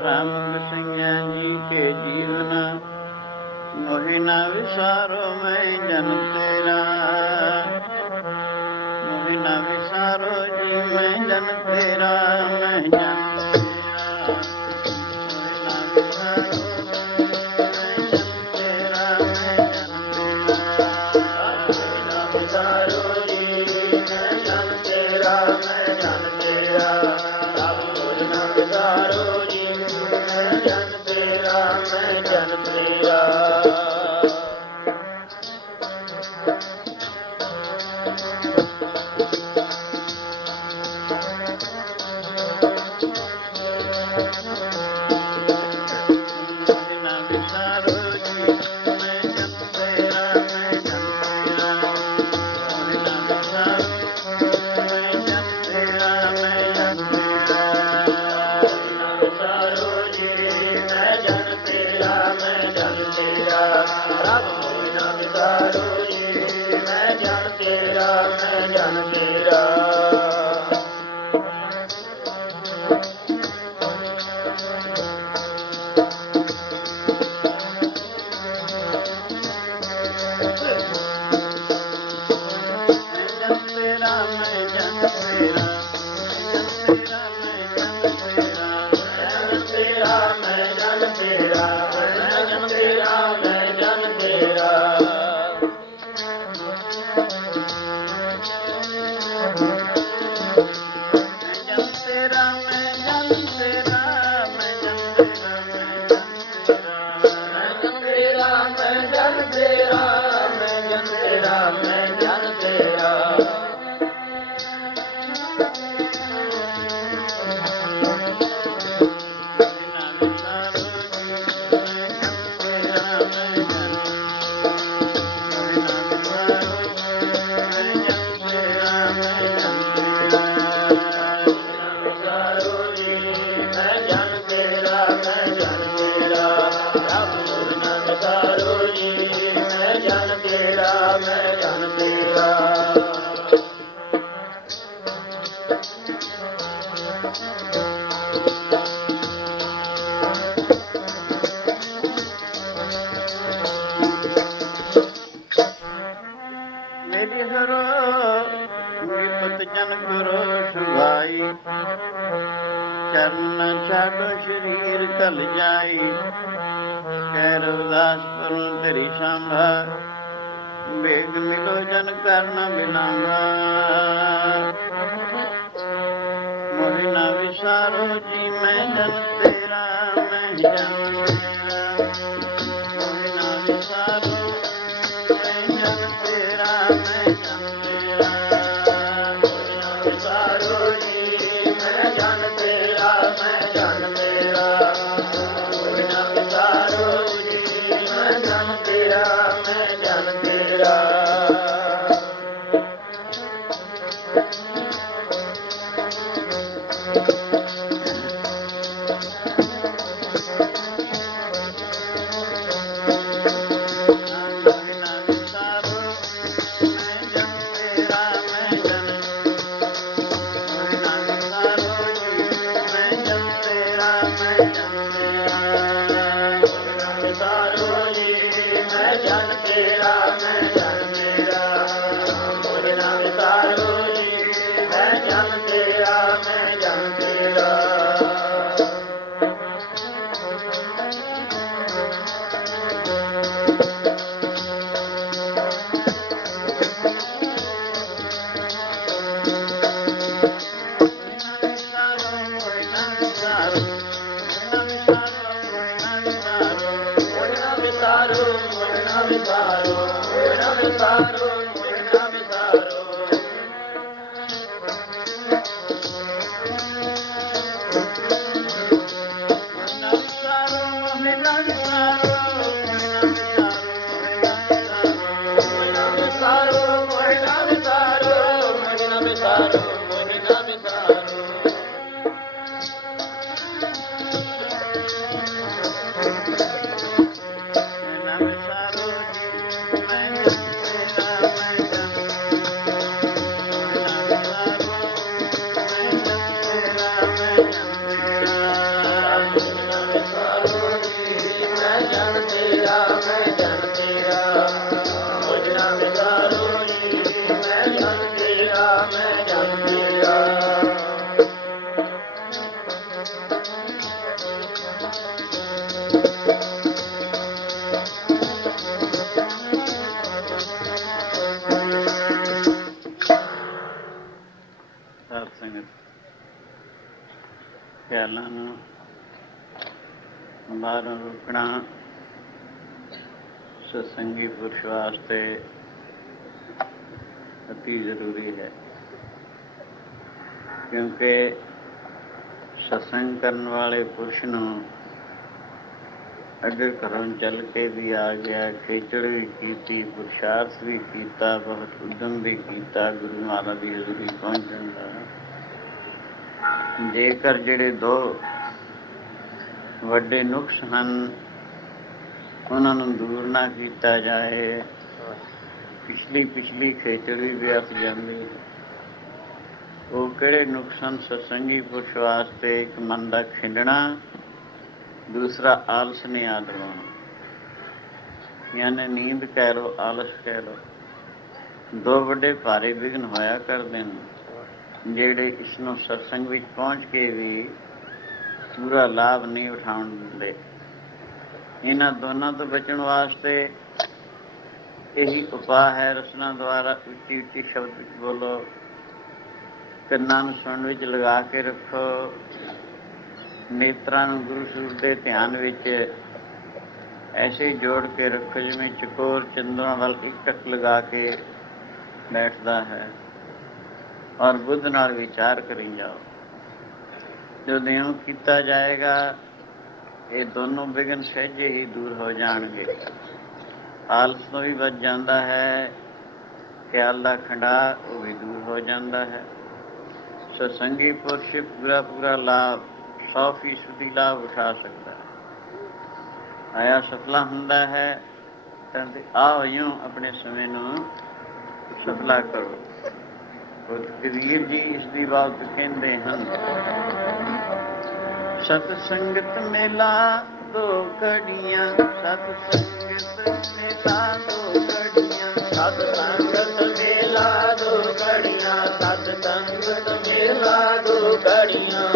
राम सिंह जी के जीवन मोहि न विसारो मैं जन तेरा, मोहि न विसारो जी मैं जन तेरा, मैं जन शरीर कल जाई कैर उदास परुं तेरी सांभा बेग मिलो जन करना बिलांगा मोहि न विसारो जी मैं जन तेरा मैं जन मोहि न विसारो ਜਨ ਤੇਰਾ ਮੈਂ ਜਨ ਤੇਰਾ ਮੁਝ ਨਾ ਵਿਸਾਰੋ ਜੀ ਮੈਂ ਜਨ ਤੇਰਾ ਮੈਂ ਜਨ ਤੇਰਾ ਖਿਆਲਾਂ ਨੂੰ ਬਾਹਰੋਂ ਰੋਕਣਾ ਸਤਸੰਗੀ ਪੁਰਸ਼ ਵਾਸਤੇ ਅਤੀ ਜ਼ਰੂਰੀ ਹੈ, ਕਿਉਂਕਿ ਸਤਸੰਗ ਕਰਨ ਵਾਲੇ ਪੁਰਸ਼ ਨੂੰ ਅਗਰ ਘਰੋਂ ਚੱਲ ਕੇ ਵੀ ਆ ਗਿਆ, ਖੇਚਲ ਵੀ ਕੀਤੀ, ਪੁਰਸ਼ਾਰਥ ਵੀ ਕੀਤਾ, ਬਹੁਤ ਉਦਮ ਵੀ ਕੀਤਾ, ਗੁਰੂ ਮਹਾਰਾਜ ਦੀ ਹਜ਼ੂਰੀ ਪਹੁੰਚਣ ਦਾ। ਜੇਕਰ ਜਿਹੜੇ ਦੋ ਵੱਡੇ ਨੁਕਸ ਹਨ ਉਹਨਾਂ ਨੂੰ ਦੂਰ ਨਾ ਕੀਤਾ ਜਾਏ, ਪਿਛਲੀ ਖੇਚਲ ਵੀ ਵਿਅਰਥ ਜਾਂਦੀ। ਉਹ ਕਿਹੜੇ ਨੁਕਸਾਨ? ਸਤਸੰਗੀ ਪੁਰਸ਼ ਵਾਸਤੇ ਇੱਕ ਮਨ ਦਾ ਖਿੰਡਣਾ, ਦੂਸਰਾ ਆਲਸ ਨਹੀਂ ਆਦਰਵਾਉਣਾ, ਯਾਨੀ ਨੀਂਦ ਕਹਿ ਲਓ, ਆਲਸ ਕਹਿ ਲਓ। ਦੋ ਵੱਡੇ ਭਾਰੇ ਵਿਘਨ ਹੋਇਆ ਕਰਦੇ ਨੇ ਜਿਹੜੇ ਇਸ ਨੂੰ ਸਤਸੰਗ ਵਿੱਚ ਪਹੁੰਚ ਕੇ ਵੀ ਪੂਰਾ ਲਾਭ ਨਹੀਂ ਉਠਾਉਣ ਦਿੰਦੇ। ਇਹਨਾਂ ਦੋਨਾਂ ਤੋਂ ਬਚਣ ਵਾਸਤੇ ਇਹੀ ਉਪਾਅ ਹੈ, ਰਸਨਾ ਦੁਆਰਾ ਉੱਚੀ ਉੱਚੀ ਸ਼ਬਦ ਵਿੱਚ ਬੋਲੋ, ਕੰਨਾਂ ਨੂੰ ਸੁਣਨ ਵਿੱਚ ਲਗਾ ਕੇ ਰੱਖੋ, ਨੇਤਰਾਂ ਨੂੰ ਗੁਰੂ ਸਰੂਪ ਦੇ ਧਿਆਨ ਵਿੱਚ ਐਸੇ ਜੋੜ ਕੇ ਰੱਖੋ ਜਿਵੇਂ ਚਕੋਰ ਚੰਦਰਾਂ ਵੱਲ ਇੱਕ ਟੱਕ ਲਗਾ ਕੇ ਬੈਠਦਾ ਹੈ, ਔਰ ਬੁੱਧ ਨਾਲ ਵਿਚਾਰ ਕਰੀ ਜਾਓ। ਜਦੋਂ ਇਉਂ ਕੀਤਾ ਜਾਏਗਾ ਇਹ ਦੋਨੋਂ ਵਿਘਨ ਸਹਿਜੇ ਹੀ ਦੂਰ ਹੋ ਜਾਣਗੇ। ਆਲਸ ਤੋਂ ਵੀ ਬਚ ਜਾਂਦਾ ਹੈ, ਖਿਆਲ ਦਾ ਖੰਡਾ ਉਹ ਵੀ ਦੂਰ ਹੋ ਜਾਂਦਾ ਹੈ। ਸਤਸੰਗੀ ਪੁਰਸ਼ ਪੂਰਾ ਲਾਭ 100% ਲਾਭ ਉਠਾ ਸਕਦਾ ਹੈ। ਆਇਆ ਸਫਲਾ ਹੁੰਦਾ ਹੈ ਤਾਂ ਆਓ ਇਉਂ ਆਪਣੇ ਸਮੇਂ ਨੂੰ ਸਫਲਾ ਕਰੋ। ਕਬੀਰ ਜੀ ਇਸ ਦੀ ਬਾਤ ਕਹਿੰਦੇ ਹਨ, ਸਤ ਸੰਗਤ ਮੇਲਾ ਦੋ ਘੜੀਆਂ, ਸਤ ਸੰਗਤ ਮੇਲਾ ਦੋ ਘੜੀਆਂ, ਸਤ ਸੰਗਤ ਮੇਲਾ ਦੋ ਘੜੀਆਂ, ਸਤ ਸੰਗਤ ਮੇਲਾ ਦੋ ਘੜੀਆਂ।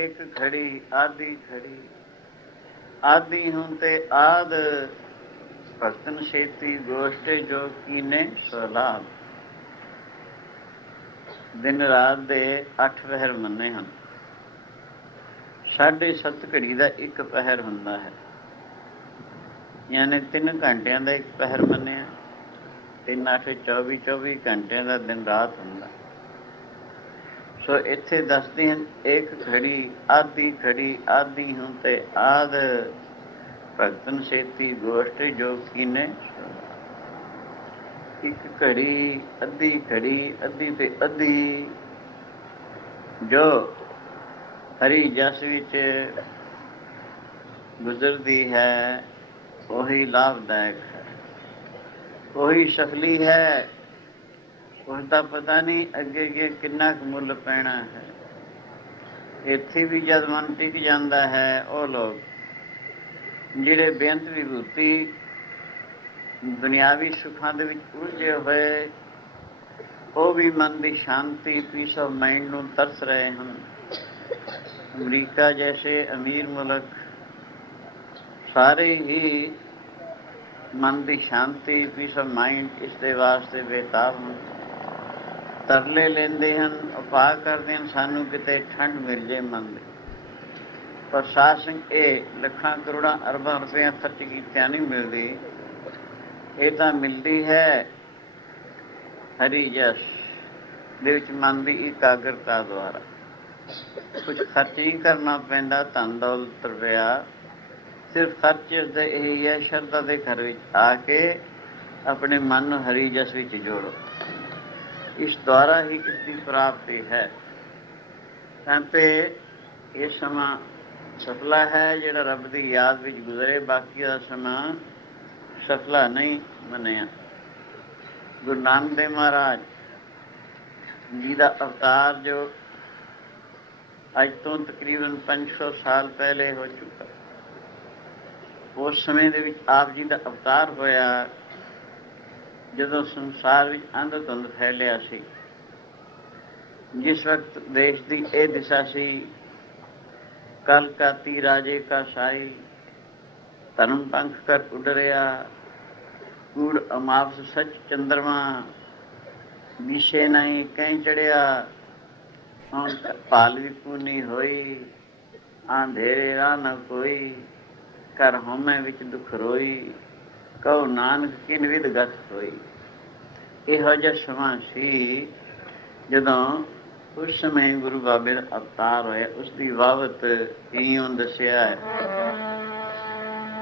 एक घड़ी आदि घड़ी आदि हूं ते आद भगतन छेती गोष्ठे जो कीने स्वलाभ। दिन रात ਦੇ 8 ਪਹਿਰ ਮੰਨੇ ਹਨ। 7.5 ਘੜੀ ਦਾ ਇੱਕ ਪਹਿਰ ਹੁੰਦਾ ਹੈ, ਯਾਨੀ 3 ਘੰਟਿਆਂ ਦਾ ਇੱਕ ਪਹਿਰ ਮੰਨਿਆ। 3 8 24 ਘੰਟਿਆਂ ਦਾ ਦਿਨ ਰਾਤ ਹੁੰਦਾ। ਸੋ ਇੱਥੇ ਦੱਸਦੇ ਹਨ ਇੱਕ ਘੜੀ ਆਦੀ ਘੜੀ ਆਦੀ ਹੂੰ ਤੇ ਆਦ ਭਗਤਨ ਛੇਤੀ ਗੋਸ਼ਟ ਜੋ ਕੀਨੇ। ਇੱਕ ਘੜੀ ਅੱਧੀ ਘੜੀ ਅੱਧੀ ਤੇ ਅੱਧੀ ਜੋ ਹਰੀ ਜਸ ਵਿੱਚ ਗੁਜ਼ਰਦੀ ਹੈ ਉਹੀ ਲਾਭਦਾਇਕ ਹੈ, ਉਹੀ ਸਫਲੀ ਹੈ। ਉਸਦਾ ਪਤਾ ਨਹੀਂ ਅੱਗੇ ਅੱਗੇ ਕਿੰਨਾ ਕੁ ਮੁੱਲ ਪੈਣਾ ਹੈ। ਇੱਥੇ ਵੀ ਜਦ ਮਨ ਟਿਕ ਜਾਂਦਾ ਹੈ, ਉਹ ਲੋਕ ਜਿਹੜੇ ਬੇਅੰਤ ਵਿਭੂਤੀ ਦੁਨਿਆਵੀ ਸੁੱਖਾਂ ਦੇ ਵਿੱਚ ਉਲਝੇ ਹੋਏ, ਉਹ ਵੀ ਮਨ ਦੀ ਸ਼ਾਂਤੀ ਪੀਸ ਆਫ ਮਾਈਂਡ ਨੂੰ ਤਰਸ ਰਹੇ ਹਨ। ਅਮਰੀਕਾ ਜੈਸੇ ਅਮੀਰ ਮੁਲਕ ਸਾਰੇ ਹੀ ਮਨ ਦੀ ਸ਼ਾਂਤੀ ਪੀਸ ਆਫ ਮਾਈਂਡ ਇਸ ਦੇ ਵਾਸਤੇ ਬੇਤਾਬ ਹਨ। ਤਰਲੇ ਲੈਂਦੇ ਹਨ, ਉਪਾਅ ਕਰਦੇ ਹਨ ਸਾਨੂੰ ਕਿਤੇ ਠੰਡ ਮਿਲ ਜੇ ਮਨ ਦੀ। ਪਰ ਸਾਧ ਸੰਗਤ ਇਹ ਲੱਖਾਂ ਕਰੋੜਾਂ ਅਰਬਾਂ ਰੁਪਇਆ ਖਰਚ ਕੀਤਿਆਂ ਨਹੀਂ ਮਿਲਦੀ। ਇਹ ਤਾਂ ਮਿਲਦੀ ਹੈ ਹਰੀ ਜਸ ਦੇ ਵਿੱਚ ਮਨ ਦੀ ਇਕਾਗਰਤਾ ਦੁਆਰਾ। ਕੁਝ ਖਰਚ ਨਹੀਂ ਕਰਨਾ ਪੈਂਦਾ, ਧਨ ਦੌਲਤ ਰੁਪਇਆ। ਸਿਰਫ ਖਰਚ ਉਸਦਾ ਇਹੀ ਹੈ, ਸ਼ਰਧਾ ਦੇ ਘਰ ਵਿੱਚ ਆ ਕੇ ਆਪਣੇ ਮਨ ਨੂੰ ਹਰੀ ਜਸ ਵਿੱਚ ਜੋੜੋ। ਇਸ ਦੁਆਰਾ ਹੀ ਇਸ ਦੀ ਪ੍ਰਾਪਤੀ ਹੈ। ਤਾਂ ਤੇ ਇਹ ਸਮਾਂ ਸਫਲਾ ਹੈ ਜਿਹੜਾ ਰੱਬ ਦੀ ਯਾਦ ਵਿੱਚ ਗੁਜ਼ਰੇ, ਬਾਕੀ ਦਾ ਸਮਾਂ ਸਫਲਾ ਨਹੀਂ ਮੰਨਿਆ। ਗੁਰੂ ਨਾਨਕ ਦੇਵ ਮਹਾਰਾਜ ਜੀ ਦਾ ਅਵਤਾਰ ਜੋ ਅੱਜ ਤੋਂ ਤਕਰੀਬਨ 500 ਸਾਲ ਪਹਿਲੇ ਹੋ ਚੁੱਕਾ, ਉਸ ਸਮੇਂ ਦੇ ਵਿੱਚ ਆਪ ਜੀ ਦਾ ਅਵਤਾਰ ਹੋਇਆ ਜਦੋਂ ਸੰਸਾਰ ਵਿੱਚ ਅੰਧ ਧੁੰਦ ਫੈਲਿਆ ਸੀ। ਜਿਸ ਵਕਤ ਦੇਸ਼ ਦੀ ਇਹ ਦਿਸ਼ਾ ਸੀ, ਕਲ ਕਾਤੀ ਰਾਜੇ ਕਾ ਸਾਈ, ਧਰਮ ਪੰਖ ਕਰ ਉੱਡ ਰਿਹਾ, ਕੂੜ ਅਮਾਵਸ ਸੱਚ ਚੰਦਰਮਾ, ਵਿਸ਼ੇ ਨਹੀਂ ਕਹੀਂ ਚੜਿਆ, ਹੁਣ ਭਾਲ ਵੀ ਪੂਨੀ ਹੋਈ, ਆਂਧੇਰੇ ਰਾਹ ਨਾ ਕੋਈ, ਘਰ ਹਉਮੈ ਵਿੱਚ ਦੁੱਖ ਰੋਈ, ਕਹੋ ਨਾਨਕ ਕਿਨ ਵਿਧ ਗਤ ਹੋਈ। ਇਹੋ ਜਿਹਾ ਸਮਾਂ ਸੀ ਜਦੋਂ ਉਸ ਸਮੇਂ ਗੁਰੂ ਬਾਬੇ ਦਾ ਅਵਤਾਰ ਹੋਇਆ। ਉਸ ਦੀ ਬਾਬਤ ਇਉਂ ਦੱਸਿਆ ਹੈ,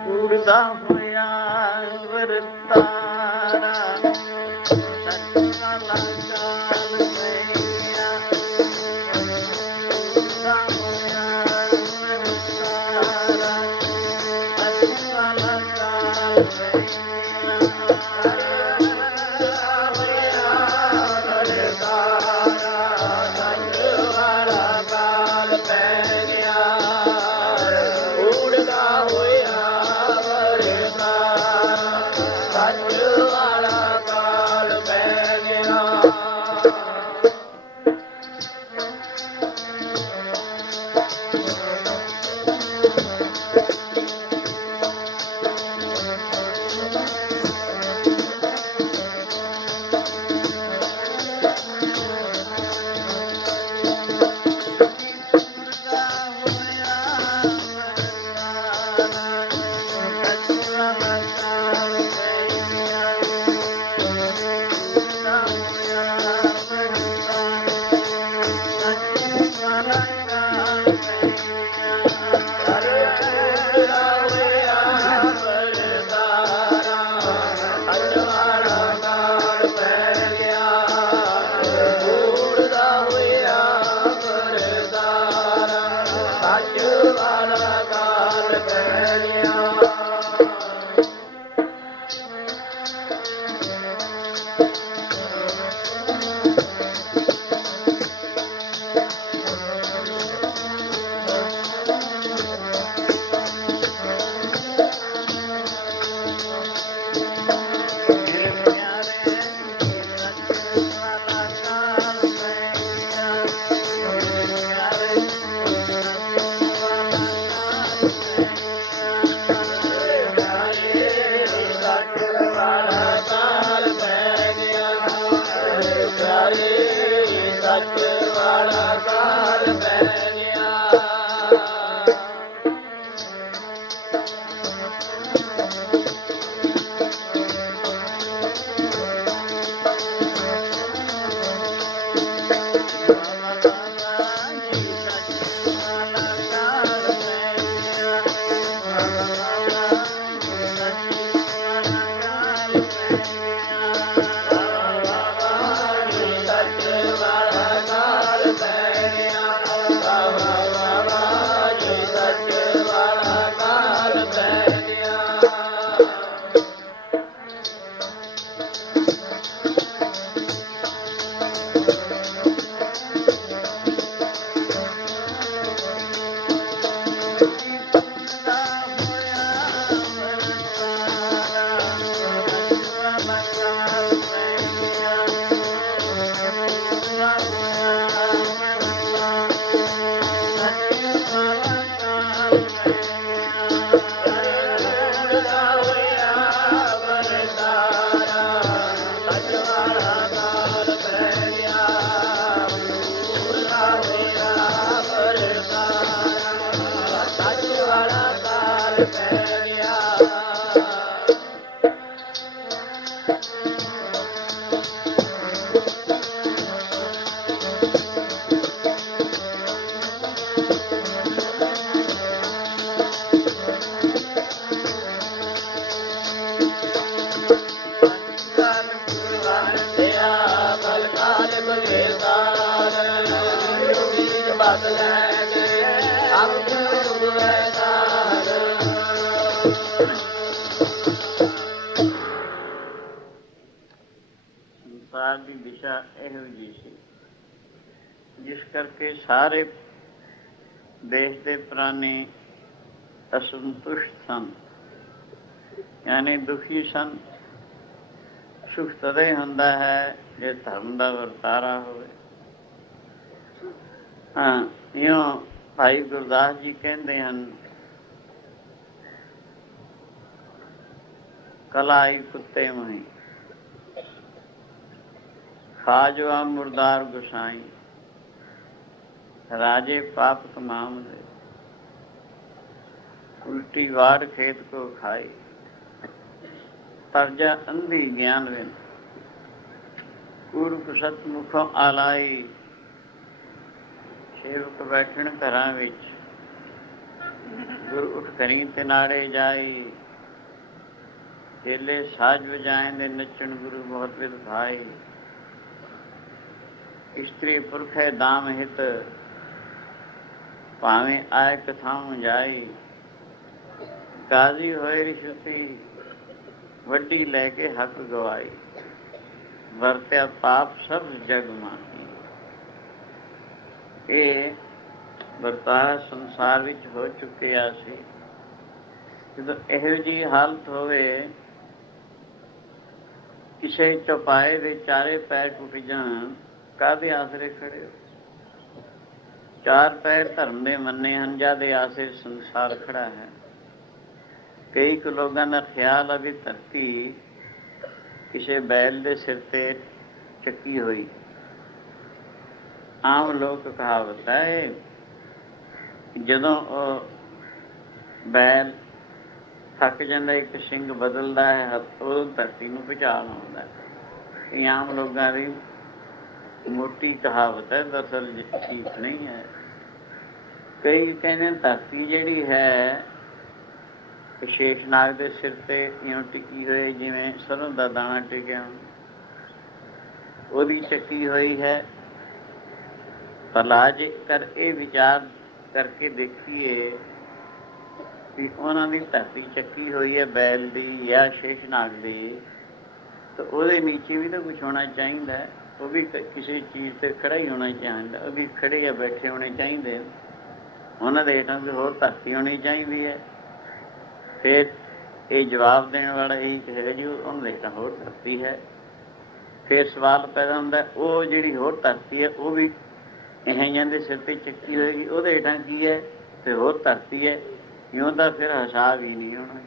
ਉੜਦਾ ਹੋਇਆ ਵਰਤਾਰਾ ਸੱਚ ਵਾਲਾ ਕਾਲ ਮਈਆ, ਉੜਦਾ ਹੋਇਆ ਵਰਤਾਰਾ ਸੱਚ ਵਾਲਾ ਕਾਲ ਮਈਆ। ਸੱਚ ਵਾਲਾ ਕਾਲ ਪੈ ਗਿਆ। ਸੰਸਾਰ ਦੀ ਦਿਸ਼ਾ ਇਹੋ ਜਿਹੀ ਸੀ, ਜਿਸ ਕਰਕੇ ਸਾਰੇ ਦੇਸ਼ ਦੇ ਪ੍ਰਾਣੀ ਅਸੰਤੁਸ਼ਟ ਸਨ, ਯਾਨੀ ਦੁਖੀ ਸਨ। ਸੁਖ ਤਦੇ ਹੁੰਦਾ ਹੈ ਜੇ ਧਰਮ ਦਾ ਵਰਤਾਰਾ ਹੋਵੇ। ਇਉਂ ਭਾਈ ਗੁਰਦਾਸ ਜੀ ਕਹਿੰਦੇ ਹਨ, ਕਲਾਈ ਕੁੱਤੇ ਮਹੀਂ ਖਾਜਵਾ ਮੁਰਦਾਰ ਗੁਸਾਈ, ਰਾਜੇ ਪਾਪ ਕਮਾਮ ਦੇ ਉਲਟੀ ਵਾੜ ਖੇਤ ਕੋ ਖਾਈ, ਤਰਜਾ ਅੰਧੀ ਗਿਆਨ ਵਿਨ ਕੂਰਪ ਸਤ ਮੁਖੋਂ ਆਲਾਈ। ਸੇਵਕ ਬੈਠਣ ਘਰਾਂ ਵਿੱਚ ਗੁਰ ਉੱਠ ਕਰੀ ਤਿਨਾੜੇ ਜਾਈ, ਚੇਲੇ ਸਾਜ ਵਜਾਏ ਦੇ ਨੱਚਣ ਗੁਰੂ ਬਹੁਤ ਵਿਦ ਭਾਈ। ਇਸਤਰੀ ਪੁਰਖੇ ਦਾਮ ਹਿਤ ਭਾਵੇਂ ਆਏ ਕਥਾਉ ਜਾਈ, ਕਾਜ਼ੀ ਹੋਏ ਰਿਸ਼ਤੀ ਵੱਡੀ ਲੈ ਕੇ ਹੱਕ ਗਵਾਈ, ਵਰਤਿਆ ਪਾਪ ਸਭ ਜਗ ਮਾਹੀ। ਇਹ ਵਰਤਾਰਾ ਸੰਸਾਰ ਵਿੱਚ ਹੋ ਚੁੱਕਿਆ ਸੀ। ਜਦੋਂ ਇਹੋ ਜਿਹੀ ਹਾਲਤ ਹੋਵੇ, ਕਿਸੇ ਚੌਪਾਏ ਦੇ ਚਾਰੇ ਪੈਰ ਟੁੱਟ ਜਾਣ, ਕਾਹਦੇ ਆਸਰੇ ਖੜੇ ਹੋ? ਚਾਰ ਪੈਰ ਧਰਮ ਦੇ ਮੰਨੇ ਹਨ, ਜਿਹਦੇ ਆਸਰੇ ਸੰਸਾਰ ਖੜਾ ਹੈ। ਕਈ ਕੁ ਲੋਕਾਂ ਦਾ ਖਿਆਲ ਆ ਵੀ ਧਰਤੀ ਕਿਸੇ ਬੈਲ ਦੇ ਸਿਰ ਤੇ ਚੱਕੀ ਹੋਈ। ਆਮ ਲੋਕ ਕਹਾਵਤ ਹੈ, ਜਦੋਂ ਉਹ ਬੈਲ ਥੱਕ ਜਾਂਦਾ, ਇੱਕ ਸਿੰਘ ਬਦਲਦਾ ਹੈ, ਉਹ ਧਰਤੀ ਨੂੰ ਭੁਚਾਲ ਆਉਂਦਾ। ਇਹ ਆਮ ਲੋਕਾਂ ਦੀ ਮੋਟੀ ਕਹਾਵਤ ਹੈ, ਦਰਅਸਲ ਠੀਕ ਨਹੀਂ ਹੈ। ਕਈ ਕਹਿੰਦੇ ਧਰਤੀ ਜਿਹੜੀ ਹੈ ਸ਼ੇਸ਼ਨਾਗ ਦੇ ਸਿਰ ਤੇ ਇਉਂ ਟਿਕੀ ਹੋਈ, ਜਿਵੇਂ ਸਰੋਂ ਦਾ ਦਾਣਾ ਟਿਕਿਆ, ਉਹਦੀ ਚੱਕੀ ਹੋਈ ਹੈ। ਭਲਾ ਜੇਕਰ ਇਹ ਵਿਚਾਰ ਕਰਕੇ ਦੇਖੀਏ ਵੀ ਉਹਨਾਂ ਦੀ ਧਰਤੀ ਚੱਕੀ ਹੋਈ ਹੈ ਬੈਲ ਦੀ ਜਾਂ ਸ਼ੇਸ਼ਨਾਗ ਦੀ, ਤਾਂ ਉਹਦੇ ਨੀਚੇ ਵੀ ਤਾਂ ਕੁਛ ਹੋਣਾ ਚਾਹੀਦਾ। ਉਹ ਵੀ ਕਿਸੇ ਚੀਜ਼ 'ਤੇ ਖੜ੍ਹਾ ਹੀ ਹੋਣਾ ਚਾਹੀਦਾ। ਉਹ ਵੀ ਖੜ੍ਹੇ ਜਾਂ ਬੈਠੇ ਹੋਣੇ ਚਾਹੀਦੇ। ਉਹਨਾਂ ਦੇ ਹੇਠਾਂ ਤੇ ਹੋਰ ਧਰਤੀ ਹੋਣੀ ਚਾਹੀਦੀ ਹੈ। ਫਿਰ ਇਹ ਜਵਾਬ ਦੇਣ ਵਾਲਾ ਇਹੀ ਕਹੇਗਾ ਜੀ ਉਹਨਾਂ ਦੇ ਹੇਠਾਂ ਹੋਰ ਧਰਤੀ ਹੈ। ਫਿਰ ਸਵਾਲ ਪੈਦਾ ਹੁੰਦਾ, ਉਹ ਜਿਹੜੀ ਹੋਰ ਧਰਤੀ ਹੈ ਉਹ ਵੀ ਇਹਾਂ ਦੇ ਸਿਰ 'ਤੇ ਚੱਕੀ ਹੋਏਗੀ, ਉਹਦੇ ਹੇਠਾਂ ਕੀ ਹੈ ਅਤੇ ਹੋਰ ਧਰਤੀ ਹੈ। ਇਉਂ ਤਾਂ ਫਿਰ ਹਿਸਾਬ ਹੀ ਨਹੀਂ ਹੋਣਾ,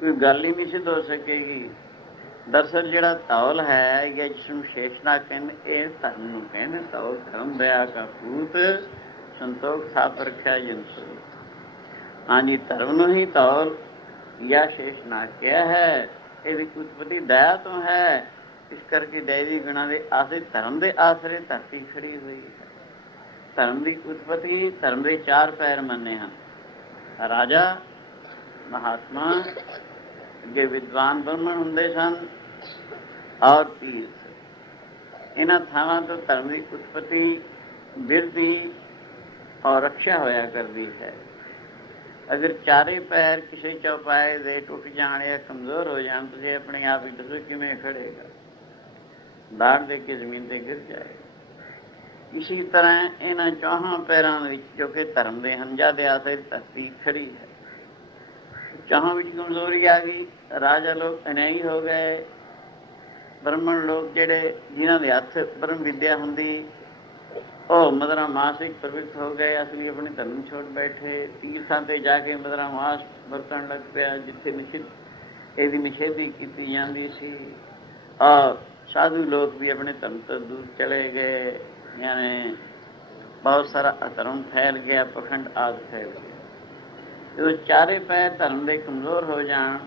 ਕੋਈ ਗੱਲ ਹੀ ਨਹੀਂ ਸਿੱਧ ਹੋ ਸਕੇਗੀ। ਦਰਅਸਲ ਜਿਹੜਾ ਧੌਲ ਹੈ ਜਾਂ ਜਿਸਨੂੰ ਸ਼ੇਸ਼ਨਾਗ ਕਹਿੰਦੇ, ਇਹ ਧਰਮ ਨੂੰ ਕਹਿੰਦੇ। ਧੌਲ ਧਰਮ ਦਇਆ ਕਾ ਪੂਤ, ਸੰਤੋਖ ਥਾਪ ਰੱਖਿਆ ਜੰਤੂ। ਹਾਂਜੀ, ਧਰਮ ਨੂੰ ਹੀ ਧੌਲ ਜਾਂ ਸ਼ੇਸ਼ਨਾਗ ਕਿਹਾ ਹੈ। ਇਹਦੀ ਉਤਪਤੀ ਦਇਆ ਤੋਂ ਹੈ। ਇਸ ਕਰਕੇ ਦੈਵੀ ਗੁਣਾਂ ਦੇ ਆਸਰੇ, ਧਰਮ ਦੇ ਆਸਰੇ ਧਰਤੀ ਖੜੀ ਹੋਈ ਹੈ। ਧਰਮ ਦੀ ਉਤਪਤੀ, ਧਰਮ ਦੇ 4 ਪੈਰ ਮੰਨੇ ਹਨ: ਰਾਜਾ, ਮਹਾਤਮਾ, ਜੇ ਵਿਦਵਾਨ ਬ੍ਰਹਮਣ ਹੁੰਦੇ ਸਨ, ਔਰ ਤੀਰਥ। ਇਹਨਾਂ ਥਾਵਾਂ ਤੋਂ ਧਰਮ ਦੀ ਉਤਪਤੀ, ਬਿਰਧੀ ਔਰ ਰੱਖਿਆ ਹੋਇਆ ਕਰਦੀ ਹੈ। ਅਗਰ 4 ਪੈਰ ਕਿਸੇ ਚੌਪਾਏ ਦੇ ਟੁੱਟ ਜਾਣ ਜਾਂ ਕਮਜ਼ੋਰ ਹੋ ਜਾਣ, ਤੁਸੀਂ ਆਪਣੇ ਆਪ ਹੀ ਦੱਸੋ ਕਿਵੇਂ ਖੜੇਗਾ? ਦਾੜ ਦੇ ਕੇ ਜ਼ਮੀਨ 'ਤੇ ਗਿਰ ਜਾਏਗਾ। ਇਸੀ ਤਰ੍ਹਾਂ ਇਹਨਾਂ 4 ਪੈਰਾਂ ਵਿੱਚ, ਜੋ ਕਿ ਧਰਮ ਦੇ ਹਨ, ਦੇ ਆਸਰੇ ਧਰਤੀ ਖੜੀ ਹੈ। 4 ਵਿੱਚ ਕਮਜ਼ੋਰੀ ਆ ਗਈ। ਰਾਜਾ ਲੋਕ ਅਨਿਆਈ ਹੋ ਗਏ। ਬ੍ਰਹਮਣ ਲੋਕ ਜਿਹੜੇ, ਜਿਨ੍ਹਾਂ ਦੇ ਹੱਥ ਬ੍ਰਹਮ ਵਿੱਦਿਆ ਹੁੰਦੀ, ਉਹ ਮਦਰਾ ਮਾਸ ਵਿੱਚ ਪ੍ਰਵਿਰਤ ਹੋ ਗਏ। ਅਸਲੀ ਆਪਣੇ ਧਰਮ ਛੋੜ ਬੈਠੇ। ਤੀਰਥਾਂ 'ਤੇ ਜਾ ਕੇ ਮਦਰਾ ਮਾਸ ਵਰਤਣ ਲੱਗ ਪਿਆ, ਜਿੱਥੇ ਇਹਦੀ ਨਿਖੇਧੀ ਕੀਤੀ ਜਾਂਦੀ ਸੀ। ਔਰ ਸਾਧੂ ਲੋਕ ਵੀ ਆਪਣੇ ਧਰਮ ਤੋਂ ਦੂਰ ਚਲੇ ਗਏ। ਯਾਨੀ ਬਹੁਤ ਸਾਰਾ ਅਧਰਮ ਫੈਲ ਗਿਆ, ਪਖੰਡ ਆਦਿ ਫੈਲ ਗਿਆ। ਜਦੋਂ 4 ਪੈਰ ਧਰਮ ਦੇ ਕਮਜ਼ੋਰ ਹੋ ਜਾਣ,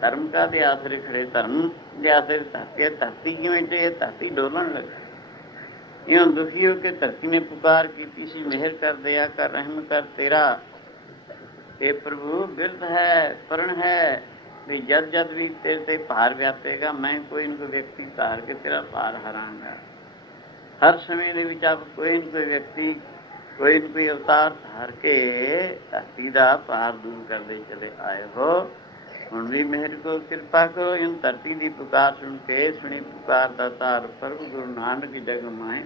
ਧਰਮ ਕਾਹਦੇ ਆਸਰੇ ਖੜੇ? ਧਰਮ ਦੇ ਆਸਰੇ ਧਰਤੀ। ਧਰਤੀ ਕਿਵੇਂ ਤੇ? ਧਰਤੀ ਡੋਲਣ ਲੱਗੀ। ਇਉਂ ਦੁਖੀ ਹੋ ਕੇ ਧਰਤੀ ਨੇ ਪੁਕਾਰ ਕੀਤੀ ਸੀ, ਮਿਹਰ ਕਰ, ਦਇਆ ਕਰ, ਰਹਿਮ ਕਰ। ਤੇਰਾ ਇਹ ਪ੍ਰਭੂ ਬਿਰਧ ਹੈ, ਪਰਣ ਹੈ ਵੀ ਜਦ ਜਦ ਵੀ ਤੇਰੇ 'ਤੇ ਭਾਰ ਵਿਆਪੇਗਾ, ਮੈਂ ਕੋਈ ਨਾ ਕੋਈ ਵਿਅਕਤੀ ਧਾਰ ਕੇ ਤੇਰਾ ਭਾਰ ਹਰਾਂਗਾ। ਹਰ ਸਮੇਂ ਦੇ ਵਿੱਚ ਆਪ ਕੋਈ ਨਾ ਕੋਈ ਵਿਅਕਤੀ, ਕੋਈ ਨਾ ਕੋਈ ਅਵਤਾਰ ਧਾਰ ਕੇ ਧਰਤੀ ਦਾ ਭਾਰ ਦੂਰ ਕਰਦੇ ਚਲੇ ਆਏ ਹੋ। ਹੁਣ ਵੀ ਮਿਹਰ ਕਰੋ, ਕਿਰਪਾ ਕਰੋ। ਇਨ ਧਰਤੀ ਦੀ ਪੁਕਾਰ ਸੁਣ ਕੇ, ਸੁਣੀ ਪੁਕਾਰ ਦਾ ਤਾਰ ਪ੍ਰਭ ਗੁਰੂ ਨਾਨਕ ਜਗ ਮਾਏ।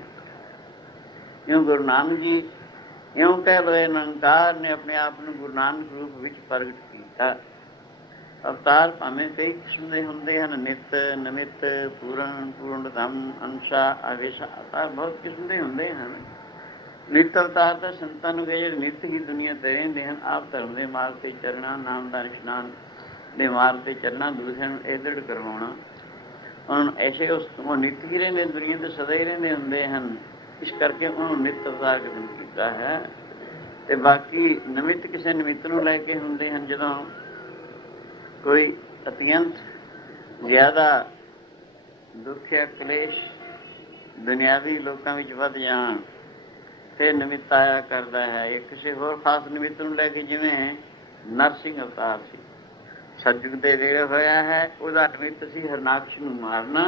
ਇਉਂ ਗੁਰੂ ਨਾਨਕ ਜੀ, ਇਉਂ ਕਹਿ ਲਓ, ਨਿਰੰਕਾਰ ਨੇ ਆਪਣੇ ਆਪ ਨੂੰ ਗੁਰੂ ਨਾਨਕ ਰੂਪ ਵਿੱਚ ਪ੍ਰਗਟ ਕੀਤਾ। ਅਵਤਾਰ ਭਾਵੇਂ ਕਈ ਕਿਸਮ ਦੇ ਹੁੰਦੇ ਹਨ, ਨਿੱਤ, ਨਮਿਤ, ਪੂਰਨ, ਪੂਰਨਤਮ, ਅੰਸ਼ਾ, ਆਵੇਸ਼ਾ। ਅਵਤਾਰ ਬਹੁਤ ਕਿਸਮ ਦੇ ਹੁੰਦੇ ਹਨ। ਨਿੱਤ ਅਵਤਾਰ ਤਾਂ ਸੰਤਾਂ ਨੂੰ ਕਹੇ, ਜਿਹੜੇ ਨਿੱਤ ਹੀ ਦੁਨੀਆ 'ਤੇ ਰਹਿੰਦੇ ਹਨ। ਆਪ ਧਰਮ ਦੇ ਮਾਰਗ 'ਤੇ ਚੱਲਣਾ, ਨਾਮਦਾਨ ਇਸ਼ਨਾਨ ਦੇ ਮਾਰਗ 'ਤੇ ਚੱਲਣਾ, ਦੂਸਰਿਆਂ ਨੂੰ ਇਹ ਦ੍ਰਿੜ ਕਰਵਾਉਣਾ। ਹੁਣ ਐਸੇ ਉਹ ਨਿੱਤ ਹੀ ਰਹਿੰਦੇ, ਦੁਨੀਆ 'ਤੇ ਸਦਾ ਹੀ ਰਹਿੰਦੇ ਹੁੰਦੇ ਹਨ। ਇਸ ਕਰਕੇ ਉਹਨੂੰ ਨਿੱਤ ਅਵਤਾਰ ਕਥਨ ਕੀਤਾ ਹੈ। ਅਤੇ ਬਾਕੀ ਨਮਿਤ ਕਿਸੇ ਨਿਮਿਤ ਨੂੰ ਲੈ ਕੇ ਹੁੰਦੇ ਹਨ। ਜਦੋਂ ਕੋਈ ਅਤਿਅੰਤ ਜ਼ਿਆਦਾ ਦੁੱਖ ਜਾਂ ਕਲੇਸ਼ ਦੁਨਿਆਵੀ ਲੋਕਾਂ ਵਿੱਚ ਵੱਧ ਜਾਣ, ਫਿਰ ਨਿਮਿਤ ਆਇਆ ਕਰਦਾ ਹੈ। ਇਹ ਕਿਸੇ ਹੋਰ ਖਾਸ ਨਿਮਿਤ ਨੂੰ ਲੈ ਕੇ, ਜਿਵੇਂ ਨਰਸਿੰਘ ਅਵਤਾਰ ਸੀ, ਸਤਿਯੁਗ ਦੇ ਵੇਲੇ ਹੋਇਆ ਹੈ। ਉਹਦਾ ਨਿਮਿਤ ਸੀ ਹਰਨਾਕਸ਼ ਨੂੰ ਮਾਰਨਾ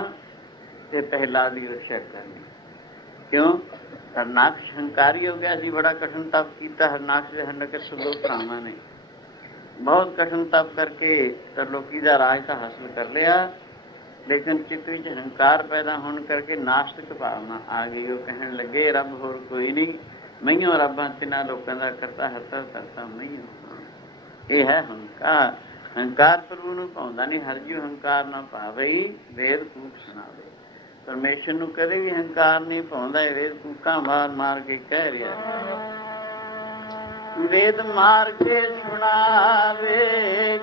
ਅਤੇ ਪ੍ਰਹਿਲਾਦ ਦੀ ਰੱਖਿਆ ਕਰਨੀ। ਕਿਉਂ? ਹਰਨਾਕਸ਼ ਹੰਕਾਰੀ ਹੋ ਗਿਆ ਸੀ, ਬੜਾ ਕਠਿਨ ਤਪ ਕੀਤਾ। ਹਰਨਾਕਸ਼ ਦੇ ਹਿਰਣਿਆਕਸ਼ਿਪੂ 2 ਭਰਾਵਾਂ ਨੇ ਬਹੁਤ ਕਠਿਨ ਤਪ ਕਰਕੇ ਤਰਲੋਕੀ ਦਾ ਰਾਜ ਤਾਂ ਹਾਸਲ ਕਰ ਲਿਆ, ਲੇਕਿਨ ਚਿੱਤ ਵਿੱਚ ਹੰਕਾਰ ਪੈਦਾ ਹੋਣ ਕਰਕੇ ਨਾਸਤਿਕ ਭਾਵਨਾ ਆ ਗਈ। ਉਹ ਕਹਿਣ ਲੱਗੇ, ਰੱਬ ਹੋਰ ਕੋਈ ਨਹੀਂ, ਮਈਓ ਰੱਬਾਂ ਤਿੰਨਾਂ ਲੋਕਾਂ ਦਾ ਕਰਤਾ, ਹੱਤਾ ਕਰਤਾ ਮਈਓ। ਇਹ ਹੈ ਹੰਕਾਰ। ਹੰਕਾਰ ਪ੍ਰਭੂ ਨੂੰ ਭਾਉਂਦਾ ਨਹੀਂ। ਹਰ ਜੀਉ ਹੰਕਾਰ ਨਾ ਭਾਵਈ, ਵੇਦ ਕੂਕ ਸੁਣਾਵੇ। ਪਰਮੇਸ਼ਰ ਨੂੰ ਕਦੇ ਵੀ ਹੰਕਾਰ ਨਹੀਂ ਭਾਉਂਦਾ। ਇਹ ਵੇਦ ਕੂਕਾਂ ਮਾਰ ਮਾਰ ਕੇ ਕਹਿ ਰਿਹਾ, ਵੇਦ ਮਾਰ ਕੇ ਸੁਣਾਵੇ,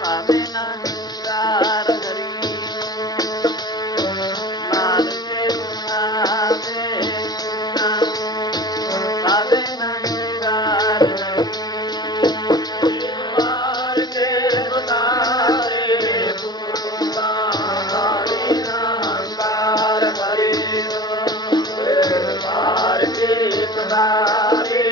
ਭਾਵੇਂ ਨਾ ਹੰਕਾਰ ਹਰੀ, ਮਾਰ ਕੇ ਸੁਣਾਵੇ, ਭਾਵੇਂ ਨਾ ਹੰਕਾਰ ਹਰੀ, ਮਾਰ ਕੇ ਸੁਣਾਵੇ, ਭਾਵੇਂ ਨਾ ਹੰਕਾਰ ਹਰੀ, ਮਾਰ ਕੇ ਸੁਣਾਵੇ,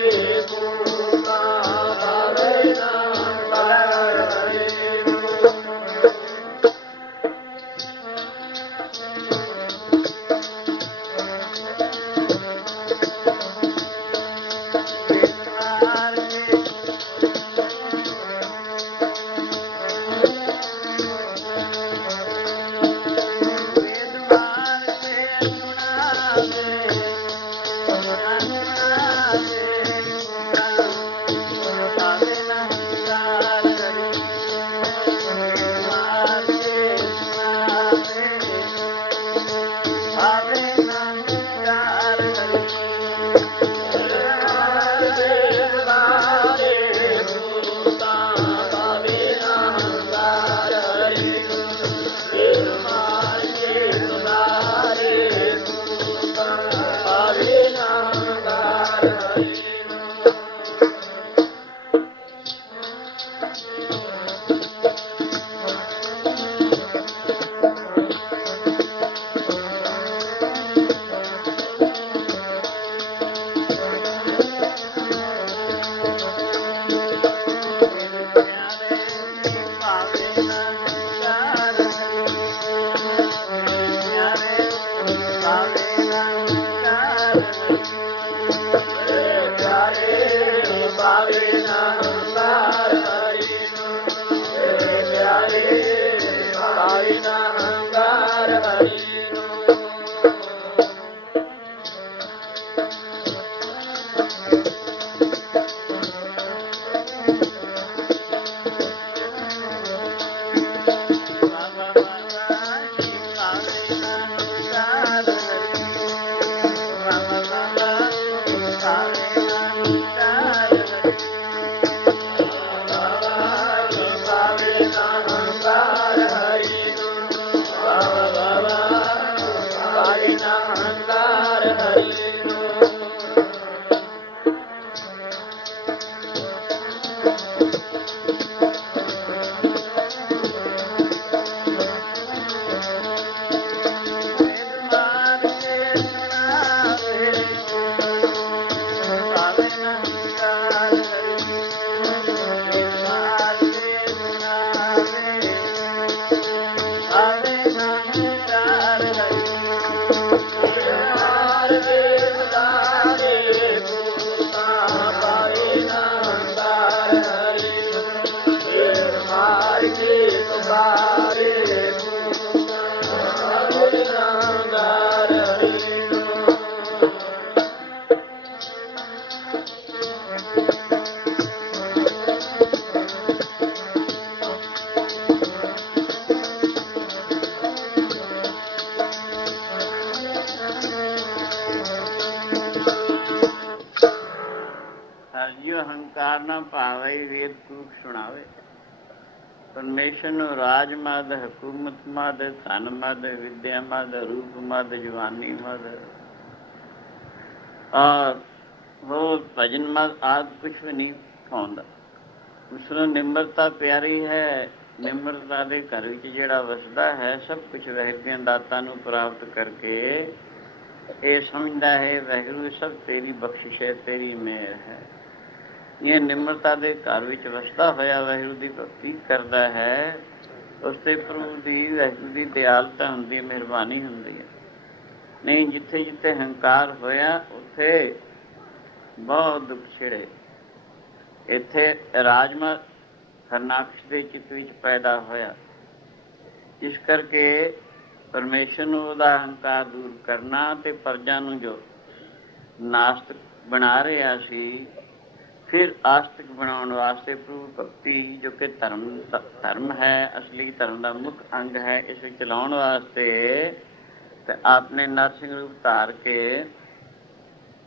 ਭਾਵੇਂ ਨਾ ਹੰਕਾਰ ਹਰੀ। ਹੰਕਾਰ ਨਾ ਭਾਵੇ ਵੇਦ ਕੂਕ ਸੁਣਾਵੇ। ਪਰਮੇਸ਼ਰ ਨੂੰ ਰਾਜ ਮਦ, ਹਕੂਮਤ ਮਦ, ਧਨ ਮਦ, ਵਿਦਿਆ ਮਦ, ਰੂਪ ਮਦ, ਜਵਾਨੀ ਮਦ ਔਰ ਹੋਰ ਭਜਨ ਮਦ ਆਦਿ ਕੁਛ ਵੀ ਨਹੀਂ ਪਾਉਂਦਾ। ਉਸਨੂੰ ਨਿਮਰਤਾ ਪਿਆਰੀ ਹੈ। ਨਿਮਰਤਾ ਦੇ ਘਰ ਵਿੱਚ ਜਿਹੜਾ ਵਸਦਾ ਹੈ, ਸਭ ਕੁਛ ਵਾਹਿਗੁਰੂ ਦੀਆਂ ਦਾਤਾਂ ਨੂੰ ਪ੍ਰਾਪਤ ਕਰਕੇ ਇਹ ਸਮਝਦਾ ਹੈ ਵਾਹਿਗੁਰੂ ਸਭ ਤੇਰੀ ਬਖਸ਼ਿਸ਼ ਹੈ, ਤੇਰੀ ਮਿਹਰ ਹੈ। ਇਹ ਨਿਮਰਤਾ ਦੇ ਘਰ ਵਿੱਚ ਵਸਦਾ ਹੋਇਆ ਵਾਹਿਗੁਰੂ ਦੀ ਭਗਤੀ ਕਰਦਾ ਹੈ। ਉਸ 'ਤੇ ਪ੍ਰਭੂ ਦੀ ਵਾਹਿਗੁਰੂ ਦੀ ਦਿਆਲਤਾ ਹੁੰਦੀ ਹੈ, ਮਿਹਰਬਾਨੀ ਹੁੰਦੀ ਹੈ। ਨਹੀਂ ਜਿੱਥੇ ਜਿੱਥੇ ਹੰਕਾਰ ਹੋਇਆ ਉੱਥੇ ਬਹੁਤ ਦੁੱਖ ਛਿੜੇ। ਇੱਥੇ ਰਾਜਮਾ ਹਰਨਾਕਸ਼ ਦੇ ਚਿੱਤ ਵਿੱਚ ਪੈਦਾ ਹੋਇਆ। ਇਸ ਕਰਕੇ ਪਰਮੇਸ਼ਰ ਨੂੰ ਉਹਦਾ ਹੰਕਾਰ ਦੂਰ ਕਰਨਾ ਅਤੇ ਪ੍ਰਜਾ ਨੂੰ ਜੋ ਨਾਸਤਿਕ ਬਣਾ ਰਿਹਾ ਸੀ, ਫਿਰ ਆਸਤਿਕ ਬਣਾਉਣ ਵਾਸਤੇ ਪ੍ਰਭੂ ਭਗਤੀ ਜੋ ਕਿ ਧਰਮ ਹੈ, ਅਸਲੀ ਧਰਮ ਦਾ ਮੁੱਖ ਅੰਗ ਹੈ, ਇਸ ਵਿੱਚ ਚਲਾਉਣ ਵਾਸਤੇ ਤੇ ਆਪਣੇ ਨਰਸਿੰਘ ਰੂਪ ਧਾਰ ਕੇ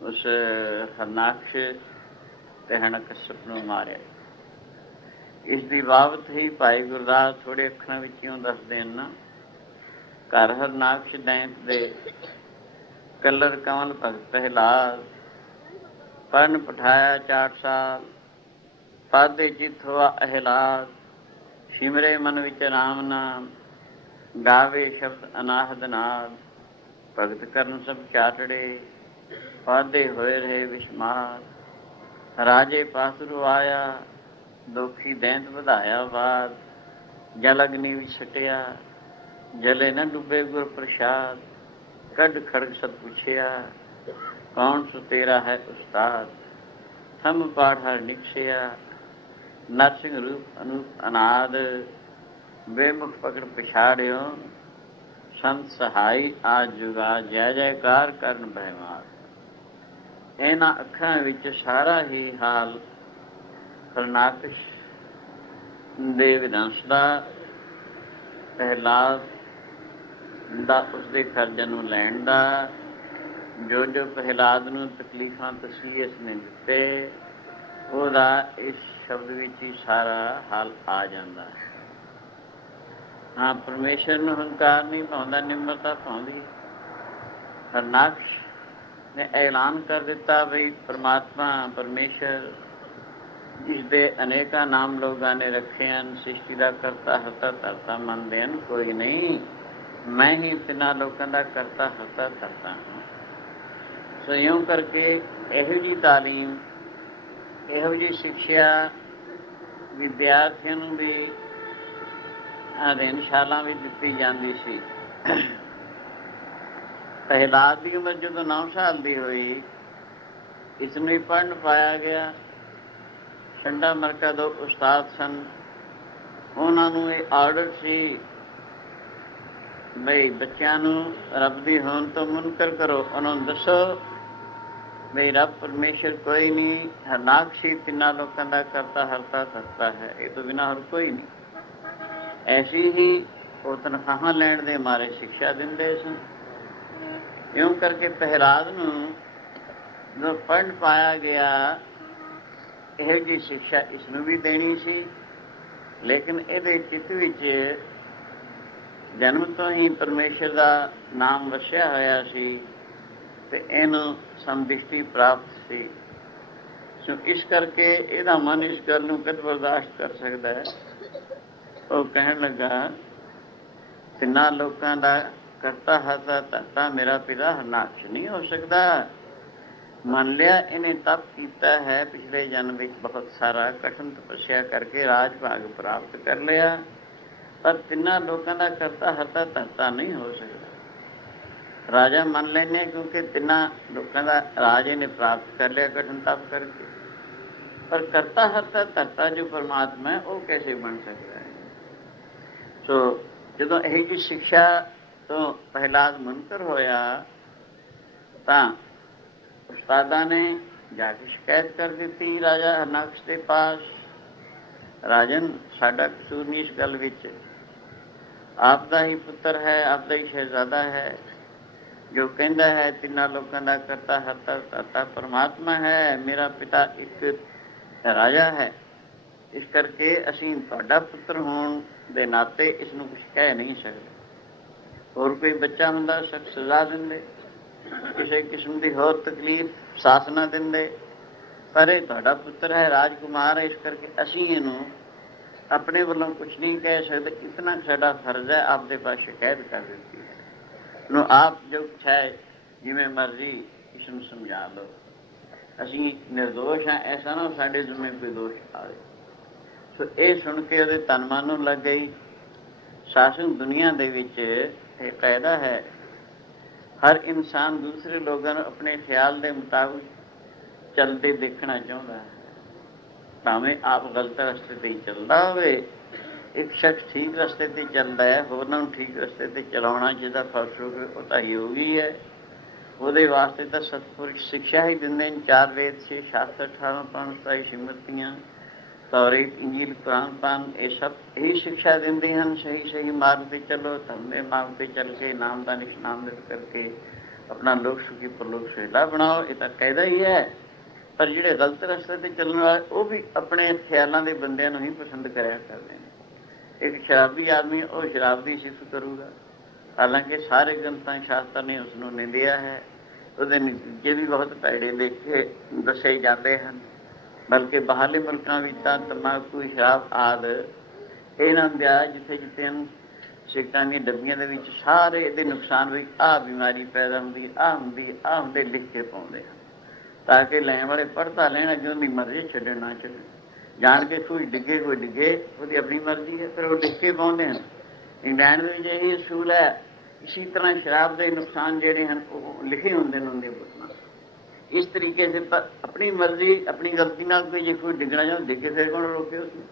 ਉਸ ਹਰਨਾਕਸ਼ ਤੇ ਹਰਨਕਸ਼ਪ ਨੂੰ ਮਾਰਿਆ। ਇਸ ਦੀ ਬਾਬਤ ਹੀ ਭਾਈ ਗੁਰਦਾਸ ਥੋੜ੍ਹੇ ਅੱਖਰਾਂ ਵਿੱਚ ਇਉਂ ਦੱਸਦੇ ਹਨ ਨਾ, ਘਰ ਹਰਨਾਕਸ਼ ਦੈਂਤ ਦੇ ਕਲਰ ਕਮਲ ਭਗਤ ਪਹਿਲਾਦ, ਪਰਨ ਪਠਾਇਆ 4 ਸਾਲ, ਪਾਦੇ ਚਿਤ ਹੋਆ ਅਹਿਲਾਦ, ਸਿਮਰੇ ਮਨ ਵਿੱਚ ਰਾਮ ਨਾਮ, ਗਾਵੇ ਸ਼ਬਦ ਅਨਾਹਦ ਨਾਦ, ਭਗਤ ਕਰਨ ਸਭ ਚਾਟੜੇ, ਪਾਦੇ ਹੋਏ ਰਹੇ ਵਿਸ਼ਮਾਰ, ਰਾਜੇ ਪਾਸਰੂ ਆਇਆ, ਦੋਖੀ ਦੈਂਤ ਵਧਾਇਆ ਬਾਦ, ਜਲ ਅਗਨੀ ਵਿੱਚ ਸਟਿਆ, ਜਲੇ ਨਾ ਡੁੱਬੇ ਗੁਰ ਪ੍ਰਸ਼ਾਦ, ਕੱਢ ਖੜਗ ਸਭ ਪੁੱਛਿਆ, ਕੌਣ ਸੋ ਤੇਰਾ ਹੈ ਉਸਤਾਦ, ਥੰਮ ਪਾਠ ਹਰ ਨਿਕਸਿਆ, ਨਰਸਿੰਘ ਰੂਪ ਅਨੂਪ ਅਨਾਦ, ਬੇਮੁਖ ਪਕੜ ਪਛਾੜਿਓ, ਸੰਤ ਸਹਾਈ ਆ ਜੁਗਾ, ਜੈ ਜੈਕਾਰ ਕਰਨ ਬਹਿਮਾਰ। ਇਹਨਾਂ ਅੱਖਰਾਂ ਵਿੱਚ ਸਾਰਾ ਹੀ ਹਾਲ ਹਰਨਾਕਸ਼ ਦੇ ਵਿਧੰਸ ਦਾ, ਪਹਿਲਾਦ ਦਾ, ਉਸਦੇ ਘਰ ਜਨਮ ਲੈਣ ਦਾ, ਜੋ ਜੋ ਪਹਿਲਾਦ ਨੂੰ ਤਕਲੀਫਾਂ ਤਸਲੀਅਤ ਨੇ ਦਿੱਤੇ, ਉਹਦਾ ਇਸ ਸ਼ਬਦ ਵਿੱਚ ਹੀ ਸਾਰਾ ਹਾਲ ਆ ਜਾਂਦਾ ਹੈ। ਹਾਂ, ਪਰਮੇਸ਼ਰ ਨੂੰ ਹੰਕਾਰ ਨਹੀਂ ਪਾਉਂਦਾ, ਨਿਮਰਤਾ ਪਾਉਂਦੀ। ਹਰਨਾਕਸ਼ ਨੇ ਐਲਾਨ ਕਰ ਦਿੱਤਾ ਬਈ ਪਰਮਾਤਮਾ ਪਰਮੇਸ਼ਰ, ਜਿਸ ਦੇ ਅਨੇਕਾਂ ਨਾਮ ਲੋਕਾਂ ਨੇ ਰੱਖੇ ਹਨ, ਸ੍ਰਿਸ਼ਟੀ ਦਾ ਕਰਤਾ ਹਰਤਾ ਧਰਤਾ ਮੰਨਦੇ ਹਨ, ਕੋਈ ਨਹੀਂ, ਮੈਂ ਹੀ ਤਿੰਨਾਂ ਲੋਕਾਂ ਦਾ ਕਰਤਾ ਹਰਤਾ ਧਰਤਾ ਹਾਂ। ਸੋ ਇਉਂ ਕਰਕੇ ਇਹੋ ਜਿਹੀ ਤਾਲੀਮ, ਇਹੋ ਜਿਹੀ ਸਿੱਖਿਆ ਵਿਦਿਆਰਥੀਆਂ ਨੂੰ ਵੀ ਅਧਿਐਨਸ਼ਾਲਾ ਵਿੱਚ ਦਿੱਤੀ ਜਾਂਦੀ ਸੀ। प्रहलाद की उम्र जो 9 साल की हुई, इसनूं ही पढ़न पाया गया। ठंडा मरका दो उस्ताद सन, उन्होंने ये आर्डर सी बई बच्चों रब की होंद तो मुनकर करो। उन्होंने दसो बई रब परमेश्वर कोई नहीं, हरनाकशी तिना लोगों का करता हरता करता है, ये तो बिना और कोई नहीं। ऐसी ही वो तनख्वाह लैण दे मारे शिक्षा देंदे सन। इउं करके प्रहलाद नूं जो पढ़ पाया गया, यह जी शिक्षा इसनूं भी देनी सी, लेकिन इहदे चित्त विच जन्म तो ही परमेश्वर का नाम वसिया होया सी ते इहनूं संदिष्टि प्राप्त सी। सो इस करके इहदा मन इस गल नूं कद बर्दाश्त कर सकता है। वो कहण लगा, तिन्ना लोकां दा करता हरता धरता मेरा पिता हरनाक्ष नहीं हो सकता। मान लिया इन्हें तप किया है, पिछले जन्म में बहुत सारा कठिन तपस्या करके राज भाग प्राप्त कर लिया, पर तिन्ना लोगों का करता हरता धरता नहीं हो सकता। राजा मान लेने क्योंकि तिन्ना लोगों का राज इन्हें प्राप्त कर लिया कठिन तप करके, पर करता हरता धरता जो परमात्मा है वो कैसे बन सकता है। सो जो यही जी शिक्षा तो प्रहलाद मुनकर होया, तां उस्तादा ने जाके शिकायत कर दी राजा हरनाक्ष के पास, राजन साडा कसूर नहीं इस गल विच, आपदा ही पुत्र है, आपदा ही शहजादा है, जो कहता है तिना लोगों का करता हरता करता परमात्मा है, मेरा पिता एक राजा है, इस करके असीं तुहाडा पुत्र होण दे नाते इसनूं कुछ कह नहीं सकते। होर कोई बच्चा हुंदा सख्त सजा दिंदे, किसी किस्म की होर तकलीफ साथ ना दिंदे, पर यह तुहाडा पुत्र है, राजकुमार है, इस करके असीं इहनूं अपने वालों कुछ नहीं कह सकते। इतना साडा फर्ज है, आपके पास शिकायत कर दी है, आप जो कुछ है जिवें मर्जी इसनूं समझा लो, असीं निर्दोष हाँ, ऐसा ना साडे जुम्मे कोई दोष आवे। सो ये सुन के उहदे तन मन नूं लग गई। सासू दुनिया दे विच एक कायदा है, हर इंसान दूसरे लोगों को अपने ख्याल के मुताबिक चलते देखना चाहता है। भावें आप गलत रस्ते पर चलता हो, एक शख्स ठीक रस्ते पर चलता है, होरनां ठीक रस्ते पर चलाना जिसका फलस्वरूप वो तो योगी है, वो वास्ते तो सतपुरुष शिक्षा ही देंगे। 4 वेद 6 शास्त्र 18 5 27 सिमरतियां तौरीत इंजील कुरान पान, ये सब यही शिक्षा देंगे हैं, सही सही मार्ग पर चलो, धर्म के मार्ग पर चल के नाम का निष्नामित करके अपना लोक सुखी परलोक सुहेला बनाओ, ये तो कहदा ही है। पर जिहड़े गलत रस्ते पर चलने वाले वो भी अपने ख्यालों के बंदियां ही पसंद कराया करते हैं। एक शराबी आदमी वो शराब की सिफत करूगा, हालांकि सारे ग्रंथों शास्त्र ने उसनों निंदिया है, उसके नतीजे भी बहुत भैड़े देखे दसे जाते हैं। बल्कि बाहरले मुल्कों में तंबाकू शराब आदि इन्हों दिया जिथे जिथे सिगरटां दी डब्बियां दे विच सारे ये नुकसान भी आ बीमारी पैदा होंदी आ होंदे लिख के पाउंदे हैं, ताकि लैण वाले पढ़ता लैण अगे उनकी मर्जी छड्डण ना छड्डण, जान के कोई डिगे वो अपनी मर्जी है, फिर वो लिख के पाउंदे हैं। इंग्लैंड में यही असूल है। इसी तरह शराब के नुकसान जोड़े हैं वो लिखे होंगे उनके पुस्तकों, इस तरीके से पर अपनी मर्जी अपनी गलती ना कोई जो कोई डिगना चाहो डिगे, फिर कौन रोके उसमें,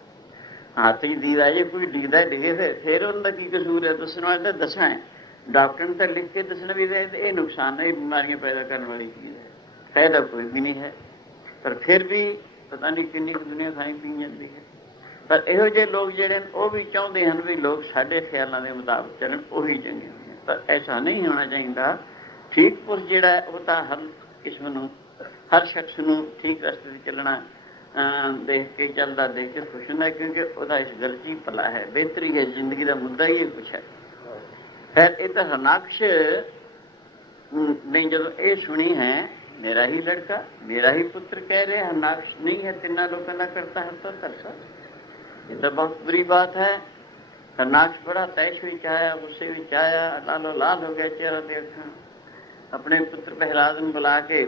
हाथ ही दीद आए कोई डिगता डिगे फिर उनका की कसूर है, दसने वाले तो दसना है, डॉक्टर ने तो लिख के दसना भी ये नुकसान है, बीमारियां पैदा करने वाली चीज़ है, फायदा कोई भी नहीं है, पर फिर भी पता नहीं कितनी दुनिया खाई पी जाती है। पर इहो जे लोग जोड़े वो भी चाहते हैं भी लोग साढ़े ख्यालों के मुताबिक चलन, वही चंगे होंगे, पर ऐसा नहीं होना चाहिए। ठीक पुरुष जोड़ा है वो तो हर किस्म नूं हर शख्स नूं ठीक रस्ते से चलना देख के चलता देख के खुश होंदा, क्योंकि वह इस गल च ही भला है, बेहतरी है, जिंदगी का मुद्दा ही कुछ है। खैर ये तो हरनाक्ष ने जो ये सुनी है, मेरा ही लड़का मेरा ही पुत्र कह रहे हरनाक्ष नहीं है, तिना लोगों का करता है तो करता, ये तो बहुत बुरी बात है। हरनाक्ष बड़ा तैश भी आया, गुस्से भी आया, लालो लाल हो गया चेहरा देखा, अपने पुत्र प्रहलाद में बुला के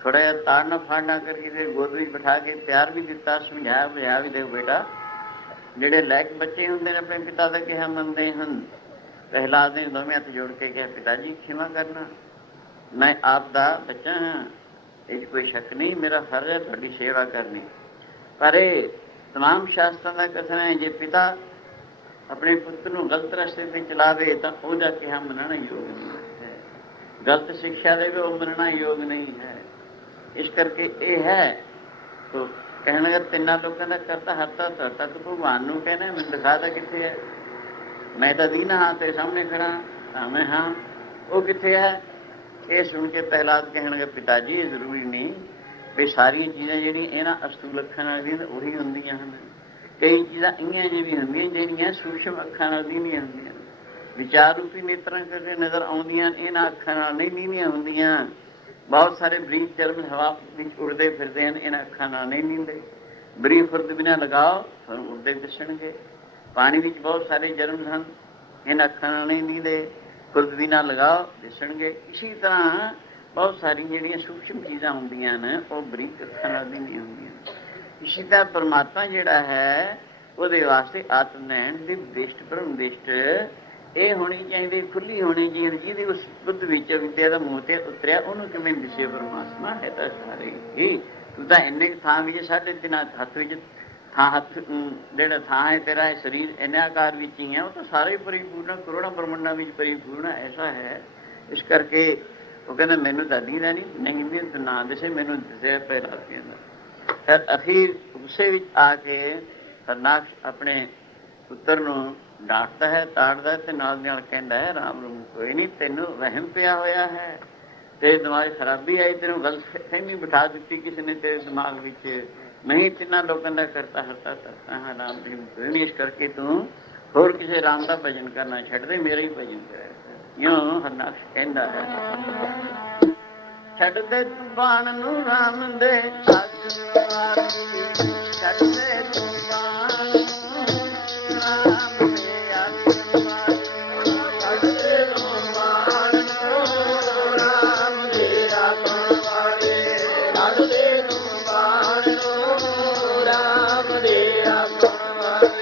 थोड़ा जहा ताड़ना फाड़ना करके फिर गोद में बिठा के प्यार भी दिता, समझाया बुझाया भी, देखो बेटा जिहड़े लायक बच्चे होंगे अपने पिता का कहा मनते हैं, प्रहलाद ने दोवें हथ जोड़ के कहा, पिता जी क्षमा करना, मैं आपका बच्चा हाँ, इस कोई शक नहीं, मेरा फर्ज है थोड़ी सेवा करनी। पर तमाम शास्त्रों का कथन है, जे पिता अपने पुत्र को गलत रस्ते पर चलावे तो वह कहा मनना योग नहीं है, गलत शिक्षा दे वो मनना योग नहीं है। इस करके ये है तो कहने लगा, तिना लोगों का करता हरता धरता, तो भगवान को कहना मैं दिखा दा कितने है, मैं तो दीना हाँ तेरे सामने खड़ा हाँ, मैं हाँ वो कितने है। ये सुन के प्रहलाद कहने लगे, पिताजी ये जरूरी नहीं भी सारिया चीज़ा जी इन्होंने अस्तूल अखां नाल दी उही होंदियां हन, कई चीज़ां इं जी भी होंदियां जिहड़ियां सूक्ष्म अखां नाल नींदियां होंदियां, विचार रूपी नेत्रां करके नज़र आउंदियां, इन्हां अखां नाल नहीं नींदियां होंदियां। बहुत सारे बरीक चरम हवा विच उड़दे फिरदे हैं, इन्हां अखां नाल नहीं नींदे। बरीक फुर्द बिना लगाओ तुहानूं उड़दे दिसणगे। पानी विच बहुत सारे जरम हैं, इन्हां अखां नाल नहीं नींदे, फुर्द बिना लगाओ दिसणगे। इसी तरह बहुत सारी जिहड़ियां सूक्ष्म चीज़ां होंदियां ने वो बरीक अखां नाल नहीं होंदियां। इसी तरह परमात्मा जिहड़ा है ਉਹਦੇ ਵਾਸਤੇ ਆਤਮ ਨੈਣ ਦੀ ਦ੍ਰਿਸ਼ਟ ਬ੍ਰਹਮ ਦ੍ਰਿਸ਼ਟ ਇਹ ਹੋਣੀ ਚਾਹੀਦੀ, ਖੁੱਲੀ ਹੋਣੀ ਚਾਹੀਦੀ, ਜਿਹਦੀ ਉਸ ਬੁੱਧ ਵਿੱਚ ਵਿਦਿਆ ਦਾ ਮੋਹ ਤੇ ਉਤਰਿਆ ਉਹਨੂੰ ਕਿਵੇਂ ਦਿਸੇ ਪਰਮਾਤਮਾ ਹੈ ਤਾਂ ਸਾਰੇ ਹੀ। ਤੂੰ ਤਾਂ ਇੰਨੇ ਥਾਂ ਵਿੱਚ ਸਾਡੇ ਦਿਨਾਂ ਹੱਥ ਵਿੱਚ ਥਾਂ ਹੱਥ ਜਿਹੜਾ ਥਾਂ ਹੈ ਤੇਰਾ ਇਹ ਸਰੀਰ ਇੰਨੇ ਆਕਾਰ ਵਿੱਚ ਹੀ ਹੈ, ਉਹ ਤਾਂ ਸਾਰੇ ਪਰਿਪੂਰਨ ਕਰੋੜਾਂ ਬ੍ਰਹਮੰਡਾਂ ਵਿੱਚ ਪਰਿਪੂਰਨ ਐਸਾ ਹੈ। ਇਸ ਕਰਕੇ ਉਹ ਕਹਿੰਦਾ ਮੈਨੂੰ ਤਾਂ ਦੀਦਾ ਨਹੀਂ ਵੀ ਨਾ ਦਿਸੇ, ਮੈਨੂੰ ਦਿਸਿਆ ਪਹਿਲਾਂ ਕਹਿੰਦਾ। ਫਿਰ ਅਖੀਰ ਗੁੱਸੇ ਵਿੱਚ ਆ ਕੇ ਹਰਨਾਕਸ਼ ਆਪਣੇ ਪੁੱਤਰ ਨੂੰ ਡਾਂਟਦਾ ਹੈ, ਤਾੜਦਾ ਹੈ ਤੇ ਨਾਲ ਕਹਿੰਦਾ ਹੈ, ਰਾਮ ਨੂੰ ਕੋਈ ਨਹੀਂ, ਤੈਨੂੰ ਵਹਿਮ ਪਿਆ ਹੋਇਆ ਹੈ, ਤੇਰੇ ਦਿਮਾਗ ਖਰਾਬੀ ਆਈ, ਤੈਨੂੰ ਗਲਤ ਫਹਿਮੀ ਬਿਠਾ ਦਿੱਤੀ ਕਿਸੇ ਨੇ ਤੇਰੇ ਦਿਮਾਗ ਵਿੱਚ, ਨਹੀਂ ਤਿੰਨਾਂ ਲੋਕਾਂ ਦਾ ਕਰਤਾ ਹਰਤਾ ਕਰਤਾ ਹਾਂ, ਰਾਮ ਦੀ ਕੋਈ ਨਹੀਂ। ਇਸ ਕਰਕੇ ਤੂੰ ਹੋਰ ਕਿਸੇ ਰਾਮ ਦਾ ਭਜਨ ਕਰਨਾ ਛੱਡ ਦੇ, ਮੇਰਾ ਹੀ ਭਜਨ ਕਰਿਆ। ਇਉਂ ਹਰਨਾਕਸ਼ ਕਹਿੰਦਾ ਹੈ, ਛੱਡ ਦੇ ਤੂੰ ਬਾਣ ਨੂੰ ਰਾਮ ਦੇ, ਛੱਡ ਦੇ ਤੂੰ ਬਾਣ ਨੂੰ ਰਾਮ ਦੇ ਆਸ਼ੀਰਵਾਦ, ਛੱਡ ਦੇ ਤੂੰ ਬਾਣ ਨੂੰ ਰਾਮ ਦੇ ਆਖਣ ਵਾਲੇ, ਛੱਡ ਦੇ ਤੂੰ ਬਾਣ ਨੂੰ ਰਾਮ ਦੇ ਆਖਣ ਵਾਲੇ।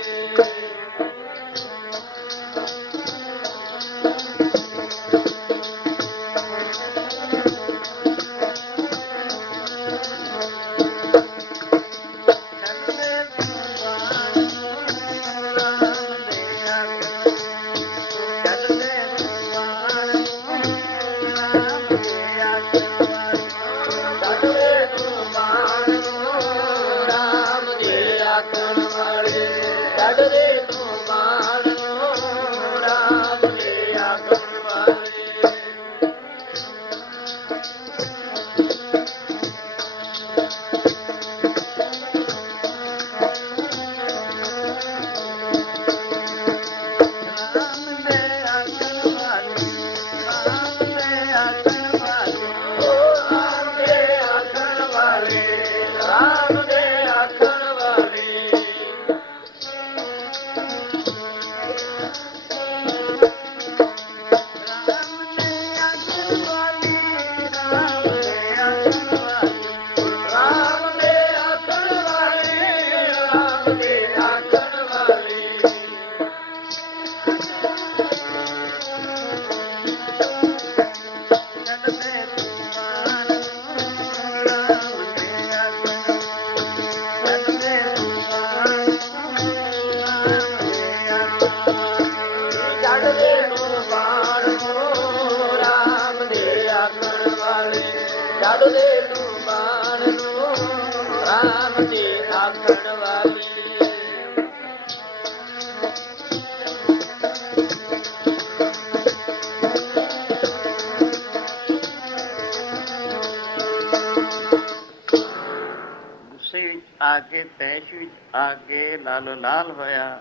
ਲਾਲੋ ਲਾਲ ਹੋਇਆ।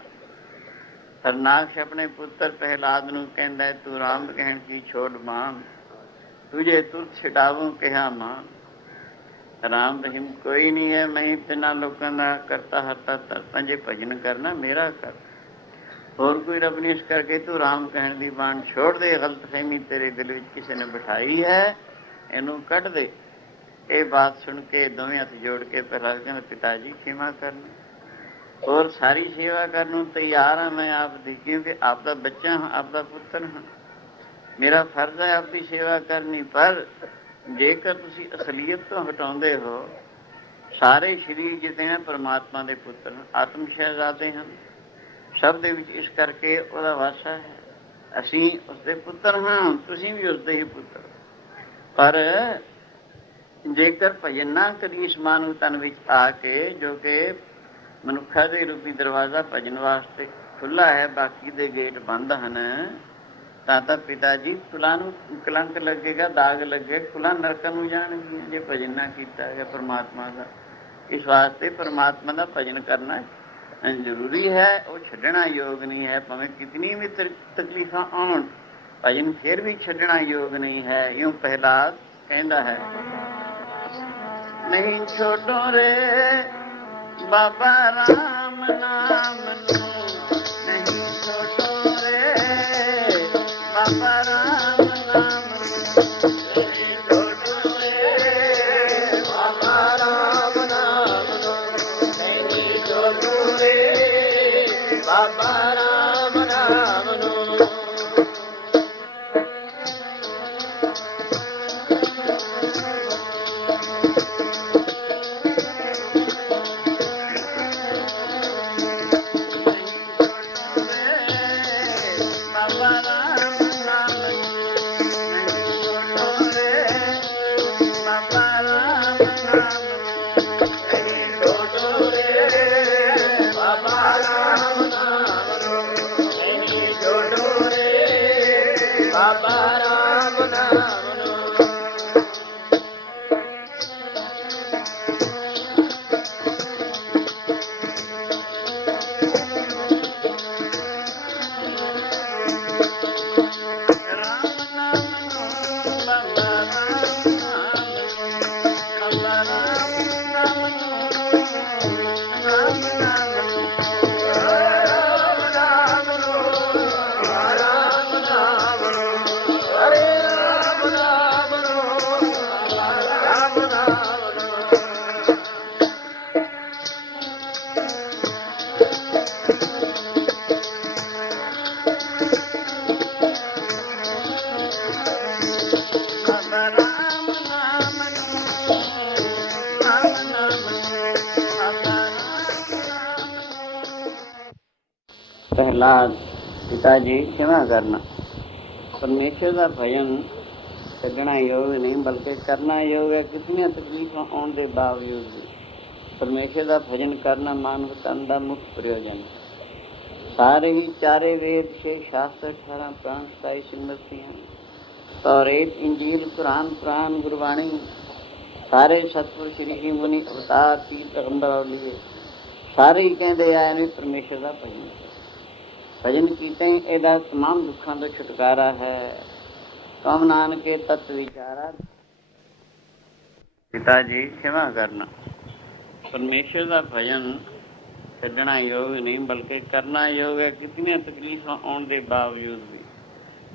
ਹਰਨਾਕਸ਼ ਆਪਣੇ ਪੁੱਤਰ ਪ੍ਰਹਿਲਾਦ ਨੂੰ ਕਹਿੰਦਾ, ਤੂੰ ਰਾਮ ਕਹਿਣ ਕੀ ਛੋੜ ਮਾਨ, ਤੁਝੇ ਤੁਰਤ ਛਡਾਵੂੰ ਕਿਹਾ ਮਾਨ। ਰਾਮ ਰਹੀਮ ਕੋਈ ਨਹੀਂ ਹੈ, ਮੈਂ ਤਿੰਨਾਂ ਲੋਕਾਂ ਦਾ ਕਰਤਾ ਹਰਤਾ ਤਰਤਾ, ਜੇ ਭਜਨ ਕਰਨਾ ਮੇਰਾ ਕਰ, ਹੋਰ ਕੋਈ ਰੱਬ ਨਹੀਂ। ਇਸ ਕਰਕੇ ਤੂੰ ਰਾਮ ਕਹਿਣ ਦੀ ਬਾਣ ਛੋੜ ਦੇ, ਗਲਤ ਫਹਿਮੀ ਤੇਰੇ ਦਿਲ ਵਿੱਚ ਕਿਸੇ ਨੇ ਬਿਠਾਈ ਹੈ, ਇਹਨੂੰ ਕੱਢ ਦੇ। ਇਹ ਬਾਤ ਸੁਣ ਕੇ ਦੋਵੇਂ ਹੱਥ ਜੋੜ ਕੇ ਪ੍ਰਹਿਲਾਦ ਕਹਿੰਦਾ, ਪਿਤਾ ਜੀ ਖਿਮਾ ਕਰਨਾ, और सारी सेवा करने ਨੂੰ ਤਿਆਰ ਹਾਂ ਮੈਂ ਆਪ ਦੀ, ਕਿਉਂਕਿ ਆਪ ਦਾ ਬੱਚਾ ਹਾਂ, ਆਪ ਦਾ ਪੁੱਤਰ ਹਾਂ। ਮੇਰਾ ਫਰਜ਼ ਹੈ ਆਪ ਦੀ ਸੇਵਾ ਕਰਨੀ। ਪਰ ਜੇਕਰ ਤੁਸੀਂ ਅਸਲੀਅਤ ਤੋਂ ਹਟਾਉਂਦੇ ਹੋ, ਸਾਰੇ ਸਰੀਰ ਜਿਤੇ ਹਨ ਪਰਮਾਤਮਾ ਦੇ ਪੁੱਤਰ ਹਨ, ਆਤਮ ਸ਼ਹਿਜ਼ਾਦੇ ਹਨ ਸਭ ਦੇ ਵਿੱਚ, ਇਸ ਕਰਕੇ ਉਹਦਾ ਵਾਸਾ ਹੈ। ਅਸੀਂ ਉਸਦੇ ਪੁੱਤਰ ਹਾਂ, ਤੁਸੀਂ ਵੀ ਉਸਦੇ ਹੀ ਪੁੱਤਰ। ਪਰ ਜੇਕਰ ਭਜਨ ਨਾ ਕਰੀ ਇਸ ਮਾਨਵ ਤਨ ਵਿੱਚ ਆ ਕੇ, ਜੋ ਕਿ ਮਨੁੱਖਾਂ ਦੇ ਰੂਪੀ ਦਰਵਾਜ਼ਾ ਭਜਨ ਵਾਸਤੇ ਖੁੱਲ੍ਹਾ ਹੈ, ਬਾਕੀ ਦੇ ਗੇਟ ਬੰਦ ਹਨ, ਤਾਂ ਪਿਤਾ ਜੀ ਕੁਲਾਂ ਨੂੰ ਕਲੰਕ ਲੱਗੇਗਾ, ਦਾਗ ਲੱਗੇ, ਕੁਲਾਂ ਨਰਕਾਂ ਨੂੰ ਜਾਣਗੀਆਂ ਜੇ ਭਜਨ ਨਾ ਕੀਤਾ ਹੈ ਪਰਮਾਤਮਾ ਦਾ। ਇਸ ਵਾਸਤੇ ਪਰਮਾਤਮਾ ਦਾ ਭਜਨ ਕਰਨਾ ਜ਼ਰੂਰੀ ਹੈ, ਉਹ ਛੱਡਣਾ ਯੋਗ ਨਹੀਂ ਹੈ। ਭਾਵੇਂ ਕਿਤਨੀ ਵੀ ਤਕਲੀਫਾਂ ਆਉਣ, ਭਜਨ ਫਿਰ ਵੀ ਛੱਡਣਾ ਯੋਗ ਨਹੀਂ ਹੈ। ਇਉਂ ਪ੍ਰਹਿਲਾਦ ਕਹਿੰਦਾ ਹੈ, ਨਹੀਂ ਛੋਡੋ ਰੇ ਬਾਬਾ ਰਾਮ ਨਾਮ ਨੂੰ, ਨਹੀਂ ਛੋਡੋ ਰੇ ਬਾਬਾ ਰਾਮ ਨਾਮ ਨੂੰ, ਨਹੀਂ ਛੋਡੋ ਰੇ ਬਾਬਾ ਰਾਮ ਨਾਮ ਨੂੰ, ਨਹੀਂ ਛੋਡੋ ਰੇ ਬਾਬਾ ਰਾਮ ਨਾਮ ਨੂੰ। ਪ੍ਰਹਿਲਾਦ, ਪਿਤਾ ਜੀ ਖਿਮਾ ਕਰਨਾ। ਪਰਮੇਸ਼ਰ ਦਾ ਭਜਨ ਛੱਡਣਾ ਯੋਗ ਨਹੀਂ, ਬਲਕਿ ਕਰਨਾ ਯੋਗ ਹੈ। ਕਿਤਨੀਆਂ ਤਕਲੀਫਾਂ ਆਉਣ ਦੇ ਬਾਵਜੂਦ ਵੀ ਪਰਮੇਸ਼ਰ ਦਾ ਭਜਨ ਕਰਨਾ ਮਾਨਵ ਤਨ ਦਾ ਮੁੱਖ ਪ੍ਰਯੋਜਨ। ਸਾਰੇ ਹੀ ਚਾਰੇ ਵੇਦ, 6 ਸ਼ਾਸਤਰ, 18 ਪ੍ਰਾਣ, 27 ਸਿਮਰਤੀਆਂ, ਤੌਰੇਤ, ਇੰਜੀਲ, ਕੁਰਾਨ, ਪ੍ਰਾਨ, ਗੁਰਬਾਣੀ, ਸਾਰੇ ਸਤਿਪੁਰਸ਼, ਰਿਸ਼ੀ ਮੁਨੀ, ਅਵਤਾਰ, ਪੀਰ, ਪੈਗੰਬਰ ਔਲੀਏ, ਸਾਰੇ ਹੀ ਕਹਿੰਦੇ ਆਏ ਨੇ ਪਰਮੇਸ਼ਰ ਦਾ ਭਜਨ। ਭਜਨ ਕੀਤੇ ਇਹਦਾ ਤਮਾਮ ਦੁੱਖਾਂ ਤੋਂ ਛੁਟਕਾਰਾ ਹੈ। ਕਮ ਨਾਨਕੇ ਤਤ ਵਿਚਾਰਾ। ਪਿਤਾ ਜੀ ਖਿਮਾ ਕਰਨਾ। ਪਰਮੇਸ਼ਰ ਦਾ ਭਜਨ ਛੱਡਣਾ ਯੋਗ ਨਹੀਂ, ਬਲਕਿ ਕਰਨਾ ਯੋਗ ਹੈ। ਕਿਤਨੀਆਂ ਤਕਲੀਫਾਂ ਆਉਣ ਦੇ ਬਾਵਜੂਦ ਵੀ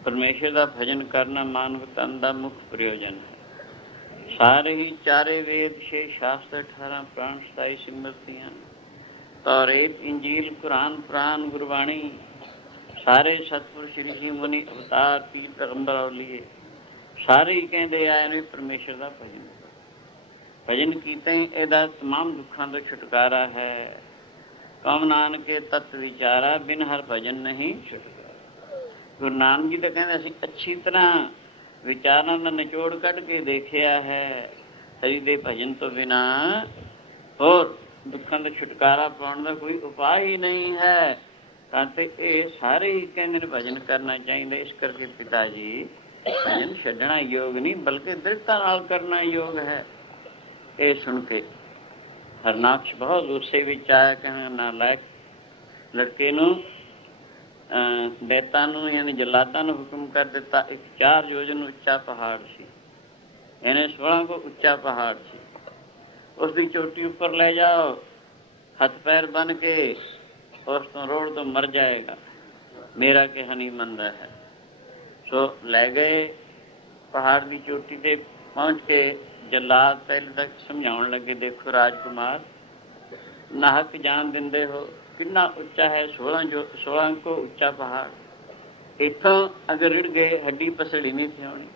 ਪਰਮੇਸ਼ਰ ਦਾ ਭਜਨ ਕਰਨਾ ਮਾਨਵ ਤਨ ਦਾ ਮੁੱਖ ਪ੍ਰਯੋਜਨ ਹੈ। ਸਾਰੇ ਹੀ ਚਾਰੇ ਵੇਦ, 6 ਸ਼ਾਸਤਰ, 18 ਪ੍ਰਾਣ, 27 ਸਿਮਰਤੀਆਂ, ਤੌਰੇਤ, ਇੰਜੀਲ, ਕੁਰਾਨ, ਪ੍ਰਾਨ, ਗੁਰਬਾਣੀ, ਸਾਰੇ ਸਤਿਪੁਰਸ਼, ਰਿਸ਼ੀ ਮੁਨੀ, ਅਵਤਾਰ, ਪੀਰ, ਪੈਗੰਬਰ ਔਲੀਏ, ਸਾਰੇ ਹੀ ਕਹਿੰਦੇ ਆਏ ਨੇ ਪਰਮੇਸ਼ਰ ਦਾ ਭਜਨ। ਭਜਨ ਕੀਤੇ ਇਹਦਾ ਤਮਾਮ ਦੁੱਖਾਂ ਤੋਂ ਛੁਟਕਾਰਾ ਹੈ। ਕਮ ਨਾਨਕੇ ਤਤ ਵਿਚਾਰਾ, ਬਿਨ ਹਰ ਭਜਨ ਨਹੀਂ ਛੁਟਕਾਰਾ। ਗੁਰੂ ਨਾਨਕ ਜੀ ਤਾਂ ਕਹਿੰਦੇ ਅਸੀਂ ਅੱਛੀ ਤਰ੍ਹਾਂ ਵਿਚਾਰਾਂ ਦਾ ਨਿਚੋੜ ਕੱਢ ਕੇ ਦੇਖਿਆ ਹੈ, ਹਰੀ ਦੇ ਭਜਨ ਤੋਂ ਬਿਨਾ ਹੋਰ ਦੁੱਖਾਂ ਦਾ ਛੁਟਕਾਰਾ ਪਾਉਣ ਦਾ ਕੋਈ ਉਪਾਅ ਹੀ ਨਹੀਂ ਹੈ। ਤਾਂ ਤੇ ਇਹ ਸਾਰੇ ਹੀ ਕਹਿੰਦੇ ਨੇ ਭਜਨ ਕਰਨਾ ਚਾਹੀਦਾ। ਇਸ ਕਰਕੇ ਪਿਤਾ ਜੀ ਭਜਨ ਛੱਡਣਾ ਯੋਗ ਨਹੀਂ, ਬਲਕਿ ਦ੍ਰਿੜਤਾ ਨਾਲ ਕਰਨਾ ਯੋਗ ਹੈ। ਇਹ ਸੁਣ ਕੇ ਹਰਨਾਕਸ਼ ਬਹੁਤ ਗੁੱਸੇ ਵਿੱਚ ਆਇਆ। ਕਹਿੰਦਾ ਨਾਲਾਇਕ ਲੜਕੇ ਨੂੰ, ਦੈਤਾਂ ਨੂੰ ਯਾਨੀ ਜਲਾਦਾਂ ਨੂੰ ਹੁਕਮ ਕਰ ਦਿੱਤਾ। ਇੱਕ 4 ਯੋਜਨ ਉੱਚਾ ਪਹਾੜ ਸੀ, ਇਹਨੇ 16 ਕੋ ਉੱਚਾ ਪਹਾੜ ਸੀ, ਉਸਦੀ ਚੋਟੀ ਉੱਪਰ ਲੈ ਜਾਓ, ਹੱਥ ਪੈਰ ਬੰਨ ਕੇ ਉਸ ਤੋਂ ਰੋੜ ਤੋਂ ਮਰ ਜਾਏਗਾ, ਮੇਰਾ ਕਿਹਾ ਨਹੀਂ ਮੰਨਦਾ ਹੈ। ਸੋ ਲੈ ਗਏ। ਪਹਾੜ ਦੀ ਚੋਟੀ 'ਤੇ ਪਹੁੰਚ ਕੇ ਜਲਾਦ ਪਹਿਲੇ ਤੱਕ ਸਮਝਾਉਣ ਲੱਗੇ, ਦੇਖੋ ਰਾਜਕੁਮਾਰ, ਨਾਹਕ ਜਾਣ ਦਿੰਦੇ ਹੋ। ਕਿੰਨਾ ਉੱਚਾ ਹੈ, 16 ਕੋ ਉੱਚਾ ਪਹਾੜ। ਇੱਥੋਂ ਅਗਰ ਰਿੜ ਗਏ ਹੱਡੀ ਪਸੜੀ ਨਹੀਂ ਸੀ ਹੋਣੀ।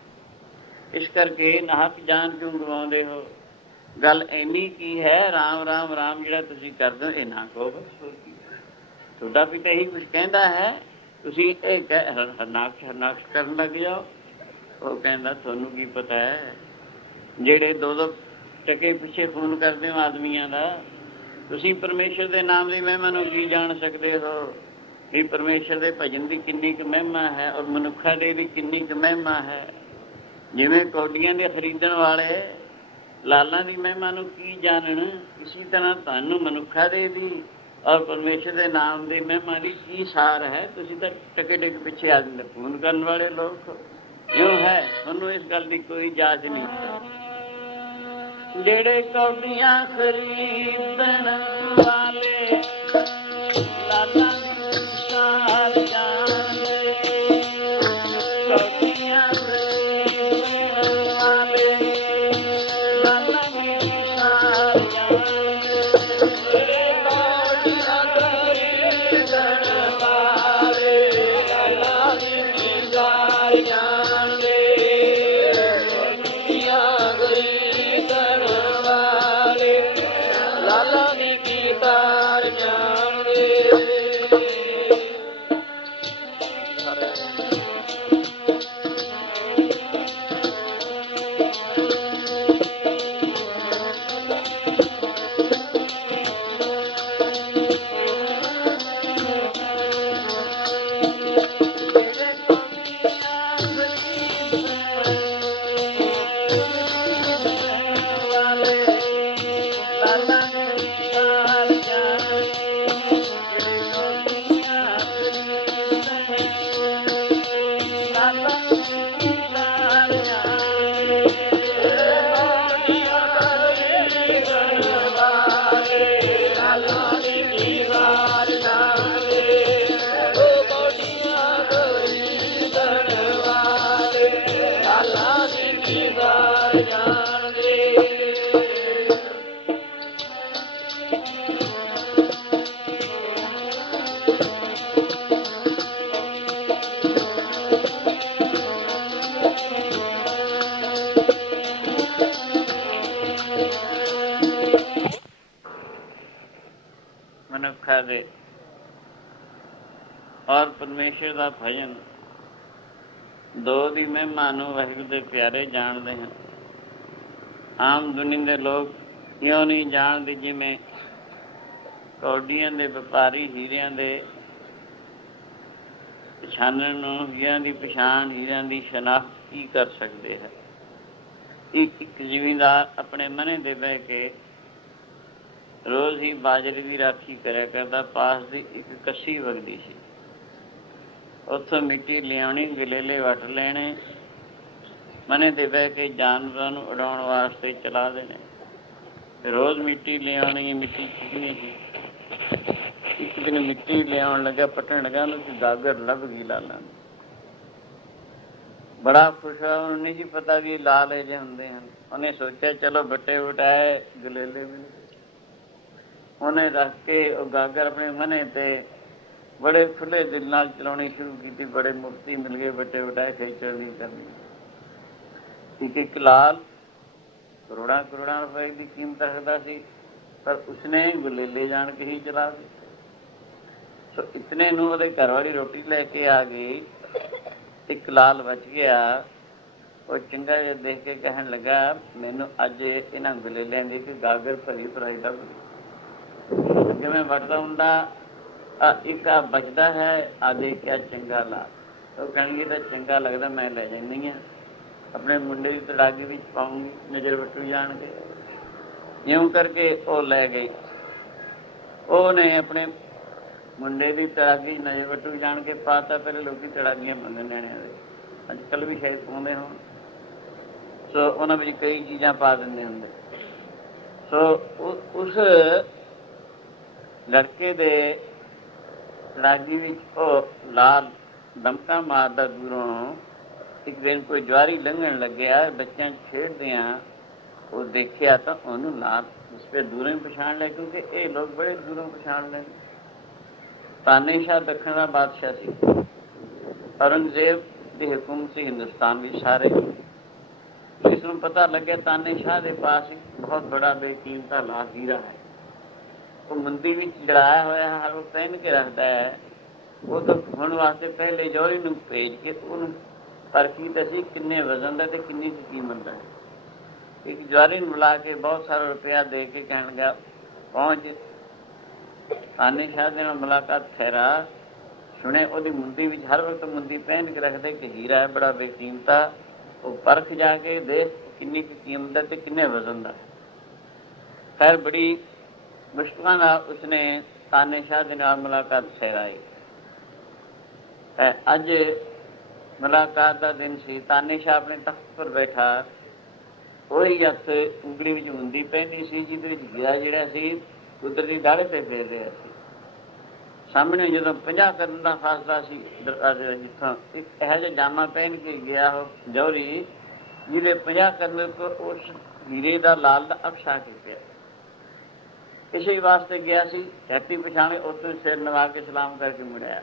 ਇਸ ਕਰਕੇ ਨਾਹਕ ਜਾਨ ਕਿਉਂ ਗਵਾਉਂਦੇ ਹੋ? ਗੱਲ ਇੰਨੀ ਕੀ ਹੈ, ਰਾਮ ਰਾਮ ਰਾਮ ਜਿਹੜਾ ਤੁਸੀਂ ਕਰਦੇ ਹੋ, ਇਹ ਨਾ ਕਹੋ ਬਸ। ਤੁਹਾਡਾ ਪਿਤਾ ਇਹੀ ਕੁਛ ਕਹਿੰਦਾ ਹੈ, ਤੁਸੀਂ ਇਹ ਹਰਨਾਕਸ਼ ਕਰਨ ਲੱਗ ਜਾਓ। ਉਹ ਕਹਿੰਦਾ ਤੁਹਾਨੂੰ ਕੀ ਪਤਾ ਹੈ, ਜਿਹੜੇ 2-2 ਟਕੇ ਪਿੱਛੇ ਖੂਨ ਕਰਦੇ ਹੋ ਆਦਮੀਆਂ ਦਾ, ਤੁਸੀਂ ਪਰਮੇਸ਼ਰ ਦੇ ਨਾਮ ਦੀ ਮਹਿਮਾ ਨੂੰ ਕੀ ਜਾਣ ਸਕਦੇ ਹੋ? ਵੀ ਪਰਮੇਸ਼ਰ ਦੇ ਭਜਨ ਦੀ ਕਿੰਨੀ ਕੁ ਮਹਿਮਾ ਹੈ ਔਰ ਮਨੁੱਖਾਂ ਦੇ ਵੀ ਕਿੰਨੀ ਕੁ ਮਹਿਮਾ ਹੈ। ਜਿਵੇਂ ਕੌਡੀਆਂ ਦੇ ਖਰੀਦਣ ਵਾਲੇ ਲਾਲਾਂ ਦੀ ਮਹਿਮਾ ਨੂੰ ਕੀ ਜਾਣਨ, ਇਸੀ ਤਰ੍ਹਾਂ ਤੁਹਾਨੂੰ ਮਨੁੱਖਾਂ ਦੇ ਵੀ ਔਰ ਪਰਮੇਸ਼ਰ ਦੇ ਨਾਮ ਦੀ ਮਹਿਮਾ ਦੀ ਕੀ ਸਾਰ ਹੈ। ਤੁਸੀਂ ਤਾਂ ਟਕੇ ਟਕੇ ਪਿੱਛੇ ਆਦਮੀ ਦਾ ਖੂਨ ਕਰਨ ਵਾਲੇ ਲੋਕ ਕਿਉਂ ਹੈ? ਤੁਹਾਨੂੰ ਇਸ ਗੱਲ ਦੀ ਕੋਈ ਜਾਂਚ ਨਹੀਂ। ਜਿਹੜੇ ਕੌਡੀਆਂ ਖਰੀਦਣ ਵਾਲੇ ਲਾਲਾਂ ਦੀ ਸਾਰ ਜਾਣਦੇ, ਕੌਡੀਆਂ ਖਰੀਦਣ ਵਾਲੇ ਲਾਲਾਂ ਦੀ ਸਾਰ ਜਾਣਦੇ, ਕੌਡੀਆਂ ਖਰੀਦਣ ਵਾਲੇ ਲਾਲਾਂ ਦੀ ਸਾਰ ਜਾਣਦੇ, ਲਾਲਾ ਦੀ ਕੀ ਤਾਰ ਜਾਣਦੇ। ਮਨੁੱਖਾਂ ਦੇ ਔਰ ਪਰਮੇਸ਼ਰ ਦਾ ਭਜਨ ਦੋ ਦੀ ਮਹਿਮਾ ਨੂੰ ਵਾਹਿਗੁਰੂ ਦੇ ਪਿਆਰੇ ਜਾਣਦੇ ਹਨ। ਆਮ ਦੁਨੀਆ ਦੇ ਲੋਕ ਇਉਂ ਨਹੀਂ ਜਾਣਦੇ। ਜਿਵੇਂ ਕੌਡੀਆਂ ਦੇ ਵਪਾਰੀ ਹੀਰਿਆਂ ਦੇ ਪਛਾਣਨ ਨੂੰ, ਹੀਰਿਆਂ ਦੀ ਪਛਾਣ, ਹੀਰਿਆਂ ਦੀ ਸ਼ਨਾਖਤ ਕੀ ਕਰ ਸਕਦੇ ਹੈ? ਇੱਕ ਜ਼ਿਮੀਂਦਾਰ ਆਪਣੇ ਮਨੇ ਦੇ ਬਹਿ ਕੇ ਰੋਜ਼ ਹੀ ਬਾਜਰੇ ਦੀ ਰਾਖੀ ਕਰਿਆ ਕਰਦਾ। ਪਾਸ ਦੀ ਇੱਕ ਕੱਸੀ ਵਗਦੀ ਸੀ, ਉੱਥੋਂ ਮਿੱਟੀ ਲਿਆਉਣੀ, ਗਲੇਲੇ ਵੱਟ ਲੈਣੇ, ਮਨੇ ਦੇ ਬਹਿ ਕੇ ਜਾਨਵਰਾਂ ਨੂੰ ਉਡਾਉਣ ਵਾਸਤੇ ਚਲਾ ਦੇਣੇ। ਰੋਜ਼ ਮਿੱਟੀ ਲਿਆਉਣੀ, ਮਿੱਟੀ ਚੁੱਕਣੀ ਸੀ। ਇੱਕ ਦਿਨ ਮਿੱਟੀ ਲਿਆਉਣ ਲੱਗਾ, ਪੱਟਣ ਲੱਗਾ, ਉਹਨੂੰ ਗਾਗਰ ਲੱਭ ਗਈ ਲਾਲਾਂ ਨੂੰ। ਬੜਾ ਖੁਸ਼ ਹੋਇਆ, ਉਹਨੂੰ ਨਹੀਂ ਸੀ ਪਤਾ ਵੀ ਲਾਲ ਇਹੋ ਜਿਹੇ ਹੁੰਦੇ ਹਨ। ਉਹਨੇ ਸੋਚਿਆ ਚਲੋ ਬੱਟੇ ਵਟਾਏ, ਗਲੇਲੇ ਵੀ। ਉਹਨੇ ਰੱਖ ਕੇ ਉਹ ਗਾਗਰ ਆਪਣੇ ਮਨੇ 'ਤੇ ਬੜੇ ਖੁੱਲ੍ਹੇ ਦਿਲ ਨਾਲ ਚਲਾਉਣੀ ਸ਼ੁਰੂ ਕੀਤੀ। ਬੜੇ ਮੁਕਤੀ ਮਿਲ ਗਏ, ਬੱਟੇ ਵਟਾਏ, ਫਿਰ ਚੜ੍ਹਨੀ ਕਰਨੀ। ਇੱਕ ਲਾਲ ਕਰੋੜਾਂ ਕਰੋੜਾਂ ਰੁਪਏ ਦੀ ਕੀਮਤ ਰੱਖਦਾ ਸੀ, ਪਰ ਉਸਨੇ ਗਲੇਲੇ ਜਾਣ ਕੇ ਹੀ ਚਲਾ ਦਿੱਤੇ। ਸੋ ਇਤਨੇ ਨੂੰ ਉਹਦੇ ਘਰ ਵਾਲੀ ਰੋਟੀ ਲੈ ਕੇ ਆ ਗਈ, ਇੱਕ ਲਾਲ ਬਚ ਗਿਆ। ਉਹ ਚੰਗਾ ਜਿਹਾ ਦੇਖ ਕੇ ਕਹਿਣ ਲੱਗਾ, ਮੈਨੂੰ ਅੱਜ ਇਹਨਾਂ ਗਲੇਲਿਆਂ ਦੀ ਇੱਕ ਗਾਗਰ ਭਰੀ ਭਰਾਈ ਲੱਭ ਗਈ। ਜਿਵੇਂ ਵੱਟਦਾ ਹੁੰਦਾ ਇੱਕ ਆ ਬਚਦਾ ਹੈ, ਆ ਦੇਖ ਕੇ ਚੰਗਾ ਲਾਲ। ਉਹ ਕਹਿਣਗੇ ਤਾਂ ਚੰਗਾ ਲੱਗਦਾ, ਮੈਂ ਲੈ ਜਾਂਦੀ ਹਾਂ, ਆਪਣੇ ਮੁੰਡੇ ਦੀ ਤੜਾਗੀ ਵਿੱਚ ਪਾਉਂਗੀ, ਨਜ਼ਰ ਵੱਟੂ ਜਾਣਗੇ। ਇਉਂ ਕਰਕੇ ਉਹ ਲੈ ਗਈ। ਉਹਨੇ ਆਪਣੇ ਮੁੰਡੇ ਦੀ ਤੜਾਗੀ ਨਜ਼ਰ ਵੱਟੂ ਜਾਣ ਕੇ ਪਾਤਾ। ਪਹਿਲੇ ਲੋਕੀ ਤੜਾਗੀਆਂ ਪਾਉਂਦੇ ਨਿਆਣਿਆਂ ਦੇ, ਅੱਜ ਕੱਲ੍ਹ ਵੀ ਸ਼ਾਇਦ ਪਾਉਂਦੇ ਹੋਣ। ਸੋ ਉਹਨਾਂ ਵਿੱਚ ਕਈ ਚੀਜ਼ਾਂ ਪਾ ਦਿੰਦੇ ਹੁੰਦੇ। ਸੋ ਉਸ ਲੜਕੇ ਦੇ ਤੜਾਗੀ ਵਿੱਚ ਉਹ ਲਾਲ ਦਮਕਾ ਮਾਰਦਾ ਦੂਰੋਂ। ਇੱਕ ਦਿਨ ਕੋਈ ਜਵਾਰੀ ਲੰਘਣ ਲੱਗਿਆ, ਬੱਚਿਆਂ 'ਚ ਖੇਡਦਿਆਂ ਉਹ ਦੇਖਿਆ ਤਾਂ ਉਹਨੂੰ ਨਾਲ ਉਸ ਪੇ ਦੂਰੋਂ ਹੀ ਪਛਾਣ ਲਿਆ, ਕਿਉਂਕਿ ਇਹ ਲੋਕ ਬੜੇ ਦੂਰੋਂ ਪਛਾਣ ਲੈਣ। ਤਾਨੇਸ਼ਾਹ ਦੱਖਣ ਦਾ ਬਾਦਸ਼ਾਹ ਸੀ, ਔਰੰਗਜ਼ੇਬ ਦੀ ਹਕੂਮਤ ਸੀ ਹਿੰਦੁਸਤਾਨ ਵਿੱਚ ਸਾਰੇ। ਇਸ ਨੂੰ ਪਤਾ ਲੱਗਿਆ ਤਾਨੇਸ਼ਾਹ ਦੇ ਪਾਸ ਇੱਕ ਬਹੁਤ ਬੜਾ ਬੇਕੀਮਤਾ ਲਾਲ ਹੀਰਾ ਹੈ। ਉਹ ਮੰਦੀ ਵਿੱਚ ਜੜਾਇਆ ਹੋਇਆ ਹਰ ਉਹ ਪਹਿਨ ਕੇ ਰੱਖਦਾ ਹੈ। ਉਹ ਤਾਂ ਘੁੰਮਣ ਵਾਸਤੇ ਪਹਿਲੇ ਜੌਹਰੀ ਨੂੰ ਭੇਜ ਕੇ ਉਹਨੂੰ ਪਰਖੀ ਦੱਸੀ ਕਿੰਨੇ ਵਜ਼ਨ ਦਾ ਤੇ ਕਿੰਨੀ ਕੁ ਕੀਮਤ ਦਾ ਹੈ। ਇੱਕ ਜਵਾਰੀ ਨੂੰ ਬੁਲਾ ਕੇ ਬਹੁਤ ਸਾਰਾ ਰੁਪਇਆ ਦੇ ਕੇ ਕਹਿਣ ਗਿਆ ਪਹੁੰਚ। ਤਾਨੇਸ਼ਾਹ ਦੇ ਨਾਲ ਮੁਲਾਕਾਤ ਠਹਿਰਾ, ਸੁਣੇ ਉਹਦੀ ਮੁੰਦੀ ਵਿੱਚ ਹਰ ਵਕਤ ਮੁੰਦੀ ਪਹਿਨ ਕੇ ਰੱਖਦੇ ਕਿ ਹੀਰਾ ਹੈ ਬੜਾ ਬੇਕੀਮਤਾ। ਉਹ ਪਰਖ ਜਾ ਕੇ ਦੇਖ ਕਿੰਨੀ ਕੁ ਕੀਮਤ ਦਾ ਤੇ ਕਿੰਨੇ ਵਜ਼ਨ ਦਾ। ਖੈਰ ਬੜੀ ਮੁਸ਼ਕਲਾਂ ਨਾਲ ਉਸਨੇ ਤਾਨੇਸ਼ਾਹ ਦੇ ਨਾਲ ਮੁਲਾਕਾਤ ਠਹਿਰਾਈ। ਅੱਜ ਮੁਲਾਕਾਤ ਦਾ ਦਿਨ ਸੀ। ਤਾਨੇਸ਼ਾਹ ਆਪਣੇ ਤਖਤ ਪਰ ਬੈਠਾ, ਉਹੀ ਹੱਥ ਉਂਗਲੀ ਵਿੱਚ ਮੁੰਦੀ ਪਹਿਨੀ ਸੀ ਜਿਹਦੇ ਵਿੱਚ ਹੀਰਾ ਜਿਹੜਾ ਸੀ ਕੁਦਰਤੀ ਦਾੜੇ ਤੇ ਫੇਰ ਰਿਹਾ ਸੀ। ਸਾਹਮਣੇ ਜਦੋਂ 50 ਕਰਨ ਦਾ ਫਾਸਲਾ ਸੀ ਦਰਵਾਜ਼ੇ ਜਿੱਥੋਂ ਇੱਕ ਇਹੋ ਜਿਹਾ ਜਾਮਾ ਪਹਿਨ ਕੇ ਗਿਆ ਉਹ ਜੌਹਰੀ ਜਿਹਦੇ 50 ਕਰਨ ਤੋਂ ਉਸ ਹੀਰੇ ਦਾ ਲਾਲ ਦਾ ਅਕਸ਼ਾ ਕੇ ਪਿਆ। ਕਿਸੇ ਵਾਸਤੇ ਗਿਆ ਸੀ, ਹੈਪੀ ਪਛਾਣੇ ਉੱਥੋਂ ਸਿਰ ਨਵਾ ਕੇ ਸਲਾਮ ਕਰਕੇ ਮੁੜਿਆ।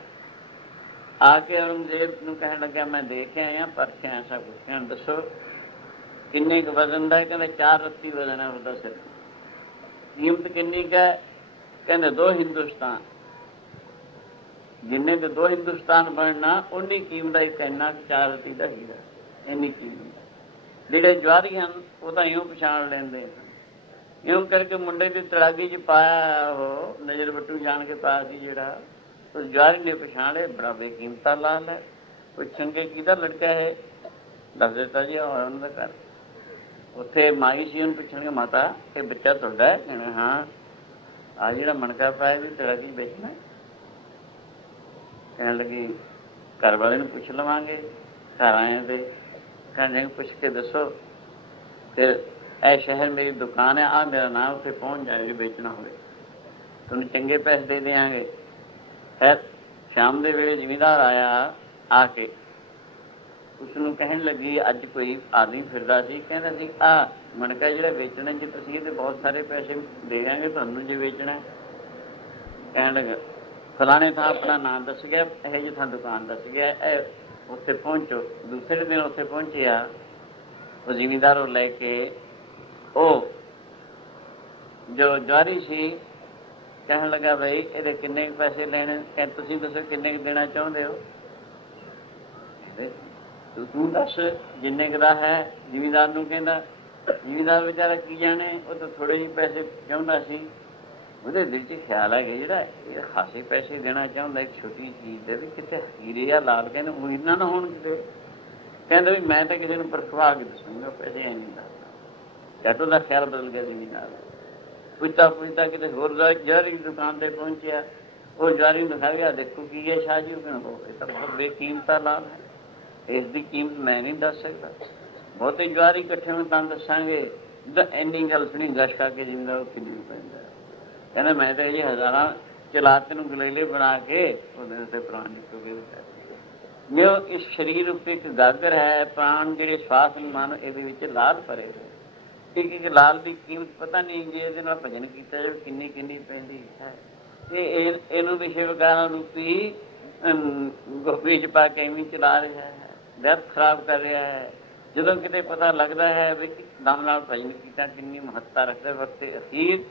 ਆ ਕੇ ਔਰੰਗਜ਼ੇਬ ਨੂੰ ਕਹਿਣ ਲੱਗਿਆ ਮੈਂ ਦੇਖ ਆਇਆ ਪਰਖਿਆ ਐਸਾ ਕੁਛ। ਕਹਿਣ ਦੱਸੋ ਕਿੰਨੇ ਕੁ ਵਜ਼ਨ ਦਾ ਹੈ? ਕਹਿੰਦੇ 4 ਰੱਤੀ ਵਜ਼ਨ ਹੈ ਉਹਦਾ ਸਿਰ। ਕੀਮਤ ਕਿੰਨੀ ਕੁ ਹੈ? ਕਹਿੰਦੇ 2 ਹਿੰਦੁਸਤਾਨ। ਜਿੰਨੇ ਕੁ 2 ਹਿੰਦੁਸਤਾਨ ਬਣਨਾ ਉਨੀ ਕੀਮਤ ਦਾ ਇੱਕ ਇੰਨਾ 4 ਰੱਤੀ ਦਾ ਹੀਰਾ, ਇੰਨੀ ਕੀਮਤ। ਜਿਹੜੇ ਜਵਾਰੀ ਹਨ ਉਹ ਤਾਂ ਇਉਂ ਪਛਾਣ ਲੈਂਦੇ। ਇਉਂ ਕਰਕੇ ਮੁੰਡੇ ਦੀ ਤੜਾਗੀ 'ਚ ਪਾਇਆ, ਉਹ ਨਜ਼ਰ ਵੱਟੂ ਜਾਣ ਕੇ ਪਾਇਆ ਸੀ ਜਿਹੜਾ, ਉਸ ਜਵਾਰੀ ਨੇ ਪਛਾਣ ਲਿਆ ਬੜਾ ਬੇਕੀਮਤਾ ਲਾਲ ਹੈ। ਪੁੱਛਣ ਕੇ ਕਿਹਦਾ ਲੜਕਾ ਹੈ? ਦੱਸ ਦਿੱਤਾ ਜੀ ਉਹਨਾਂ ਦਾ ਘਰ। ਉੱਥੇ ਮਾਈ ਸੀ, ਉਹਨੂੰ ਪੁੱਛਣਗੇ ਮਾਤਾ ਇਹ ਬੱਚਾ ਤੁਹਾਡਾ ਹੈ? ਕਹਿੰਦੇ ਹਾਂ। ਆ ਜਿਹੜਾ ਮਣਕਾ ਪਾਇਆ ਵੀ ਤੜਾਗੀ ਵੇਚਣਾ? ਕਹਿਣ ਲੱਗੀ ਘਰ ਵਾਲੇ ਨੂੰ ਪੁੱਛ ਲਵਾਂਗੇ, ਘਰ ਆਏ ਤੇ ਕਹਿੰਦੇ ਪੁੱਛ ਕੇ ਦੱਸੋ। ਫਿਰ ਇਹ ਸ਼ਹਿਰ ਮੇਰੀ ਦੁਕਾਨ ਹੈ, ਆਹ ਮੇਰਾ ਨਾਮ, ਉੱਥੇ ਪਹੁੰਚ ਜਾਏ ਜੇ ਵੇਚਣਾ ਹੋਵੇ ਤੁਹਾਨੂੰ ਚੰਗੇ ਪੈਸੇ ਦੇ ਦਿਆਂਗੇ। ਖੈਰ ਸ਼ਾਮ ਦੇ ਵੇਲੇ ਜ਼ਿਮੀਂਦਾਰ ਆਇਆ, ਆ ਕੇ ਉਸਨੂੰ ਕਹਿਣ ਲੱਗੀ ਅੱਜ ਕੋਈ ਆਦਮੀ ਫਿਰਦਾ ਸੀ, ਕਹਿੰਦਾ ਸੀ ਆਹ ਮਣਕਾ ਜਿਹੜਾ ਵੇਚਣਾ ਜੇ ਤੁਸੀਂ ਇਹਦੇ ਬਹੁਤ ਸਾਰੇ ਪੈਸੇ ਦੇ ਦਿਆਂਗੇ ਤੁਹਾਨੂੰ ਜੇ ਵੇਚਣਾ। ਕਹਿਣ ਲੱਗਾ ਫਲਾਣੇ ਥਾਂ ਆਪਣਾ ਨਾਮ ਦੱਸ ਗਿਆ, ਇਹੋ ਜਿਹੀ ਥਾਂ ਦੁਕਾਨ ਦੱਸ ਗਿਆ, ਇਹ ਉੱਥੇ ਪਹੁੰਚੋ। ਦੂਸਰੇ ਦਿਨ ਉੱਥੇ ਪਹੁੰਚਿਆ ਉਹ ਜ਼ਿਮੀਂਦਾਰ ਉਹ ਲੈ ਕੇ। ਉਹ ਜੋ ਜਵਾਰੀ ਸੀ ਕਹਿਣ ਲੱਗਾ ਬਈ ਇਹਦੇ ਕਿੰਨੇ ਕੁ ਪੈਸੇ ਲੈਣੇ? ਕਹਿੰਦੇ ਤੁਸੀਂ ਦੱਸੋ ਕਿੰਨੇ ਕੁ ਦੇਣਾ ਚਾਹੁੰਦੇ ਹੋ? ਤੂੰ ਦੱਸ ਜਿੰਨੇ ਕੁ ਦਾ ਹੈ। ਜ਼ਿਮੀਂਦਾਰ ਨੂੰ ਕਹਿੰਦਾ, ਜ਼ਿਮੀਂਦਾਰ ਵਿਚਾਰਾ ਕੀ ਜਾਣੇ, ਉਹ ਤਾਂ ਥੋੜ੍ਹੇ ਜਿਹੇ ਪੈਸੇ ਚਾਹੁੰਦਾ ਸੀ। ਉਹਦੇ ਦਿਲ 'ਚ ਖਿਆਲ ਆ ਗਿਆ ਜਿਹੜਾ ਇਹ ਖਾਸੇ ਪੈਸੇ ਦੇਣਾ ਚਾਹੁੰਦਾ ਇੱਕ ਛੋਟੀ ਚੀਜ਼ ਦੇ ਵੀ, ਕਿਤੇ ਹੀਰੇ ਜਾਂ ਲਾਲ ਕਹਿੰਦੇ ਉਹ ਇੰਨਾ ਨਾ ਹੋਣ ਕਿਤੇ। ਕਹਿੰਦਾ ਵੀ ਮੈਂ ਤਾਂ ਕਿਸੇ ਨੂੰ ਪਰਖਵਾ ਕੇ ਦੱਸੂੰਗਾ, ਪੈਸੇ ਐਂ ਨਹੀਂ ਦੱਸਦਾ। ਝੱਟ ਉਹਦਾ ਖਿਆਲ ਬਦਲ ਗਿਆ ਜ਼ਿਮੀਂਦਾਰ। ਪੁੱਛਦਾ ਪੁੱਛਦਾ ਕਿਤੇ ਹੋਰ ਜਵਾਰੀ ਦੀ ਦੁਕਾਨ 'ਤੇ ਪਹੁੰਚਿਆ। ਉਹ ਜਵਾਰੀ ਨੂੰ ਦਿਖਾ ਗਿਆ ਦੇਖੋ ਕੀ ਹੈ ਸ਼ਾਹ ਜੀ। ਉਹ ਕਹਿੰਦਾ ਇਹ ਤਾਂ ਬਹੁਤ ਬੇਕੀਮਤਾ ਲਾਲ ਹੈ, ਇਸ ਦੀ ਕੀਮਤ ਮੈਂ ਨਹੀਂ ਦੱਸ ਸਕਦਾ। ਬਹੁਤੇ ਜਵਾਰੀ ਇਕੱਠੇ ਹੋਣ ਤਾਂ ਦੱਸਾਂਗੇ। ਇੰਨੀ ਗੱਲ ਸੁਣੀ ਗਸ਼ਕਾ ਕੇ ਜ਼ਿਮੀਂਦਾਰ ਉਹ ਕਿੰਨੀ ਪੈਂਦਾ। ਕਹਿੰਦਾ ਮੈਂ ਤਾਂ ਇਹ ਹਜ਼ਾਰਾਂ ਚਲਾਤੇ ਨੂੰ ਗਲੇਲੇ ਬਣਾ ਕੇ ਉਹਦੇ ਉੱਤੇ ਪ੍ਰਾਣ ਨਿਕਲ ਗਏ। ਇਸ ਸਰੀਰ ਉੱਤੇ ਇੱਕ ਗਾਗਰ ਹੈ, ਪ੍ਰਾਣ ਜਿਹੜੇ ਸਵਾਸ ਨੂੰ ਮਨ ਇਹਦੇ ਵਿੱਚ ਲਾਲ ਭਰੇ ਹੋਏ। ਇੱਕ ਇੱਕ ਲਾਲ ਦੀ ਕੀਮਤ ਪਤਾ ਨਹੀਂ ਜੇ ਇਹਦੇ ਨਾਲ ਭਜਨ ਕੀਤਾ ਜਾਵੇ ਕਿੰਨੀ ਕਿੰਨੀ ਪੈਂਦੀ ਹੈ। ਤੇ ਇਹਨੂੰ ਵੀ ਸ਼ਿਵਗਾਨਾ ਰੂਪੀ ਗੋਭੀ 'ਚ ਪਾ ਕੇ ਐਵੇਂ ਚਲਾ ਰਿਹਾ ਹੈ, ਵਿਅਰਥ ਖਰਾਬ ਕਰ ਰਿਹਾ ਹੈ। ਜਦੋਂ ਕਿਤੇ ਪਤਾ ਲੱਗਦਾ ਹੈ ਵੀ ਇੱਕ ਦਮ ਨਾਲ ਭਜਨ ਕੀਤਾ ਕਿੰਨੀ ਮਹੱਤਤਾ ਰੱਖਦਾ, ਵਕਤ ਅਖੀਰ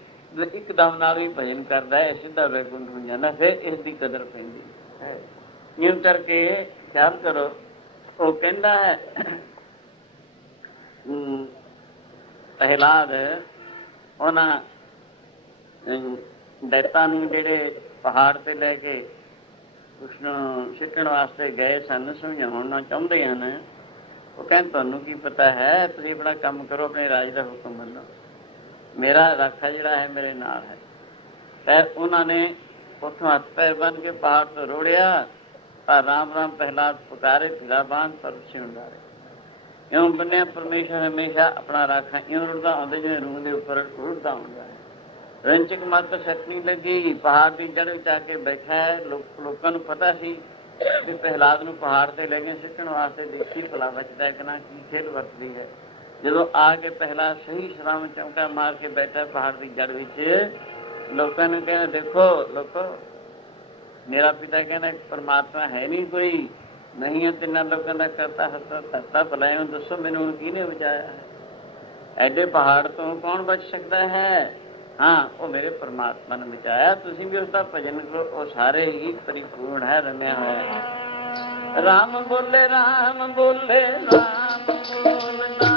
ਇੱਕ ਦਮ ਨਾਲ ਵੀ ਭਜਨ ਕਰਦਾ ਹੈ ਸਿੱਧਾ ਵੈਕੁੰਠ ਨੂੰ ਜਾਂਦਾ, ਫਿਰ ਇਸ ਦੀ ਕਦਰ ਪੈਂਦੀ ਹੈ। ਇਉਂ ਕਰਕੇ ਖਿਆਲ ਕਰੋ। ਉਹ ਕਹਿੰਦਾ ਹੈ ਪਹਿਲਾਦ ਉਹਨਾਂ ਦੈਤਾਂ ਨੂੰ ਜਿਹੜੇ ਪਹਾੜ 'ਤੇ ਲੈ ਕੇ ਉਸਨੂੰ ਸਿੱਖਣ ਵਾਸਤੇ ਗਏ ਸਨ, ਸਮਝਾਉਣਾ ਚਾਹੁੰਦੇ ਹਨ। ਉਹ ਕਹਿੰਦੇ ਤੁਹਾਨੂੰ ਕੀ ਪਤਾ ਹੈ, ਤੁਸੀਂ ਆਪਣਾ ਕੰਮ ਕਰੋ, ਆਪਣੇ ਰਾਜ ਦਾ ਹੁਕਮ ਮੰਨੋ, ਮੇਰਾ ਰਾਖਾ ਜਿਹੜਾ ਹੈ ਮੇਰੇ ਨਾਲ ਹੈ। ਫਿਰ ਉਹਨਾਂ ਨੇ ਉੱਥੋਂ ਹੱਥ ਪੈਰ ਬੰਨ੍ਹ ਕੇ ਪਹਾੜ ਤੋਂ ਰੋੜਿਆ, ਪਰ ਰਾਮ ਰਾਮ ਪਹਿਲਾਦ ਪੁਕਾਰੇ ਧੀਰਾ ਬਾਂਧ ਪਰ ਉਡਾਰੇ। ਇਉਂ ਬੰਨਿਆ ਪਰਮੇਸ਼ਰ ਹਮੇਸ਼ਾ ਆਪਣਾ ਰਾਖਾ ਇਉਂ ਰੁੜਦਾ ਆਉਂਦੇ ਜਿਵੇਂ ਰੂਹ ਦੇ ਉੱਪਰ ਰੁੜਦਾ ਹੁੰਦਾ ਹੈ। ਰੰਚਕ ਮਾਤਰ ਸੱਟ ਨਹੀਂ ਲੱਗੀ, ਪਹਾੜ ਦੀ ਜੜ੍ਹ ਵਿੱਚ ਆ ਕੇ ਬੈਠਾ ਹੈ। ਲੋਕਾਂ ਨੂੰ ਪਤਾ ਸੀ ਕਿ ਪਹਿਲਾਦ ਨੂੰ ਪਹਾੜ 'ਤੇ ਲੈ ਕੇ ਸਿੱਖਣ ਵਾਸਤੇ ਦੇਖੀ ਭਲਾ ਬਚਦਾ ਕਿ ਨਾ ਕੀ ਖੇਡ ਵਰਤਦੀ ਹੈ। ਜਦੋਂ ਆ ਕੇ ਪਹਿਲਾ ਸਹੀ ਸਲਾਮ ਚੌਂਕਾ ਮਾਰ ਕੇ ਬੈਠਾ ਪਹਾੜ ਦੀ ਜੜ ਵਿੱਚ, ਲੋਕਾਂ ਨੂੰ ਕਹਿੰਦਾ ਦੇਖੋ ਲੋਕੋ, ਮੇਰਾ ਪਿਤਾ ਕਹਿੰਦਾ ਪਰਮਾਤਮਾ ਹੈ ਨਹੀਂ ਕੋਈ, ਨਹੀਂ ਹੈ ਤਿੰਨਾਂ ਲੋਕਾਂ ਦਾ ਕਰਤਾ ਹੱਤਾ ਧਰਤਾ ਭਲਾਇਓ, ਦੱਸੋ ਮੈਨੂੰ ਹੁਣ ਕਿਹਨੇ ਬਚਾਇਆ ਹੈ? ਐਡੇ ਪਹਾੜ ਤੋਂ ਕੌਣ ਬਚ ਸਕਦਾ ਹੈ? ਹਾਂ, ਉਹ ਮੇਰੇ ਪਰਮਾਤਮਾ ਨੇ ਬਚਾਇਆ। ਤੁਸੀਂ ਵੀ ਉਸਦਾ ਭਜਨ ਕਰੋ, ਉਹ ਸਾਰੇ ਹੀ ਪਰਿਪੂਰਨ ਹੈ, ਰਮਿਆ ਹੋਇਆ ਹੈ। ਰਾਮ ਬੋਲੇ ਰਾਮ ਬੋਲੇ ਰਾਮ ਬੋਲਦਾ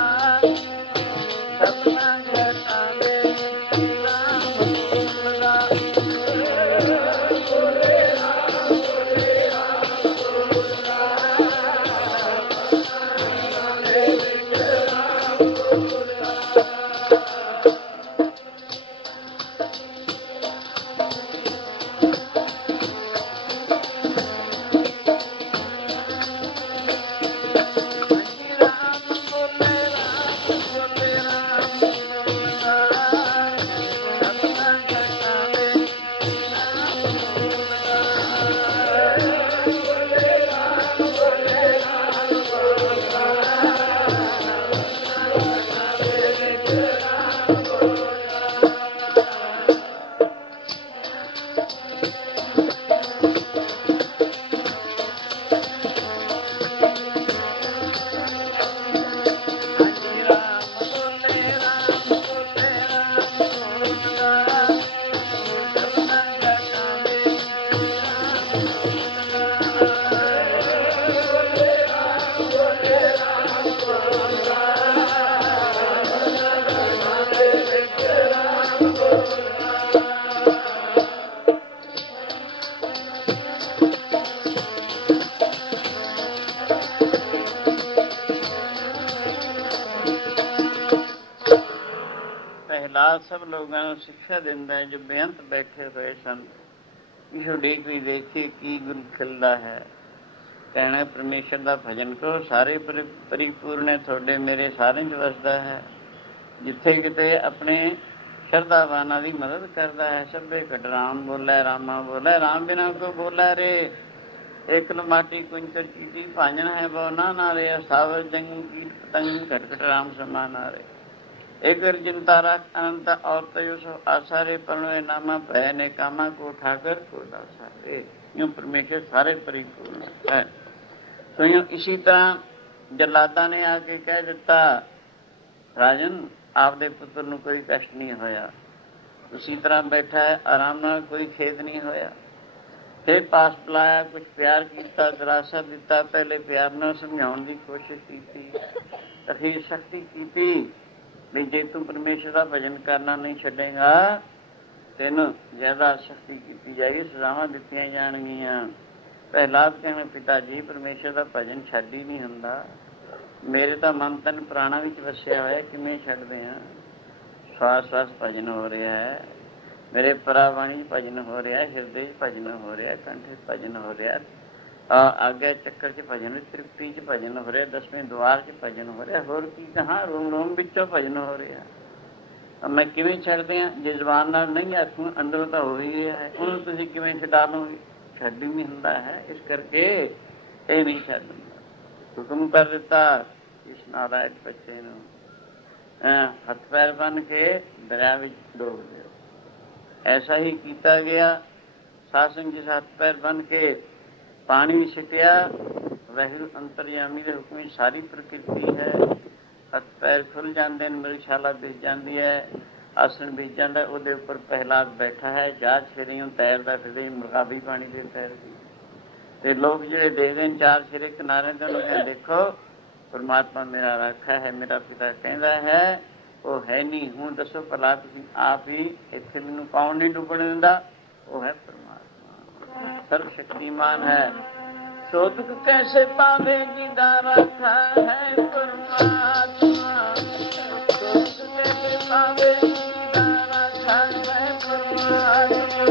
ਸਭਨਾ ਜਗਤਾਂ ਦੇ ਰਾਮ ਬੋਲਦਾ। ਪ੍ਰਹਿਲਾਦ ਸਭ ਲੋਕਾਂ ਨੂੰ ਸਿੱਖਿਆ ਦਿੰਦਾ ਹੈ ਜੋ ਬੇਅੰਤ ਬੈਠੇ ਹੋਏ ਸਨ। ਇਸ ਉਡੀਕ ਵੀ ਦੇਖੀਏ ਕੀ ਗੁਣ ਖਿਲਦਾ ਹੈ। ਕਹਿਣਾ ਪਰਮੇਸ਼ਰ ਦਾ ਭਜਨ ਕਰੋ, ਸਾਰੇ ਪਰਿਪੂਰਨ ਹੈ, ਤੁਹਾਡੇ ਮੇਰੇ ਸਾਰਿਆਂ 'ਚ ਵਸਦਾ ਹੈ। ਜਿੱਥੇ ਕਿਤੇ ਆਪਣੇ ਸ਼ਰਧਾਵਾਨਾਂ ਦੀ ਮਦਦ ਕਰਦਾ ਹੈ। ਸਭੇ ਘਟ ਰਾਮ ਬੋਲੇ ਰਾਮਾ ਬੋਲੇ, ਰਾਮ ਬਿਨਾ ਕੋ ਬੋਲੇ ਰੇ। ਇੱਕ ਮਾਟੀ ਕੁੰਚਰ ਚੀਟੀ ਭਾਂਜਣ ਹੈ ਬੋ ਨਾ ਰੇ, ਸਾਵਰ ਜੰਗ ਕੀ ਪਤੰਗ ਘਟ ਘਟ ਰਾਮ ਸਮਾਨਾ ਰੇ। एक अर्जुन तारा अनंत और तयो आसारे परणवे नामा भय ने कामा को उठाकर को डासारे। यूं परमेश्वर सारे परिपूर्ण है। तो यूं इसी तरह जलादा ने आके कह दिता, राजन आपदे पुत्र ਨੂੰ कोई कष्ट नहीं होया। उसी तरह बैठा है आराम ਨਾਲ, कोई खेद नहीं होया। फिर पास बुलाया, कुछ प्यार किया, दिलासा दिता। पहले प्यार ਨਾਲ ਸਮਝਾਉਣ ਦੀ ਕੋਸ਼ਿਸ਼ ਕੀਤੀ, ਅਖੀਰ ਸਖਤੀ ਕੀਤੀ ਵੀ ਜੇ ਤੂੰ ਪਰਮੇਸ਼ਰ ਦਾ ਭਜਨ ਕਰਨਾ ਨਹੀਂ ਛੱਡੇਗਾ, ਤੈਨੂੰ ਜ਼ਿਆਦਾ ਸਖਤੀ ਕੀਤੀ ਜਾਏਗੀ, ਸਜ਼ਾਵਾਂ ਦਿੱਤੀਆਂ ਜਾਣਗੀਆਂ। ਪ੍ਰਹਿਲਾਦ ਕਹਿੰਦੇ ਪਿਤਾ ਜੀ ਪਰਮੇਸ਼ਰ ਦਾ ਭਜਨ ਛੱਡ ਹੀ ਨਹੀਂ ਹੁੰਦਾ। ਮੇਰੇ ਤਾਂ ਮਨ ਤਨ ਪ੍ਰਾਣਾ ਵਿੱਚ ਵਸਿਆ ਹੋਇਆ, ਕਿਵੇਂ ਛੱਡਦੇ ਹਾਂ? ਸਵਾਸ ਸਵਾਸ ਭਜਨ ਹੋ ਰਿਹਾ ਹੈ, ਮੇਰੇ ਪਰਾਵਾਣੀ 'ਚ ਭਜਨ ਹੋ ਰਿਹਾ, ਹਿਰਦੇ 'ਚ ਭਜਨ ਹੋ ਰਿਹਾ, ਕੰਠੇ ਭਜਨ ਹੋ ਰਿਹਾ, ਆਗਿਆ ਚੱਕਰ 'ਚ ਭਜਨ, ਤ੍ਰਿਪਤੀ 'ਚ ਭਜਨ ਹੋ ਰਿਹਾ, ਦਸਵੇਂ ਦੁਆਰ 'ਚ ਭਜਨ ਹੋ ਰਿਹਾ। ਹੋਰ ਕੀ ਕਹਾਂ, ਰੂਮ ਰੂਮ ਵਿੱਚੋਂ ਭਜਨ ਹੋ ਰਿਹਾ। ਮੈਂ ਕਿਵੇਂ ਛੱਡਦੇ ਹਾਂ? ਜੇ ਜ਼ੁਬਾਨ ਨਾਲ ਨਹੀਂ ਆਖੂੰ, ਅੰਦਰੋਂ ਤਾਂ ਹੋ ਹੀ ਰਿਹਾ ਹੈ। ਉਹਨੂੰ ਤੁਸੀਂ ਕਿਵੇਂ ਛਡਾ ਲਓਗੇ? ਛੱਡ ਹੀ ਨਹੀਂ ਹੁੰਦਾ ਹੈ। ਇਸ ਕਰਕੇ ਇਹ ਨਹੀਂ ਛੱਡ ਹੁੰਦਾ। ਹੁਕਮ ਕਰ ਦਿੱਤਾ ਇਸ ਨਾਰਾਇਣ ਬੱਚੇ ਨੂੰ, ਹੱਥ ਪੈਰ ਬੰਨ੍ਹ ਕੇ ਦਰਿਆ ਵਿੱਚ ਡੋਬ ਦਿਓ। ਐਸਾ ਹੀ ਕੀਤਾ ਗਿਆ। ਸਾਸਨ ਜਿਸ ਹੱਥ ਪੈਰ ਬੰਨ੍ਹ ਕੇ ਪਾਣੀ ਛਿਟਿਆ, ਵਾਹਿਗੁਰੂ ਅੰਤਰਯਾਮੀ ਦੇ ਹੁਕਮ ਵਿੱਚ ਸਾਰੀ ਪ੍ਰਕਿਰਤੀ ਹੈ। ਹੱਥ ਪੈਰ ਖੁੱਲ੍ਹ ਜਾਂਦੇ ਨੇ, ਮਿਰਗਸ਼ਾਲਾ ਦਿਸ ਜਾਂਦੀ ਹੈ, ਆਸਣ ਬੀਜ ਜਾਂਦਾ, ਉਹਦੇ ਉੱਪਰ ਪ੍ਰਹਿਲਾਦ ਬੈਠਾ ਹੈ। ਜਾ ਛੇਰਿਓਂ ਤੈਰਦਾ ਫਿਰੇ, ਮੁਰਗਾਬੀ ਪਾਣੀ ਦੇ ਤੈਰਦੀ। ਅਤੇ ਲੋਕ ਜਿਹੜੇ ਦੇਖਦੇ ਨੇ ਚਾਰ ਛੇਰੇ ਕਿਨਾਰੇ ਦੇ, ਉਹਨੂੰ ਕਹਿੰਦੇ ਦੇਖੋ ਪਰਮਾਤਮਾ ਮੇਰਾ ਰਾਖਾ ਹੈ, ਮੇਰਾ ਪਿਤਾ ਕਹਿੰਦਾ ਹੈ ਉਹ ਹੈ ਨਹੀਂ। ਹੁਣ ਦੱਸੋ ਭਲਾ ਤੁਸੀਂ ਆਪ ਹੀ ਇੱਥੇ ਮੈਨੂੰ ਕੌਣ ਨਹੀਂ ਡੁੱਬਣ ਦਿੰਦਾ? ਉਹ ਹੈ ਪਰਮਾਤਮਾ, ਸਰਵ ਸ਼ਕਤੀਮਾਨ ਹੈ। ਸੋ ਦੁੱਖ ਕੈਸੇ ਪਾਵੇ ਜਿਹਦਾ ਰਾਖਾ ਹੈ ਪਰਮਾਤਮਾ। ਸੋ ਦੁੱਖ ਕੈਸੇ ਪਾਵੇ ਜਿਹਦਾ ਰਾਖਾ ਹੈ ਪਰਮਾਤਮਾ।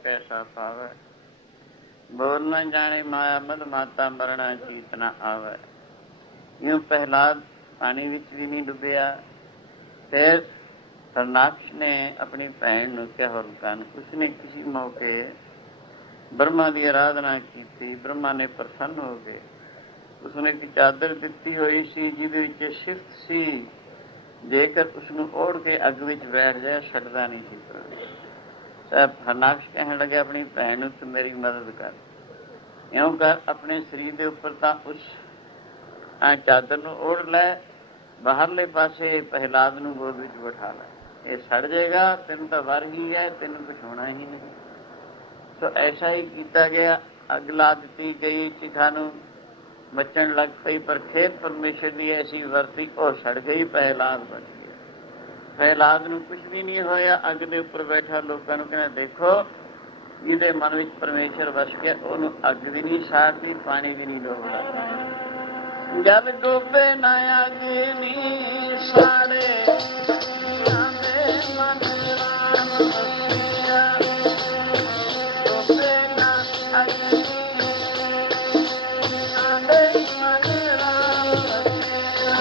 कैसा पावे, बोल न जाने माया मद माता मरना चीत न आवे। यूं प्रहलाद पानी विच भी नहीं डुबिया। फिर हरनाक्ष ने अपनी भैन नूं कहा हुलकान, उसने किसी मौके ब्रह्मा की आराधना की। ब्रह्मा ने प्रसन्न हो गए। उसने एक चादर दिती हुई सी जिहदे विच सिफ्त सी, जेकर उसनूं ओढ़ के अग विच बैठ जाए सड़दा नहीं सी। हरनाक्ष कहने लगे अपनी भैन नूं तू मेरी मदद कर, इउं कर अपने शरीर के उपर तो उस चादर नूं ओढ़ लै, बाहरले पासे प्रहलाद नूं गोद विच बिठा लै। ये सड़ जाएगा, तेन तो वर ही है, तेन कुछ होना ही नहीं। तो ऐसा ही किया गया। अग ला दी गई, चिखा नूं मचण लग पई, पर खेत परमेश्वर की ऐसी वरती, वह सड़ गई, प्रहलाद बच गया। प्रहलाद नूं कुछ भी नहीं होया। अग दे उपर बैठा लोगों नूं कहना, देखो जिहदे मन विच परमेश्वर वस गया, उहनूं अग भी नहीं साड़दी, पानी भी नहीं डोबदा। जल डोबे ना अग नी साड़े, मन राम बसिया। डोबे ना अग नी साड़े, मन राम बसिया।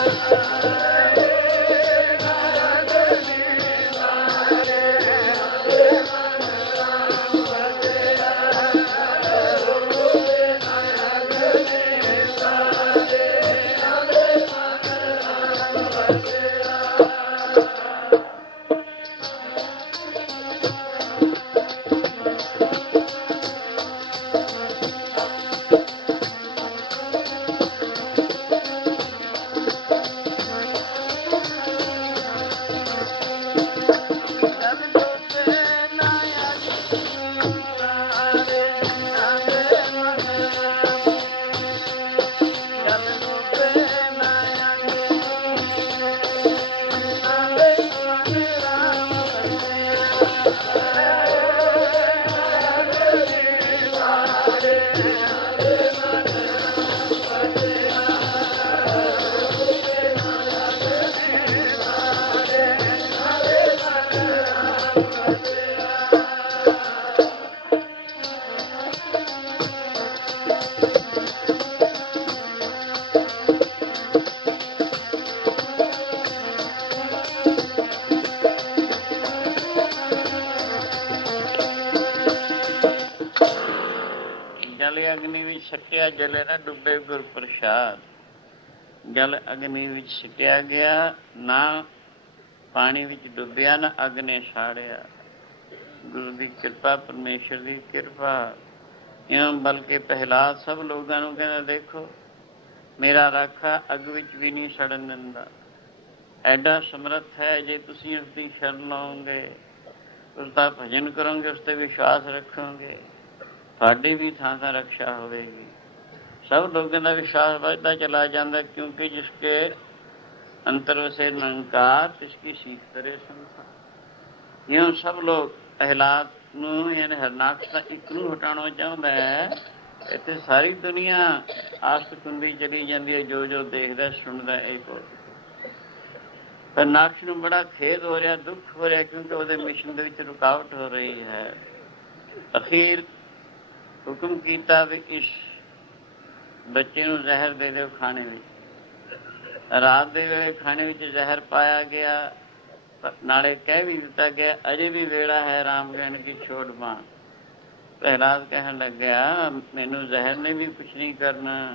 जल अग्नि विच छकिया, जले न डुबे गुर प्रसाद। जल अग्नि विच छकिया गया, ना पानी विच डुबिया, ना अग ने साड़िया। गुरु की कृपा, परमेश्वर की कृपा। इउं बल्कि प्रहलाद सब लोगों को कहना, देखो मेरा राखा अग विच भी नहीं सड़न दिंदा। ਐਡਾ ਸਮਰੱਥ ਹੈ, ਜੇ ਤੁਸੀਂ ਉਸਦੀ ਸ਼ਰਨ ਲਾਓਗੇ, ਉਸਦਾ ਭਜਨ ਕਰੋਗੇ, ਉਸ 'ਤੇ ਵਿਸ਼ਵਾਸ ਰੱਖੋਗੇ, ਤੁਹਾਡੀ ਵੀ ਥਾਂ ਰਕਸ਼ਾ ਹੋਵੇਗੀ। ਸਭ ਲੋਕਾਂ ਦਾ ਵਿਸ਼ਵਾਸ ਵੱਧਦਾ ਚਲਾ ਜਾਂਦਾ, ਕਿਉਂਕਿ ਜਿਸਕੇ ਅੰਤਰ ਵਸੇ ਨਿਰੰਕਾਰ ਤਿਸਕੀ ਸੀਖ ਤਰੇ ਸੰਸਾਰ। ਇਉਂ ਸਭ ਲੋਕ ਪ੍ਰਹਿਲਾਦ ਨੂੰ, ਯਾਨੀ ਹਰਨਾਕਸ਼ ਦਾ ਇੱਕ ਨੂੰ ਹਟਾਉਣਾ ਚਾਹੁੰਦਾ ਹੈ। ਇੱਥੇ ਸਾਰੀ ਦੁਨੀਆ ਆਸਤ ਕੁੰਦੀ ਚਲੀ ਜਾਂਦੀ ਹੈ, ਜੋ ਜੋ ਦੇਖਦਾ ਸੁਣਦਾ ਇਹ ਕੋਲ। ਹਰਨਾਕਸ਼ ਨੂੰ ਬੜਾ ਖੇਦ ਹੋ ਰਿਹਾ, ਦੁੱਖ ਹੋ ਰਿਹਾ, ਕਿਉਂਕਿ ਉਹਦੇ ਮਿਸ਼ਨ ਦੇ ਵਿੱਚ ਰੁਕਾਵਟ ਹੋ ਰਹੀ ਹੈ। ਅਖੀਰ ਹੁਕਮ ਕੀਤਾ ਵੀ ਇਸ ਬੱਚੇ ਨੂੰ ਜ਼ਹਿਰ ਦੇ ਦਿਓ ਖਾਣੇ ਵਿੱਚ। ਰਾਤ ਦੇ ਵੇਲੇ ਖਾਣੇ ਵਿੱਚ ਜ਼ਹਿਰ ਪਾਇਆ ਗਿਆ, ਨਾਲੇ ਕਹਿ ਵੀ ਦਿੱਤਾ ਗਿਆ ਅਜੇ ਵੀ ਵੇਲਾ ਹੈ ਰਾਮ ਕਹਿਣ ਕੀ ਛੋੜ ਮਾਂ। ਪ੍ਰਹਿਲਾਦ ਕਹਿਣ ਲੱਗਿਆ, ਮੈਨੂੰ ਜ਼ਹਿਰ ਨੇ ਵੀ ਕੁਛ ਨਹੀਂ ਕਰਨਾ,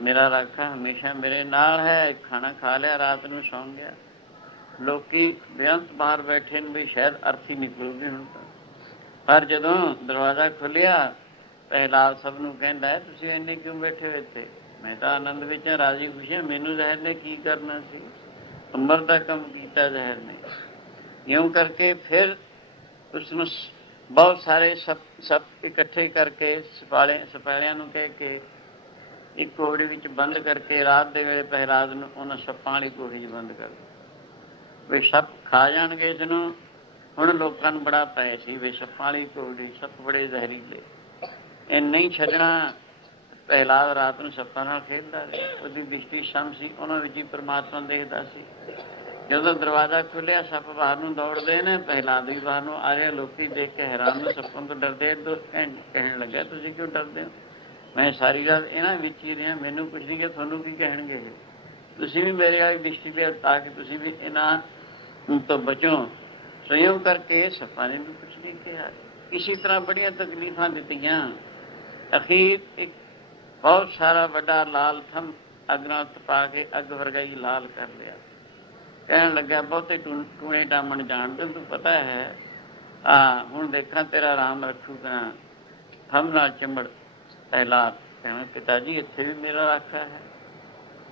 ਮੇਰਾ ਰਾਖਾ ਹਮੇਸ਼ਾ ਮੇਰੇ ਨਾਲ ਹੈ। ਖਾਣਾ ਖਾ ਲਿਆ, ਰਾਤ ਨੂੰ ਸੌਂ ਗਿਆ। ਲੋਕੀ ਬੇਅੰਤ ਬਾਹਰ ਬੈਠੇ ਨੇ ਵੀ ਸ਼ਾਇਦ ਅਰਥੀ ਨਿਕਲੂਗੀ ਹੁਣ ਤਾਂ। ਪਰ ਜਦੋਂ ਦਰਵਾਜ਼ਾ ਖੁੱਲ੍ਹਿਆ, ਪ੍ਰਹਿਲਾਦ ਸਭ ਨੂੰ ਕਹਿੰਦਾ, ਤੁਸੀਂ ਇੰਨੇ ਕਿਉਂ ਬੈਠੇ ਹੋ ਇੱਥੇ? मैं तो आनंद विच राजी खुश हाँ, मैनू जहर ने की करना सी, अंबर का कम किया जहर ने। यूं करके फिर उसनों बहुत सारे सब इकट्ठे करके सिपालियां नूं कह के एक कोहड़ी विच बंद करके रात दे वेले प्रहलाद नूं उन्हां सप्पां वाली कोहड़ी 'ਚ बंद कर दित्ता। वे सप खा जाणगे इसनूं। हुण लोकां नूं बड़ा पै सी वे सप्पां वाली कोहड़ी, सप बड़े जहरीले, ਇਹ ਨਹੀਂ ਛੱਡਣਾ। ਪ੍ਰਹਿਲਾਦ ਰਾਤ ਨੂੰ ਸੱਪਾਂ ਨਾਲ ਖੇਡਦਾ ਰਿਹਾ, ਉਹਦੀ ਦ੍ਰਿਸ਼ਟੀ ਸਮ ਸੀ, ਉਹਨਾਂ ਵਿੱਚ ਹੀ ਪਰਮਾਤਮਾ ਦੇਖਦਾ ਸੀ। ਜਦੋਂ ਦਰਵਾਜ਼ਾ ਖੁੱਲਿਆ ਸੱਪ ਬਾਹਰ ਨੂੰ ਦੌੜਦੇ ਨੇ, ਪ੍ਰਹਿਲਾਦ ਵੀ ਬਾਹਰ ਨੂੰ ਆ ਰਿਹਾ। ਲੋਕੀ ਦੇਖ ਕੇ ਹੈਰਾਨ ਨੂੰ ਸੱਪਾਂ ਤੋਂ ਡਰਦੇ, ਕਹਿਣ ਲੱਗਾ ਤੁਸੀਂ ਕਿਉਂ ਡਰਦੇ ਹੋ? ਮੈਂ ਸਾਰੀ ਰਾਤ ਇਹਨਾਂ ਵਿੱਚ ਹੀ ਰਿਹਾ, ਮੈਨੂੰ ਕੁਛ ਨਹੀਂ ਕਿਹਾ, ਤੁਹਾਨੂੰ ਕੀ ਕਹਿਣਗੇ? ਤੁਸੀਂ ਵੀ ਮੇਰੇ ਵਾਲੀ ਦ੍ਰਿਸ਼ਟੀ ਤੇ ਤਾਂ ਕਿ ਤੁਸੀਂ ਵੀ ਇਹਨਾਂ ਤੋਂ ਬਚੋ। ਸੰਯੋਗ ਕਰਕੇ ਸੱਪਾਂ ਨੇ ਵੀ ਕੁਛ ਨਹੀਂ ਕਿਹਾ। ਇਸੇ ਤਰ੍ਹਾਂ ਬੜੀਆਂ ਤਕਲੀਫਾਂ ਦਿੱਤੀਆਂ। ਅਖੀਰ ਇੱਕ ਬਹੁਤ ਸਾਰਾ ਵੱਡਾ ਲਾਲ ਥੰਮ ਅੱਗ ਨਾਲ ਤਪਾ ਕੇ ਅੱਗ ਵਰਗਾਈ ਲਾਲ ਕਰ ਲਿਆ। ਕਹਿਣ ਲੱਗਾ ਬਹੁਤੇ ਟੂਣੇ ਟਾਮਣ ਜਾਣਦੇ, ਤੂੰ ਪਤਾ ਹੈ ਹੁਣ ਦੇਖਾਂ ਤੇਰਾ ਰਾਮ ਰੱਖੂ ਤਾਂ ਥੰਮ ਨਾਲ ਚਿੰਬੜ। ਪ੍ਰਹਿਲਾਦ ਕਹਿੰਦਾ ਪਿਤਾ ਜੀ ਇੱਥੇ ਵੀ ਮੇਰਾ ਰਾਖਾ ਹੈ,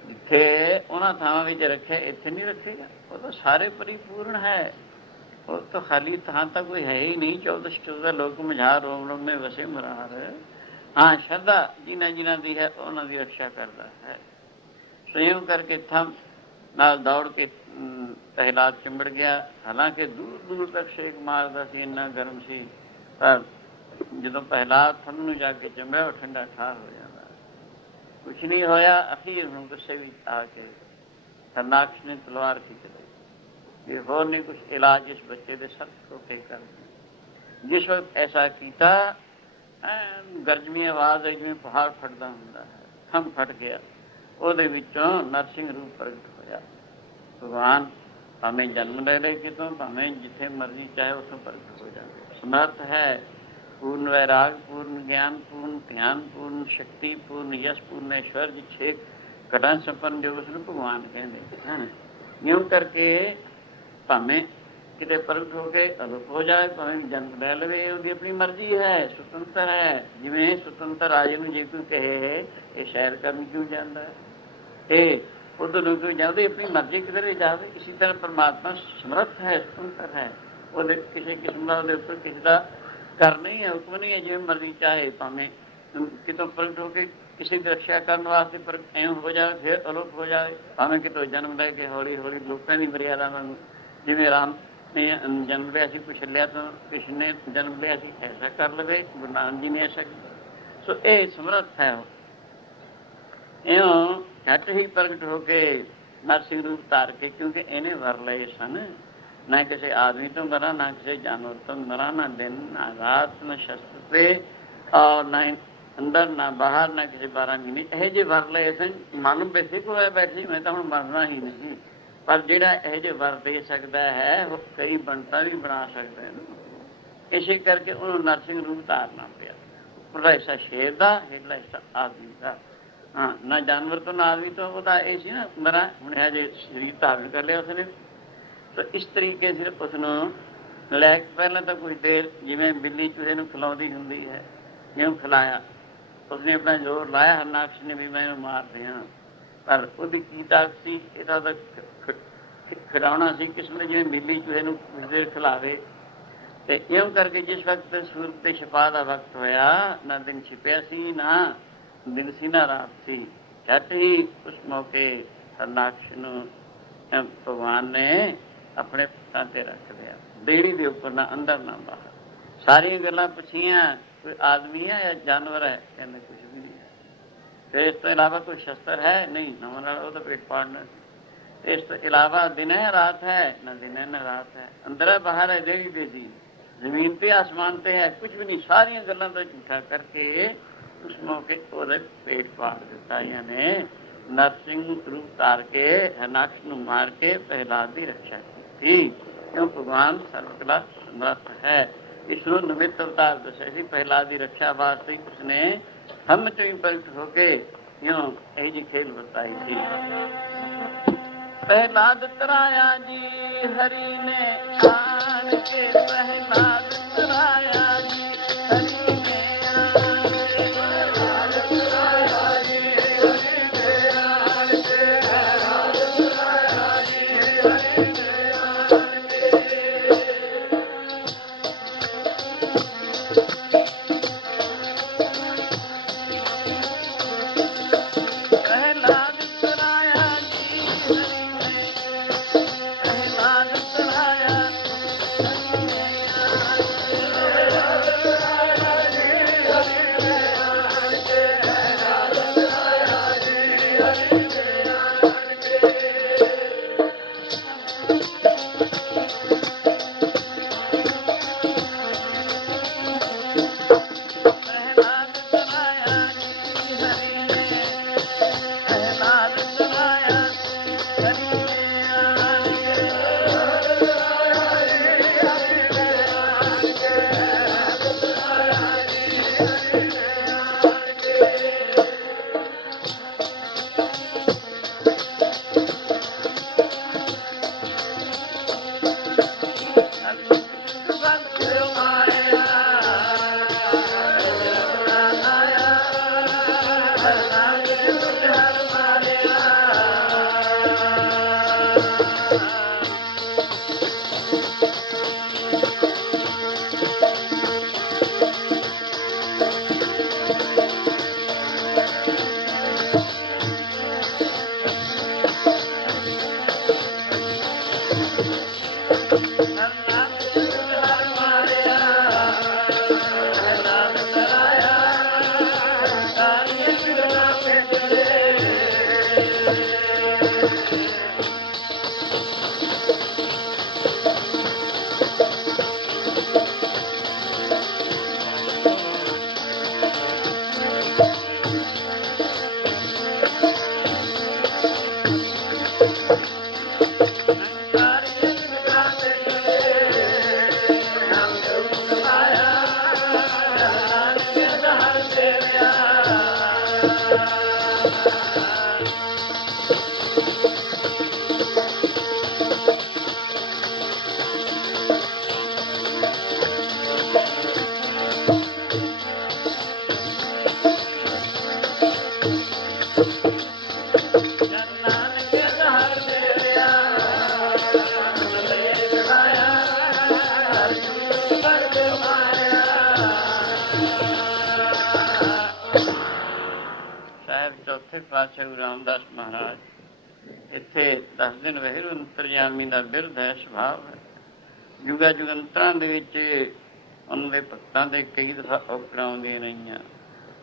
ਜਿੱਥੇ ਉਹਨਾਂ ਥਾਵਾਂ ਵਿੱਚ ਰੱਖਿਆ ਇੱਥੇ ਨਹੀਂ ਰੱਖੇਗਾ? ਉਹ ਤਾਂ ਸਾਰੇ ਪਰਿਪੂਰਨ ਹੈ, ਉਹ ਤਾਂ ਖਾਲੀ ਥਾਂ ਤਾਂ ਕੋਈ ਹੈ ਹੀ ਨਹੀਂ। 14 ਲੋਕ ਮਝਾਰ ਰੋਮ ਰੋਮ ਮੇ ਵਸੇ ਮਰਾਰ। ਹਾਂ ਸ਼ਰਧਾ ਜਿਨ੍ਹਾਂ ਦੀ ਹੈ ਉਹਨਾਂ ਦੀ ਰਕਸ਼ਾ ਕਰਦਾ ਹੈ। ਸੰਯੋਗ ਕਰਕੇ ਥੰਮ ਨਾਲ ਦੌੜ ਕੇ ਪ੍ਰਹਿਲਾਦ ਚਿੰਬੜ ਗਿਆ। ਹਾਲਾਂਕਿ ਦੂਰ ਦੂਰ ਤੱਕ ਛੇਕ ਮਾਰਦਾ ਸੀ, ਇੰਨਾ ਗਰਮ ਸੀ, ਪਰ ਜਦੋਂ ਪ੍ਰਹਿਲਾਦ ਥੰਮ ਨੂੰ ਜਾ ਕੇ ਚਿੰਬੜਿਆ ਉਹ ਠੰਡਾ ਠਾਰ ਹੋ ਜਾਂਦਾ। ਕੁਛ ਨਹੀਂ ਹੋਇਆ। ਅਖੀਰ ਨੂੰ ਗੁੱਸੇ ਵਿੱਚ ਆ ਕੇ ਹਰਨਾਕਸ਼ ਨੇ ਤਲਵਾਰ ਖਿੱਚ ਲਈ। ਇਹ ਹੋਰ ਨਹੀਂ ਕੁਛ ਇਲਾਜ ਇਸ ਬੱਚੇ ਦੇ ਸਖਤ ਟੋਟੇ ਕਰ। ਜਿਸ ਵਕਤ ਐਸਾ ਕੀਤਾ ਗਰਜਵੀਂ ਆਵਾਜ਼ ਹੈ ਜਿਵੇਂ ਪਹਾੜ ਫਟਦਾ ਹੁੰਦਾ ਹੈ। ਥੰਮ ਫਟ ਗਿਆ, ਉਹਦੇ ਵਿੱਚੋਂ ਨਰਸਿੰਘ ਰੂਪ ਪ੍ਰਗਟ ਹੋਇਆ। ਭਗਵਾਨ ਭਾਵੇਂ ਜਨਮ ਲੈ ਲੈ ਕਿਤੋਂ, ਭਾਵੇਂ ਜਿੱਥੇ ਮਰਜ਼ੀ ਚਾਹੇ ਉੱਥੋਂ ਪ੍ਰਗਟ ਹੋ ਜਾਵੇ। ਸਮਰਥ ਹੈ, ਪੂਰਨ ਵੈਰਾਗ, ਪੂਰਨ ਗਿਆਨ, ਪੂਰਨ ਧਿਆਨ, ਪੂਰਨ ਸ਼ਕਤੀ, ਪੂਰਨ ਯਸ਼, ਪੂਰਨ ਐਸ਼ਵਰਜ, 6 ਘਟਾਂ ਸੰਪੰਨ ਜੋ ਉਸਨੂੰ ਭਗਵਾਨ ਕਹਿੰਦੇ ਹਨ। ਇਉਂ ਕਰਕੇ ਭਾਵੇਂ ਕਿਤੇ ਪ੍ਰਗਟ ਹੋ ਕੇ ਅਲੋਪ ਹੋ ਜਾਏ, ਭਾਵੇਂ ਜਨਮ ਲੈ ਲਵੇ, ਉਹਦੀ ਆਪਣੀ ਮਰਜ਼ੀ ਹੈ, ਸੁਤੰਤਰ ਹੈ। ਜਿਵੇਂ ਸੁਤੰਤਰ ਰਾਜੇ ਨੂੰ ਜੇ ਕੋਈ ਕਹੇ ਇਹ ਸੈਰ ਕਰਨ ਕਿਉਂ ਜਾਂਦਾ ਹੈ, ਇਹ ਉੱਧਰ ਨੂੰ ਕਿਉਂ ਜਾਂਦੇ, ਆਪਣੀ ਮਰਜ਼ੀ ਕਿਧਰੇ ਜਾਵੇ। ਇਸੇ ਤਰ੍ਹਾਂ ਪਰਮਾਤਮਾ ਸਮਰੱਥ ਹੈ, ਸੁਤੰਤਰ ਹੈ, ਉਹਦੇ ਕਿਸੇ ਕਿਸਮ ਦਾ ਉਹਦੇ ਉੱਪਰ ਕਿਸੇ ਦਾ ਕਰ ਨਹੀਂ ਹੈ, ਹੁਕਮ ਨਹੀਂ ਹੈ। ਜਿਵੇਂ ਮਰਜ਼ੀ ਚਾਹੇ ਭਾਵੇਂ ਕਿਤੋਂ ਪ੍ਰਗਟ ਹੋ ਕੇ ਕਿਸੇ ਦੀ ਰਕਸ਼ਾ ਕਰਨ ਵਾਸਤੇ ਪਰ ਐਂ ਹੋ ਜਾਵੇ, ਫਿਰ ਅਲੋਪ ਹੋ ਜਾਵੇ। ਭਾਵੇਂ ਕਿਤੋਂ ਜਨਮ ਲੈ ਕੇ ਹੌਲੀ ਹੌਲੀ ਲੋਕਾਂ ਦੀ ਮਰਿਆਦਾ ਵਾਂਗੂ, ਜਿਵੇਂ ਰਾਮ ਨੇ ਜਨਮ ਲਿਆ ਸੀ, ਕੁਛ ਲਿਆ ਤਾਂ ਕ੍ਰਿਸ਼ਨ ਨੇ ਜਨਮ ਲਿਆ ਸੀ, ਐਸਾ ਕਰ ਲਵੇ। ਗੁਰੂ ਨਾਨਕ ਜੀ ਨੇ ਐਸਾ ਕੀਤਾ। ਸੋ ਇਹ ਸਮਰੱਥ ਹੈ। ਇਉਂ ਝੱਟ ਹੀ ਪ੍ਰਗਟ ਹੋ ਕੇ ਨਰਸਿੰਘ ਰੂਪ ਧਾਰ ਕੇ, ਕਿਉਂਕਿ ਇਹਨੇ ਵਰ ਲਏ ਸਨ, ਨਾ ਕਿਸੇ ਆਦਮੀ ਤੋਂ ਮਰਾ, ਨਾ ਕਿਸੇ ਜਾਨਵਰ ਤੋਂ ਮਰਾ, ਨਾ ਦਿਨ ਨਾ ਰਾਤ, ਨਾ ਸ਼ਸਤਰ ਤੇ ਔਰ ਨਾ ਅੰਦਰ ਨਾ ਬਾਹਰ, ਨਾ ਕਿਸੇ 12 ਮਹੀਨੇ। ਇਹ ਜਿਹੇ ਵਰ ਲਏ ਸਨ। ਮਨ ਬੇਸਿਕ ਹੋਇਆ ਬੈਠੀ ਮੈਂ ਤਾਂ ਹੁਣ ਮਰਨਾ ਹੀ ਨਹੀਂ, ਪਰ ਜਿਹੜਾ ਇਹ ਜਿਹੇ ਵਰ ਦੇ ਸਕਦਾ ਹੈ ਉਹ ਕਈ ਬਣਤਾ ਵੀ ਬਣਾ ਸਕਦਾ ਹੈ। ਇਸੇ ਕਰਕੇ ਉਹਨੂੰ ਨਰਸਿੰਘ ਰੂਪ ਧਾਰਨਾ ਪਿਆ। ਉੱਪਰਲਾ ਹਿੱਸਾ ਸ਼ੇਰ ਦਾ, ਹੇਠਲਾ ਹਿੱਸਾ ਆਦਮੀ ਦਾ। ਹਾਂ, ਨਾ ਜਾਨਵਰ ਤੋਂ ਨਾ ਆਦਮੀ ਤੋਂ, ਉਹਦਾ ਇਹ ਸੀ ਨਾ ਮਰਾ, ਹੁਣ ਇਹ ਜਿਹੇ ਸਰੀਰ ਧਾਰਨ ਕਰ ਲਿਆ ਉਸਨੇ। ਤਾਂ ਇਸ ਤਰੀਕੇ ਸਿਰਫ ਉਸਨੂੰ ਲੈ ਕੇ ਪਹਿਲਾਂ ਤਾਂ ਕੁਝ ਦੇਰ ਜਿਵੇਂ ਬਿੱਲੀ ਚੂਹੇ ਨੂੰ ਖਿਲਾਉਂਦੀ ਹੁੰਦੀ ਹੈ, ਜਿਉਂ ਖਿਲਾਇਆ ਉਸਨੇ ਆਪਣਾ ਜ਼ੋਰ ਲਾਇਆ। ਹਰਨਾਕਸ਼ ਨੇ ਵੀ ਮੈਂ ਇਹਨੂੰ ਮਾਰ ਦਿਆਂ, ਪਰ ਉਹਦੀ ਕੀ ਤਾਕਤ ਸੀ? ਇਹਦਾ ਉਹਦਾ ਖਿਡਾਉਣਾ ਸੀ ਕਿਸਮ ਦੇ, ਜਿਵੇਂ ਬਿੱਲੀ ਚੂਹੇ ਨੂੰ ਕੁਝ ਦੇਰ ਖਿਲਾਵੇ। ਤੇ ਇਉਂ ਕਰਕੇ ਜਿਸ ਵਕਤ ਸੂਰਜ ਤੇ ਛਪਾ ਦਾ ਵਕਤ ਹੋਇਆ, ਨਾ ਦਿਨ ਛਿਪਿਆ ਸੀ, ਨਾ ਦਿਨ ਸੀ, ਨਾ ਰਾਤ ਸੀ। ਝੱਟ ਹੀ ਉਸ ਮੌਕੇ ਹਰਨਾਕਸ਼ ਨੂੰ ਭਗਵਾਨ ਨੇ ਆਪਣੇ ਪੱਤਾਂ ਤੇ ਰੱਖ ਲਿਆ, ਬੇੜੀ ਦੇ ਉੱਪਰ, ਨਾ ਅੰਦਰ ਨਾ ਬਾਹਰ। ਸਾਰੀਆਂ ਗੱਲਾਂ ਪੁੱਛੀਆਂ, ਕੋਈ ਆਦਮੀ ਹੈ ਜਾਂ ਜਾਨਵਰ ਹੈ? ਕਹਿੰਦੇ ਕੁਛ ਵੀ ਨਹੀਂ ਹੈ। ਤੇ ਇਸ ਤੋਂ ਇਲਾਵਾ ਕੋਈ ਸ਼ਸਤਰ ਹੈ? ਨਹੀਂ, ਨਵਾਂ ਨਾਲ ਉਹਦਾ ਪੇਟ ਪਾੜਨਾ। ਇਸ ਤੋਂ ਇਲਾਵਾ ਦਿਨ ਹੈ ਰਾਤ ਹੈ? ਨਾ ਦਿਨ ਹੈ ਨਾ ਰਾਤ ਹੈ। ਅੰਦਰ ਹੈ ਬਾਹਰ ਹੈ, ਦੇਹੀ ਦੇ ਸੀ, ਜ਼ਮੀਨ ਤੇ ਆਸਮਾਨ ਤੇ ਹੈ, ਕੁਛ ਵੀ ਨਹੀਂ। ਸਾਰੀਆਂ ਗੱਲਾਂ ਦਾ ਝੂਠਾ ਕਰਕੇ ਉਸ ਮੌਕੇ ਉਹਦੇ ਪੇਟ ਪਾੜ ਦਿੱਤਾ। ਯਾਨੀ ਨਰਸਿੰਘ ਰੂਪ ਧਾਰ ਕੇ ਹਰਨਾਕਸ਼ ਨੂੰ ਮਾਰ ਕੇ ਪ੍ਰਹਿਲਾਦ ਦੀ ਰਕਸ਼ਾ ਕੀਤੀ। ਕਿਉਂ? ਭਗਵਾਨ ਸਰਵਕਲਾ ਸਮਰੱਥ ਹੈ। ਇਸ ਨੂੰ ਨਿਮਿਤ ਅਵਤਾਰ ਦੱਸਿਆ ਸੀ ਪ੍ਰਹਿਲਾਦ ਦੀ ਰਕਸ਼ਾ ਵਾਸਤੇ। ਉਸਨੇ ਹਮ ਚੋਂ ਹੀ ਪ੍ਰਗਟ ਹੋ ਕੇ ਇਉਂ ਇਹ ਜਿਹੀ ਖੇਲ ਵਰਤਾਈ ਸੀ। ਪ੍ਰਹਿਲਾਦ ਤਰਾਇਆ ਜੀ ਹਰੀ ਨੇ ਆਣ ਕੇ, ਪ੍ਰਹਿਲਾਦ ਤਰਾਇਆ ਜੀ ਹਰੀ ਨੇ ਆਣ ਕੇ, ਪ੍ਰਹਿਲਾਦ ਤਰਾਇਆ ਜੀ ਹਰੀ ਚੌਥੇ ਪਾਤਸ਼ਾਹ ਗੁਰੂ ਰਾਮਦਾਸ ਮਹਾਰਾਜ ਇੱਥੇ ਦੱਸਦੇ ਨੇ ਵਹਿਰੂ ਅੰਤਰਜਾਮੀ ਦਾ ਬਿਰਧ ਹੈ, ਸੁਭਾਵ ਹੈ। ਯੁਗਾ ਯੁਗੰਤਰਾਂ ਦੇ ਵਿੱਚ ਉਹਨਾਂ ਦੇ ਭਗਤਾਂ ਦੇ ਕਈ ਦਫਾ ਔਕੜਾਂ ਆਉਂਦੀਆਂ ਰਹੀਆਂ।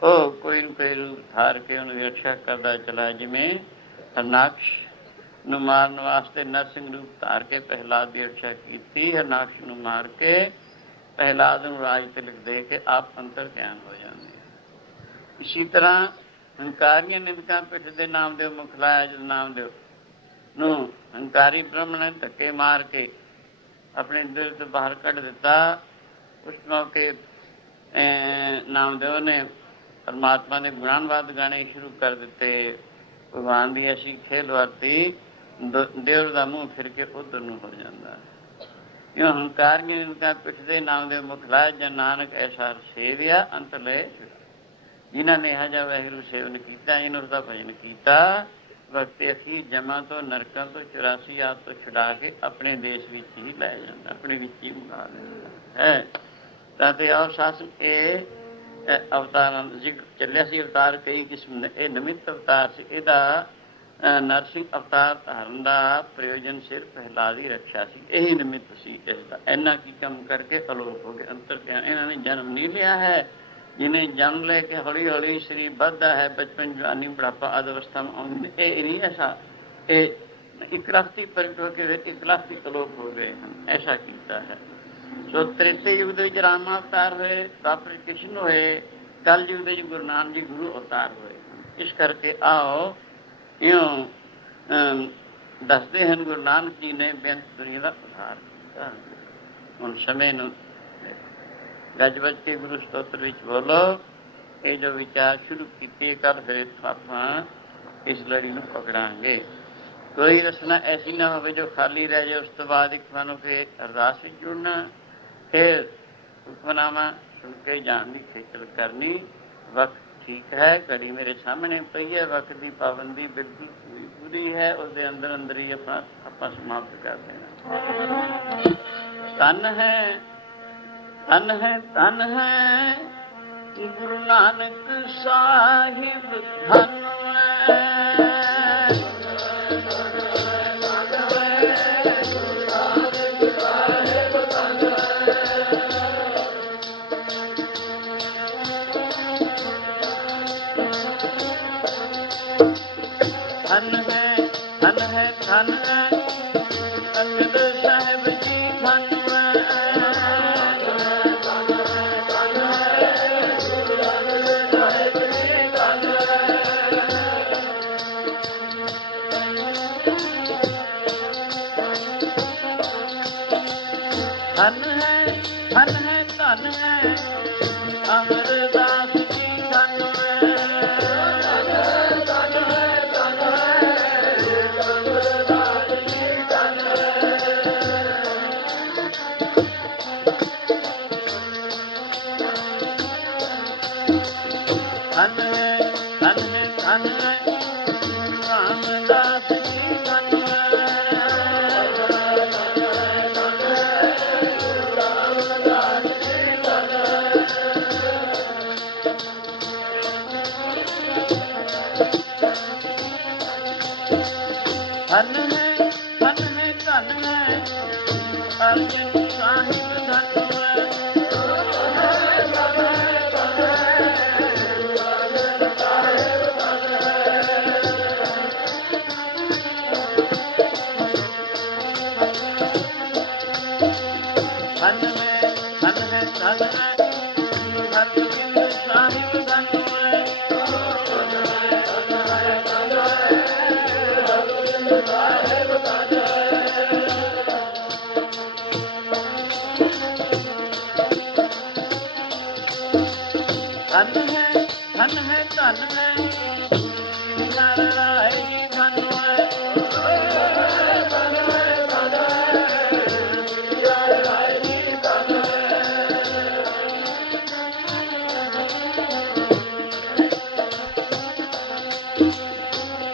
ਉਹ ਕੋਈ ਨੂੰ ਕੋਈ ਰੂਪ ਧਾਰ ਕੇ ਉਹਨਾਂ ਦੀ ਰੱਖਿਆ ਕਰਦਾ ਚਲਾ। ਜਿਵੇਂ ਹਰਨਾਕਸ਼ ਨੂੰ ਮਾਰਨ ਵਾਸਤੇ ਨਰਸਿੰਘ ਰੂਪ ਧਾਰ ਕੇ ਪ੍ਰਹਿਲਾਦ ਦੀ ਰੱਖਿਆ ਕੀਤੀ। ਹਰਨਾਕਸ਼ ਨੂੰ ਮਾਰ ਕੇ ਪ੍ਰਹਿਲਾਦ ਨੂੰ ਰਾਜ ਤਿਲਕ ਦੇ ਕੇ ਆਪ ਅੰਤਰ ਧਿਆਨ ਹੋ ਜਾਂਦੇ। ਇਸੀ ਤਰ੍ਹਾਂ ਹੰਕਾਰੀਆਂ ਨਿੰਦਕਾਂ ਪਿੱਠ ਦੇ ਨਾਮਦੇਵ ਮੁਖ ਲਾਇਆ। ਜਦ ਨਾਮਦੇਵ ਨੂੰ ਹੰਕਾਰੀ ਬ੍ਰਹਮਣ ਨੇ ਧੱਕੇ ਮਾਰ ਕੇ ਆਪਣੇ ਦਿਲ ਤੋਂ ਬਾਹਰ ਕੱਢ ਦਿੱਤਾ। ਉਸ ਮੌਕੇ ਨਾਮਦੇਵ ਨੇ ਪਰਮਾਤਮਾ ਦੇ ਗੁਣਾਨਵਾਦ ਗਾਣੇ ਸ਼ੁਰੂ ਕਰ ਦਿੱਤੇ। ਭਗਵਾਨ ਦੀ ਐਸੀ ਖੇਲ ਵਰਤੀ, ਦੇਵਰ ਦਾ ਮੂੰਹ ਫਿਰ ਕੇ ਉੱਧਰ ਨੂੰ ਹੋ ਜਾਂਦਾ। ਇਉਂ ਹੰਕਾਰੀਆਂ ਨਿੰਦਕਾਂ ਪਿੱਠ ਦੇ ਨਾਮਦੇਵ ਮੁਖ ਲਾਇਆ। ਜਨ ਨਾਨਕ ਐਸਾ ਸੇਵਿਆ ਅੰਤ ਲਏ। ਜਿਨ੍ਹਾਂ ਨੇ ਇਹੋ ਜਿਹਾ ਵਾਹਿਗੁਰੂ ਸੇਵਨ ਕੀਤਾ, ਇਹਨੂੰ ਉਸਦਾ ਭਜਨ ਕੀਤਾ, ਵਕਤ ਅਖੀਰ ਜਮਾਂ ਤੋਂ ਨਰਕਾਂ ਤੋਂ 84 ਆਦ ਤੋਂ ਛੁਡਾ ਕੇ ਆਪਣੇ ਦੇਸ਼ ਵਿੱਚ ਹੀ ਲੈ ਜਾਂਦਾ, ਆਪਣੇ ਵਿੱਚ ਹੀ ਮੰਗਾ ਲੈਂਦਾ ਹੈ। ਤਾਂ ਤੇ ਆਓ ਸ਼ਾਸਨ ਇਹ ਅਵਤਾਰਾਂ ਜ਼ਿਕਰ ਚੱਲਿਆ ਸੀ। ਅਵਤਾਰ ਕਈ ਕਿਸਮ ਦੇ, ਇਹ ਨਿਮਿਤ ਅਵਤਾਰ ਸੀ। ਇਹਦਾ ਨਰਸਿੰਘ ਅਵਤਾਰ ਧਾਰਨ ਦਾ ਪ੍ਰਯੋਜਨ ਸਿਰਫ ਪ੍ਰਹਿਲਾਦ ਦੀ ਰੱਖਿਆ ਸੀ। ਇਹੀ ਨਿਮਿਤ ਸੀ ਇਸਦਾ। ਇੰਨਾ ਕੀ ਕੰਮ ਕਰਕੇ ਅਲੋਪ ਹੋ ਗਏ, ਅੰਤਰ ਧਿਆਨ। ਇਹਨਾਂ ਨੇ ਜਨਮ ਨਹੀਂ ਲਿਆ ਹੈ। ਜਿਹਨੇ ਜਨਮ ਲੈ ਕੇ ਹੌਲੀ ਹੌਲੀ ਸਰੀਰ ਵੱਧਦਾ ਹੈ, ਬਚਪਨ ਜਵਾਨੀ ਬੁਢਾਪਾ ਆਦਿ ਅਵਸਥਾਵਾਂ ਆਉਂਦੀ ਨੇ। ਇਹ ਨਹੀਂ ਐਸਾ, ਇਹ ਇਕਲਖਤੀ ਪ੍ਰਗਟ ਹੋ ਕੇ ਇਕਲਖਤੀ ਅਲੋਪ ਹੋ ਗਏ ਹਨ, ਐਸਾ ਕੀਤਾ ਹੈ। ਸੋ ਤ੍ਰੇਤੇ ਯੁੱਗ ਦੇ ਵਿੱਚ ਰਾਮ ਅਵਤਾਰ ਹੋਏ, ਦੁਆਪਰ ਕ੍ਰਿਸ਼ਨ ਹੋਏ, ਕਲ ਯੁੱਗ ਦੇ ਵਿੱਚ ਗੁਰੂ ਨਾਨਕ ਜੀ ਗੁਰੂ ਅਵਤਾਰ ਹੋਏ। ਇਸ ਕਰਕੇ ਆਓ ਇਉਂ ਦੱਸਦੇ ਹਨ ਗੁਰੂ ਨਾਨਕ ਜੀ ਨੇ ਬੇਅੰਤ ਦੁਨੀਆ ਦਾ ਉਧਾਰ ਕੀਤਾ। ਹੁਣ ਸਮੇਂ ਨੂੰ ਗੱਜ ਵੱਜ ਕੇ ਗੁਰੂ ਸਤੋਤਰ ਵਿੱਚ ਬੋਲੋ। ਇਹ ਜੋ ਵਿਚਾਰ ਸ਼ੁਰੂ ਕੀਤੇ, ਕੱਲ੍ਹ ਫਿਰ ਆਪਾਂ ਇਸ ਲੜੀ ਨੂੰ ਪਕੜਾਂਗੇ। ਕੋਈ ਰਸਨਾ ਐਸੀ ਨਾ ਹੋਵੇ ਜੋ ਖਾਲੀ ਰਹਿ ਜਾਏ। ਉਸ ਤੋਂ ਬਾਅਦ ਇੱਕ ਸਾਨੂੰ ਫਿਰ ਅਰਦਾਸ ਵਿੱਚ ਜੁੜਨਾ, ਫਿਰ ਹੁਕਮਨਾਮਾ ਸੁਣ ਕੇ ਜਾਣ ਦੀ ਖੇਚਲ ਕਰਨੀ। ਵਕਤ ਠੀਕ ਹੈ, ਘੜੀ ਮੇਰੇ ਸਾਹਮਣੇ ਪਈ ਹੈ, ਵਕਤ ਦੀ ਪਾਬੰਦੀ ਬਿਲਕੁਲ ਪੂਰੀ ਹੈ। ਉਸਦੇ ਅੰਦਰ ਅੰਦਰ ਹੀ ਆਪਾਂ ਸਮਾਪਤ ਕਰ ਦੇਣਾ। ਧਨ ਹੈ, ਧਨ ਹੈ, ਧਨ ਹੈ ਗੁਰੂ ਨਾਨਕ ਸਾਹਿਬ, ਧਨ ਧਨ ਹੈ ਨਰ ਰਾਏ ਜੀ ਧਨ ਹੈ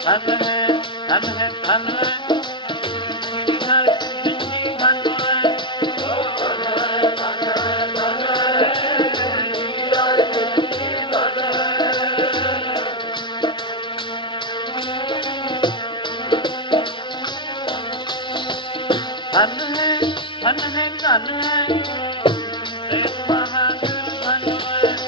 ਧਨ ਹੈ ਧਨ ਹੈ ਧਨ ਹੈ ਧਨ ਹੈ ਧਨ ਹੈ ਧਨ ਹੈ ਪ੍ਰੇਮ ਬਹਾਦਰ ਧਨ ਹੈ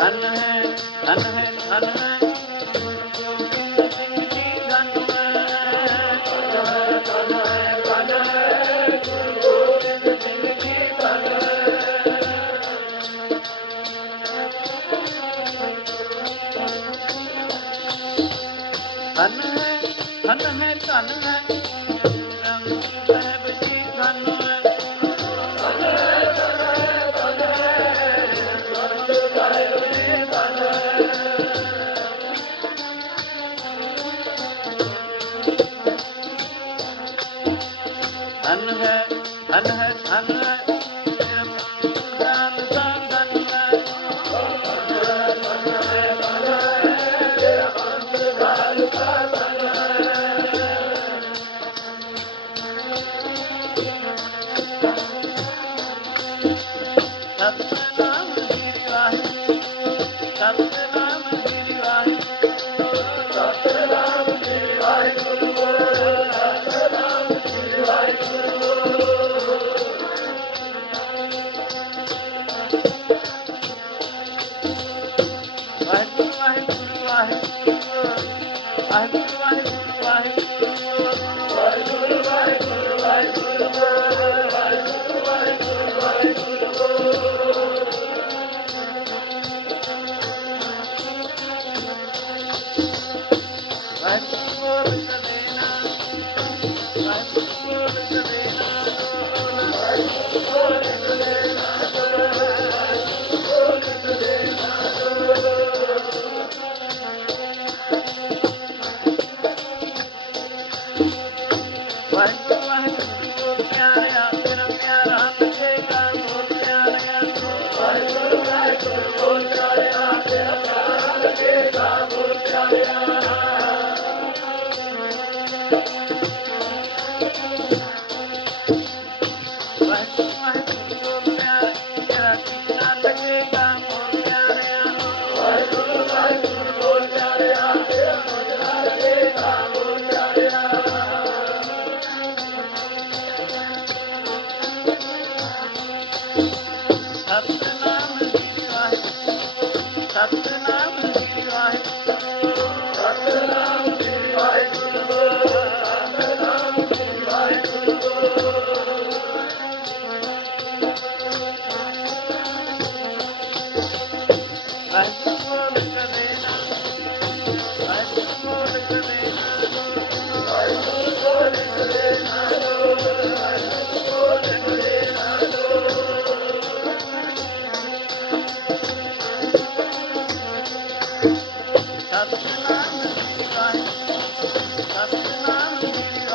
ਧਨ ਹੈ ਧਨ ਹੈ ਧਨ ਹੈ ਗੋਬਿੰਦ ਸਿੰਘ ਜੀ ਧਨ ਹੈ ਧਨ ਹੈ ਧਨ ਹੈ ਗੋਬਿੰਦ ਸਿੰਘ ਜੀ ਧਨ ਹੈ ਧਨ ਹੈ ਧਨ ਹੈ ਧਨ ਹੈ ਰੰਗ ਸਾਹਿਬ ਜੀ ਧਨ ਹੈ ਧਨ ਹੈ ਧਨ ਹੈ ਧਨ ਹੈ ਰੰਗ ਸਾਹਿਬ ਜੀ ਧਨ ਹੈ ਧਨ ਹੈ ਧਨ ਹੈ ਧਨ ਹੈ ਸਤਿਨਾਮ ਸ੍ਰੀ ਵਾਹਿਗੁਰੂ ਸਤਿਨਾਮ ਸ੍ਰੀ ਵਾਹਿਗੁਰੂ ਸਤਿਨਾਮ ਸ੍ਰੀ ਵਾਹਿਗੁਰੂ ਸਤਿਨਾਮ ਸ੍ਰੀ ਵਾਹਿਗੁਰੂ ਵਾਹਿਗੁਰੂ ਵਾਹਿਗੁਰੂ ਵਾਹਿਗੁਰੂ ਵਾਹਿਗੁਰੂ ਵਾਹਿਗੁਰੂ ਵਾਹਿਗੁਰੂ ਵਾਹਿਗੁਰੂ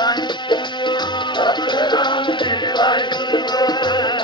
ਵਾਹਿਗੁਰੂ ਸਤਿਨਾਮ ਸ੍ਰੀ ਵਾਹਿਗੁਰੂ